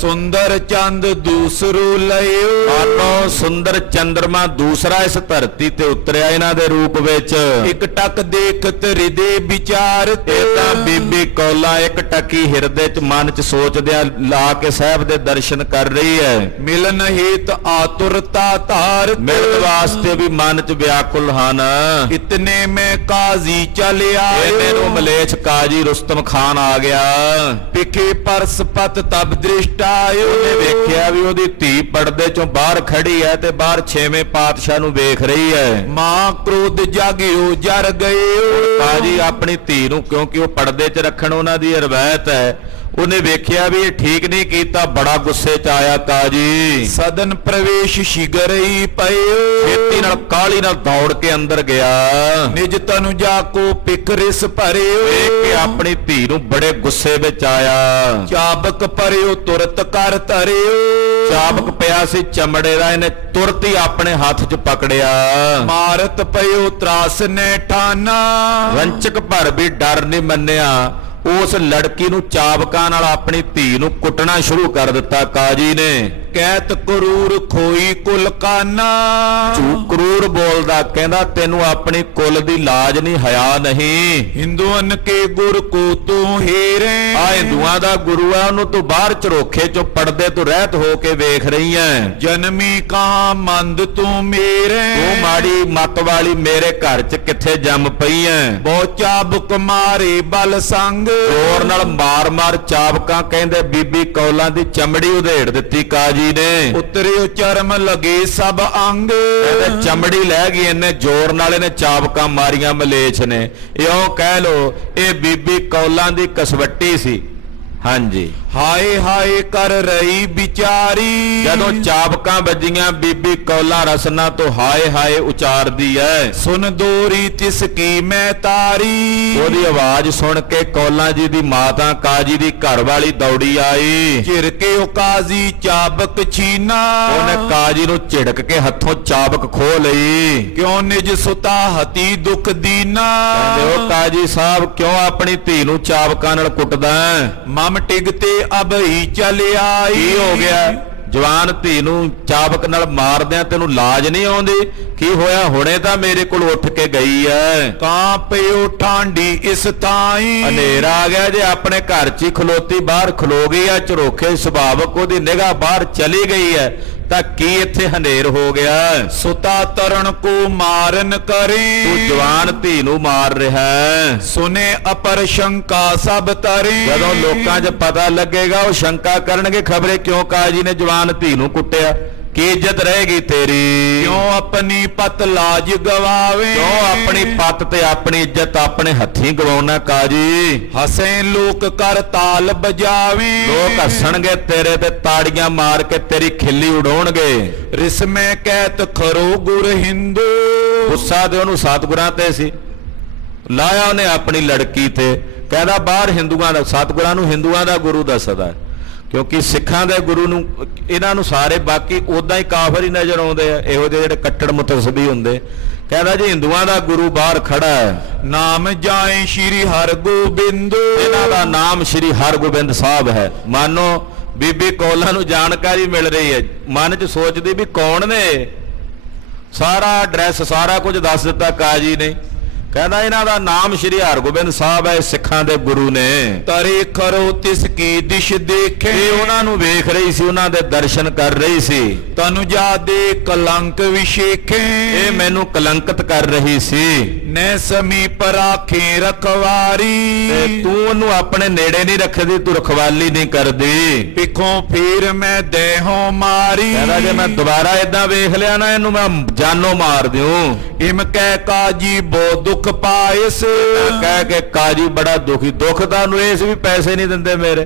ਸੁੰਦਰ ਚੰਦ ਦੂਸਰੂ ਲਇਓ, ਮਾਨੋ ਸੁੰਦਰ ਚੰਦਰਮਾ ਦੂਸਰਾ ਇਸ ਧਰਤੀ ਤੇ ਉਤਰਿਆ ਇਹਨਾਂ ਦੇ ਰੂਪ ਵਿੱਚ। ਇੱਕ ਟਕ ਦੇਖਤ ਹਿਰਦੇ ਵਿਚਾਰਤ, ਇਹ ਤਾਂ ਬੀਬੀ ਕੌਲਾ ਇੱਕ ਟੱਕੀ ਹਿਰਦੇ ਚ ਮਨ ਚ ਸੋਚਦਿਆਂ ਲਾ ਕੇ ਸਾਹਿਬ ਦੇ ਦਰਸ਼ਨ ਕਰ ਰਹੀ ਹੈ। ਮਿਲਨ ਹੇਤ ਆਤੁਰਤਾ ਧਾਰਤ, ਮਿਲਣ ਵਾਸਤੇ ਵੀ ਮਨ ਚ ਵਿਆਕੁਲ ਹਨ। ਇਤਨੇ ਮੈਂ ਕਾਜ਼ੀ ਚਲ ਇਹਨੇ ਆਇਓ, ਨੂੰ ਮਲੇਛ ਕਾਜੀ ਰੁਸਤਮ ਖਾਨ ਆ ਗਿਆ। ਪਿਖੇ ਪਰਸ ਪਤ ਤਬ ਦ੍ਰਿਸ਼ਟ ਆਇਓ, ਉਹਨੇ ਵੇਖਿਆ ਵੀ ਉਹਦੀ ਧੀ ਪਰਦੇ ਚੋਂ ਬਾਹਰ ਖੜੀ ਹੈ ਤੇ ਬਾਹਰ 6ਵੇਂ ਪਾਤਸ਼ਾਹ ਨੂੰ ਵੇਖ ਰਹੀ ਹੈ। ਮਾਂ ਕ੍ਰੋਧ ਜਾਗਿਓ ਜਰ ਗਇਓ, ਕਾਜੀ ਆਪਣੀ ਧੀ ਨੂੰ, ਕਿਉਂਕਿ ਉਹ ਪਰਦੇ 'ਚ ਰੱਖਣ ਉਹਨਾਂ ਦੀ ਰਵਾਇਤ ਹੈ, ਉਹਨੇ ਵੇਖਿਆ ਵੀ ਇਹ ਠੀਕ ਨਹੀਂ ਕੀਤਾ, ਬੜਾ ਗੁੱਸੇ 'ਚ ਆਇਆ ਕਾਜੀ। ਸਦਨ ਪ੍ਰਵੇਸ਼ ਸ਼ਿਗਰਈ ਪਇਓ, ਛੇਤੀ ਨਾਲ ਕਾਹਲੀ ਨਾਲ ਦੌੜ ਕੇ ਅੰਦਰ ਗਿਆ। ਨਿਜ ਤਨੁ ਜਾ ਕੋ ਪਿਕ ਰਿਸ ਭਰਿਓ, ਵੇਖ ਕੇ ਆਪਣੀ ਧੀ ਨੂੰ ਬੜੇ ਗੁੱਸੇ ਵਿੱਚ ਆਇਆ। ਚਾਬਕ ਭਰਿਓ ਤੁਰਤ ਕਰ ਧਰਿਓ, ਚਾਬਕ ਪਿਆ ਸੀ ਚਮੜੇ ਦਾ, ਇਹਨੇ ਤੁਰਤ ਹੀ ਆਪਣੇ ਹੱਥ 'ਚ ਪਕੜਿਆ। ਮਾਰਤ ਪਇਓ ਤਰਾਸ ਨੇ ਠਾਨਾ, ਰੰਚਕ ਭਰ ਵੀ ਡਰ ਨਹੀਂ ਮੰਨਿਆ। ਉਸ ਲੜਕੀ ਨੂੰ ਚਾਬਕਾਂ ਨਾਲ ਆਪਣੀ ਧੀ ਨੂੰ ਕੁੱਟਣਾ ਸ਼ੁਰੂ ਕਰ ਦਿੱਤਾ ਕਾਜੀ ਨੇ। ਕਹਿਤ ਕਰੂਰ ਖੋਈ ਕੁਲ ਕਾਨਾ, ਝੂਠ ਕਰੂਰ ਬੋਲਦਾ, ਕਹਿੰਦਾ ਤੈਨੂੰ ਆਪਣੀ ਕੁੱਲ ਦੀ ਲਾਜ ਨਹੀਂ, ਹਯਾ ਨਹੀਂ। ਹਿੰਦੂਆਂ ਕੇ ਗੁਰ ਕੋ ਤੂੰ ਹੀਰੇ, ਆ ਹਿੰਦੂਆਂ ਦਾ ਗੁਰੂ ਆ, ਉਹਨੂੰ ਤੂੰ ਬਾਹਰ ਝਰੋਖੇ ਚੋਂ ਪਰਦੇ ਤੋਂ ਰਹਿਤ ਹੋ ਕੇ ਵੇਖ ਰਹੀ ਐ। ਜਨਮੀ ਕਹਾਂ ਮੰਦ ਤੂੰ ਮੇਰੇ, ਤੂੰ ਮਾੜੀ ਮੱਤ ਵਾਲੀ ਮੇਰੇ ਘਰ 'ਚ ਕਿੱਥੇ ਜੰਮ ਪਈ ਐ। ਬਹੁ ਚਾਬੁਕ ਮਾਰੇ ਬਲ ਸੰਗ, ਜ਼ੋਰ ਨਾਲ ਮਾਰ-ਮਾਰ ਚਾਬਕਾਂ, ਕਹਿੰਦੇ ਬੀਬੀ ਕੌਲਾਂ ਦੀ ਚਮੜੀ ਉਧੇੜ ਦਿੱਤੀ ਕਾਜੀ ਨੇ। ਉਤਰਿਓ ਚਰਮ ਲਗੇ ਸਭ ਅੰਗ, ਕਹਿੰਦੇ ਚਮੜੀ ਲੈ ਗਈ, ਇਹਨੇ ਜ਼ੋਰ ਨਾਲ ਇਹਨੇ ਚਾਬਕਾਂ ਮਾਰੀਆਂ ਮਲੇਛ ਨੇ। ਇਉਂ ਕਹਿ ਲੋ ਇਹ ਬੀਬੀ ਕੌਲਾਂ ਦੀ ਕਸਵੱਟੀ ਸੀ। ਹਾਂਜੀ, ਹਾਏ ਹਾਏ ਕਰ ਰਹੀ ਵਿਚਾਰੀ, ਜਦੋਂ ਚਾਬਕਾਂ ਵੱਜੀਆਂ ਬੀਬੀ ਕੌਲਾ ਰਸਨਾ ਤੋਂ ਹਾਏ ਹਾਏ ਉਚਾਰਦੀ ਐ। ਸੁਨ ਦੋਰੀ ਤਿਸ ਕੀ ਮੈਂ ਤਾਰੀ, ਉਹਦੀ ਆਵਾਜ਼ ਸੁਣ ਕੇ ਕੌਲਾਂ ਜੀ ਦੀ ਮਾਤਾ ਕਾਜੀ ਦੀ ਘਰਵਾਲੀ ਦੌੜੀ ਆਈ। ਚਿਰ ਕੇ ਉਹ ਕਾਜ਼ੀ ਚਾਬਕ ਛੀਨਾ, ਉਹਨੇ ਕਾਜੀ ਨੂੰ ਝਿੜਕ ਕੇ ਹੱਥੋਂ ਚਾਬਕ ਖੋਹ ਲਈ। ਕਿਉਂ ਨਿਜ ਸੁਤਾ ਹਤੀ ਦੁਖ ਦੀਨਾ, ਕਹਿੰਦੇ ਉਹ ਕਾਜੀ ਸਾਹਿਬ ਕਿਉਂ ਆਪਣੀ ਧੀ ਨੂੰ ਚਾਬਕਾਂ ਨਾਲ ਕੁੱਟਦਾ ਹੈ? ਮਮ ਟਿਗ ਤੇ ਅਬ ਹੀ ਚਲ ਆਈ। ਕੀ ਹੋ ਗਿਆ? ਜਵਾਨ ਧੀ ਨੂੰ ਚਾਬਕ ਨਾਲ ਮਾਰਦਿਆਂ ਤੈਨੂੰ ਲਾਜ ਨਹੀਂ ਆਉਂਦੀ? ਕੀ ਹੋਇਆ? ਹੁਣੇ ਤਾਂ ਮੇਰੇ ਕੋਲ ਉੱਠ ਕੇ ਗਈ ਐ। ਕਾਂ ਪਿਓ ਠਾਂਡੀ ਇਸ ਤਾਈ, ਹਨੇਰਾ ਆ ਗਿਆ ਜੇ ਆਪਣੇ ਘਰ 'ਚ ਹੀ ਖਲੋਤੀ ਬਾਹਰ ਖਲੋ ਗਈ ਆ, ਝਰੋਖੇ ਸੁਭਾਵਕ ਉਹਦੀ ਨਿਗਾਹ ਬਾਹਰ ਚਲੀ ਗਈ ਐ, ਤਾਂ ਕੀ ਇੱਥੇ ਹਨੇਰ ਹੋ ਗਿਆ? ਸੁਤਾ ਤਰਨ ਕੋ ਮਾਰਨ ਕਰੇ, ਤੂੰ ਜਵਾਨ ਧੀ ਨੂੰ ਮਾਰ ਰਿਹਾ ਹੈ। ਸੁਨੇ ਅਪਰ ਸ਼ੰਕਾ ਸਭ ਤਰੇ, ਜਦੋਂ ਲੋਕਾਂ 'ਚ ਪਤਾ ਲੱਗੇਗਾ ਉਹ ਸ਼ੰਕਾ ਕਰਨਗੇ, ਖਬਰੇ ਕਿਉਂ ਕਾਜੀ ਨੇ ਜਵਾਨ ਧੀ ਨੂੰ ਕੁੱਟਿਆ? ਕੀ ਇੱਜ਼ਤ ਰਹੇਗੀ ਤੇਰੀ? ਕਿਉਂ ਆਪਣੀ ਪਤ ਲਾਜ ਗਵਾਵੇ, ਕਿਉਂ ਆਪਣੀ ਪੱਤ ਤੇ ਆਪਣੀ ਇੱਜ਼ਤ ਆਪਣੇ ਹੱਥੀਂ ਗਵਾਉਣਾ ਕਾਜੀ? ਹਸੇ ਲੋਕ ਕਰ ਤਾਲ ਬਜਾਵੇ, ਲੋਕ ਹੱਸਣਗੇ ਤੇਰੇ ਤੇ, ਤਾੜੀਆਂ ਮਾਰ ਕੇ ਤੇਰੀ ਖਿੱਲੀ ਉਡਾਉਣਗੇ। ਰਿਸ ਮੈਂ ਕਹਿਤ ਖਰੋ ਗੁਰ ਹਿੰਦੂ, ਗੁੱਸਾ ਤੇ ਉਹਨੂੰ ਸਤਿਗੁਰਾਂ ਤੇ ਸੀ, ਲਾਇਆ ਉਹਨੇ ਆਪਣੀ ਲੜਕੀ ਤੇ। ਕਹਿੰਦਾ ਬਾਹਰ ਹਿੰਦੂਆਂ ਦਾ, ਸਤਿਗੁਰਾਂ ਨੂੰ ਹਿੰਦੂਆਂ ਦਾ ਗੁਰੂ ਦੱਸਦਾ, ਕਿਉਂਕਿ ਸਿੱਖਾਂ ਦੇ ਗੁਰੂ ਨੂੰ ਇਹਨਾਂ ਨੂੰ ਸਾਰੇ ਬਾਕੀ ਉਦਾਂ ਹੀ ਕਾਫਰ ਹੀ ਨਜ਼ਰ ਆਉਂਦੇ ਆ, ਇਹੋ ਜਿਹੇ ਜਿਹੜੇ ਕੱਟੜ ਮੁਤਸਬੀ ਹੁੰਦੇ। ਕਹਿੰਦਾ ਜੀ ਹਿੰਦੂਆਂ ਦਾ ਗੁਰੂ ਬਾਹਰ ਖੜਾ ਹੈ, ਨਾਮ ਜਾਏ ਸ਼੍ਰੀ ਹਰਗੋਬਿੰਦ, ਇਹਨਾਂ ਦਾ ਨਾਮ ਸ਼੍ਰੀ ਹਰਗੋਬਿੰਦ ਸਾਹਿਬ ਹੈ। ਮਾਨੋ ਬੀਬੀ ਕੌਲਾਂ ਨੂੰ ਜਾਣਕਾਰੀ ਮਿਲ ਰਹੀ ਹੈ, ਮਨ 'ਚ ਸੋਚਦੀ ਵੀ ਕੌਣ ਨੇ, ਸਾਰਾ ਐਡਰੈਸ ਸਾਰਾ ਕੁਝ ਦੱਸ ਦਿੱਤਾ ਕਾਜੀ ਨੇ। ਕਹਿੰਦਾ ਇਹਨਾਂ ਦਾ ਨਾਮ ਸ਼੍ਰੀ ਹਰਗੋਬਿੰਦ ਸਾਹਿਬ ਹੈ, ਸਿੱਖਾਂ ਦੇ ਗੁਰੂ ਨੇ। ਤਰੇ ਖਰੋ ਤਿਸ ਕੀ ਦਿਸ਼ ਦੇਖੇ, ਇਹ ਉਹਨਾਂ ਨੂੰ ਵੇਖ ਰਹੀ ਸੀ, ਉਹਨਾਂ ਦੇ ਦਰਸ਼ਨ ਕਰ ਰਹੀ ਸੀ। ਤਨੁ ਜਾ ਦੇ ਕਲੰਕ ਵਿਸ਼ੇਖੇ, ਇਹ ਮੈਨੂੰ ਕਲੰਕਿਤ ਕਰ ਰਹੀ ਸੀ। ਨੈ ਸਮੀਪ ਰਾਖੇ ਰਖਵਾਰੀ, ਤੇ ਤੂੰ ਉਹਨੂੰ ਆਪਣੇ ਨੇੜੇ ਨਹੀਂ ਰੱਖਦੀ, ਤੂੰ ਰਖਵਾਲੀ ਨਹੀਂ ਕਰਦੀ। ਪਿੱਖੋਂ ਫੇਰ ਮੈਂ ਦੇਹੋਂ ਮਾਰੀ, ਕਹਿੰਦਾ ਜੇ ਮੈਂ ਦੁਬਾਰਾ ਏਦਾਂ ਵੇਖ ਲਿਆ ਨਾ, ਇਹਨੂੰ ਮੈਂ ਜਾਨੋਂ ਮਾਰ ਦਿਉ। ਇਮ ਕਹਿ ਕਾਜੀ ਬੋ ਦੁਖ ਪਾਇਸ, ਕਹਿ ਕੇ ਕਾਜੀ ਬੜਾ ਦੁਖੀ, ਦੁੱਖ ਤਾਂ ਨੂੰ ਇਸ ਵੀ ਪੈਸੇ ਨਹੀਂ ਦਿੰਦੇ ਮੇਰੇ,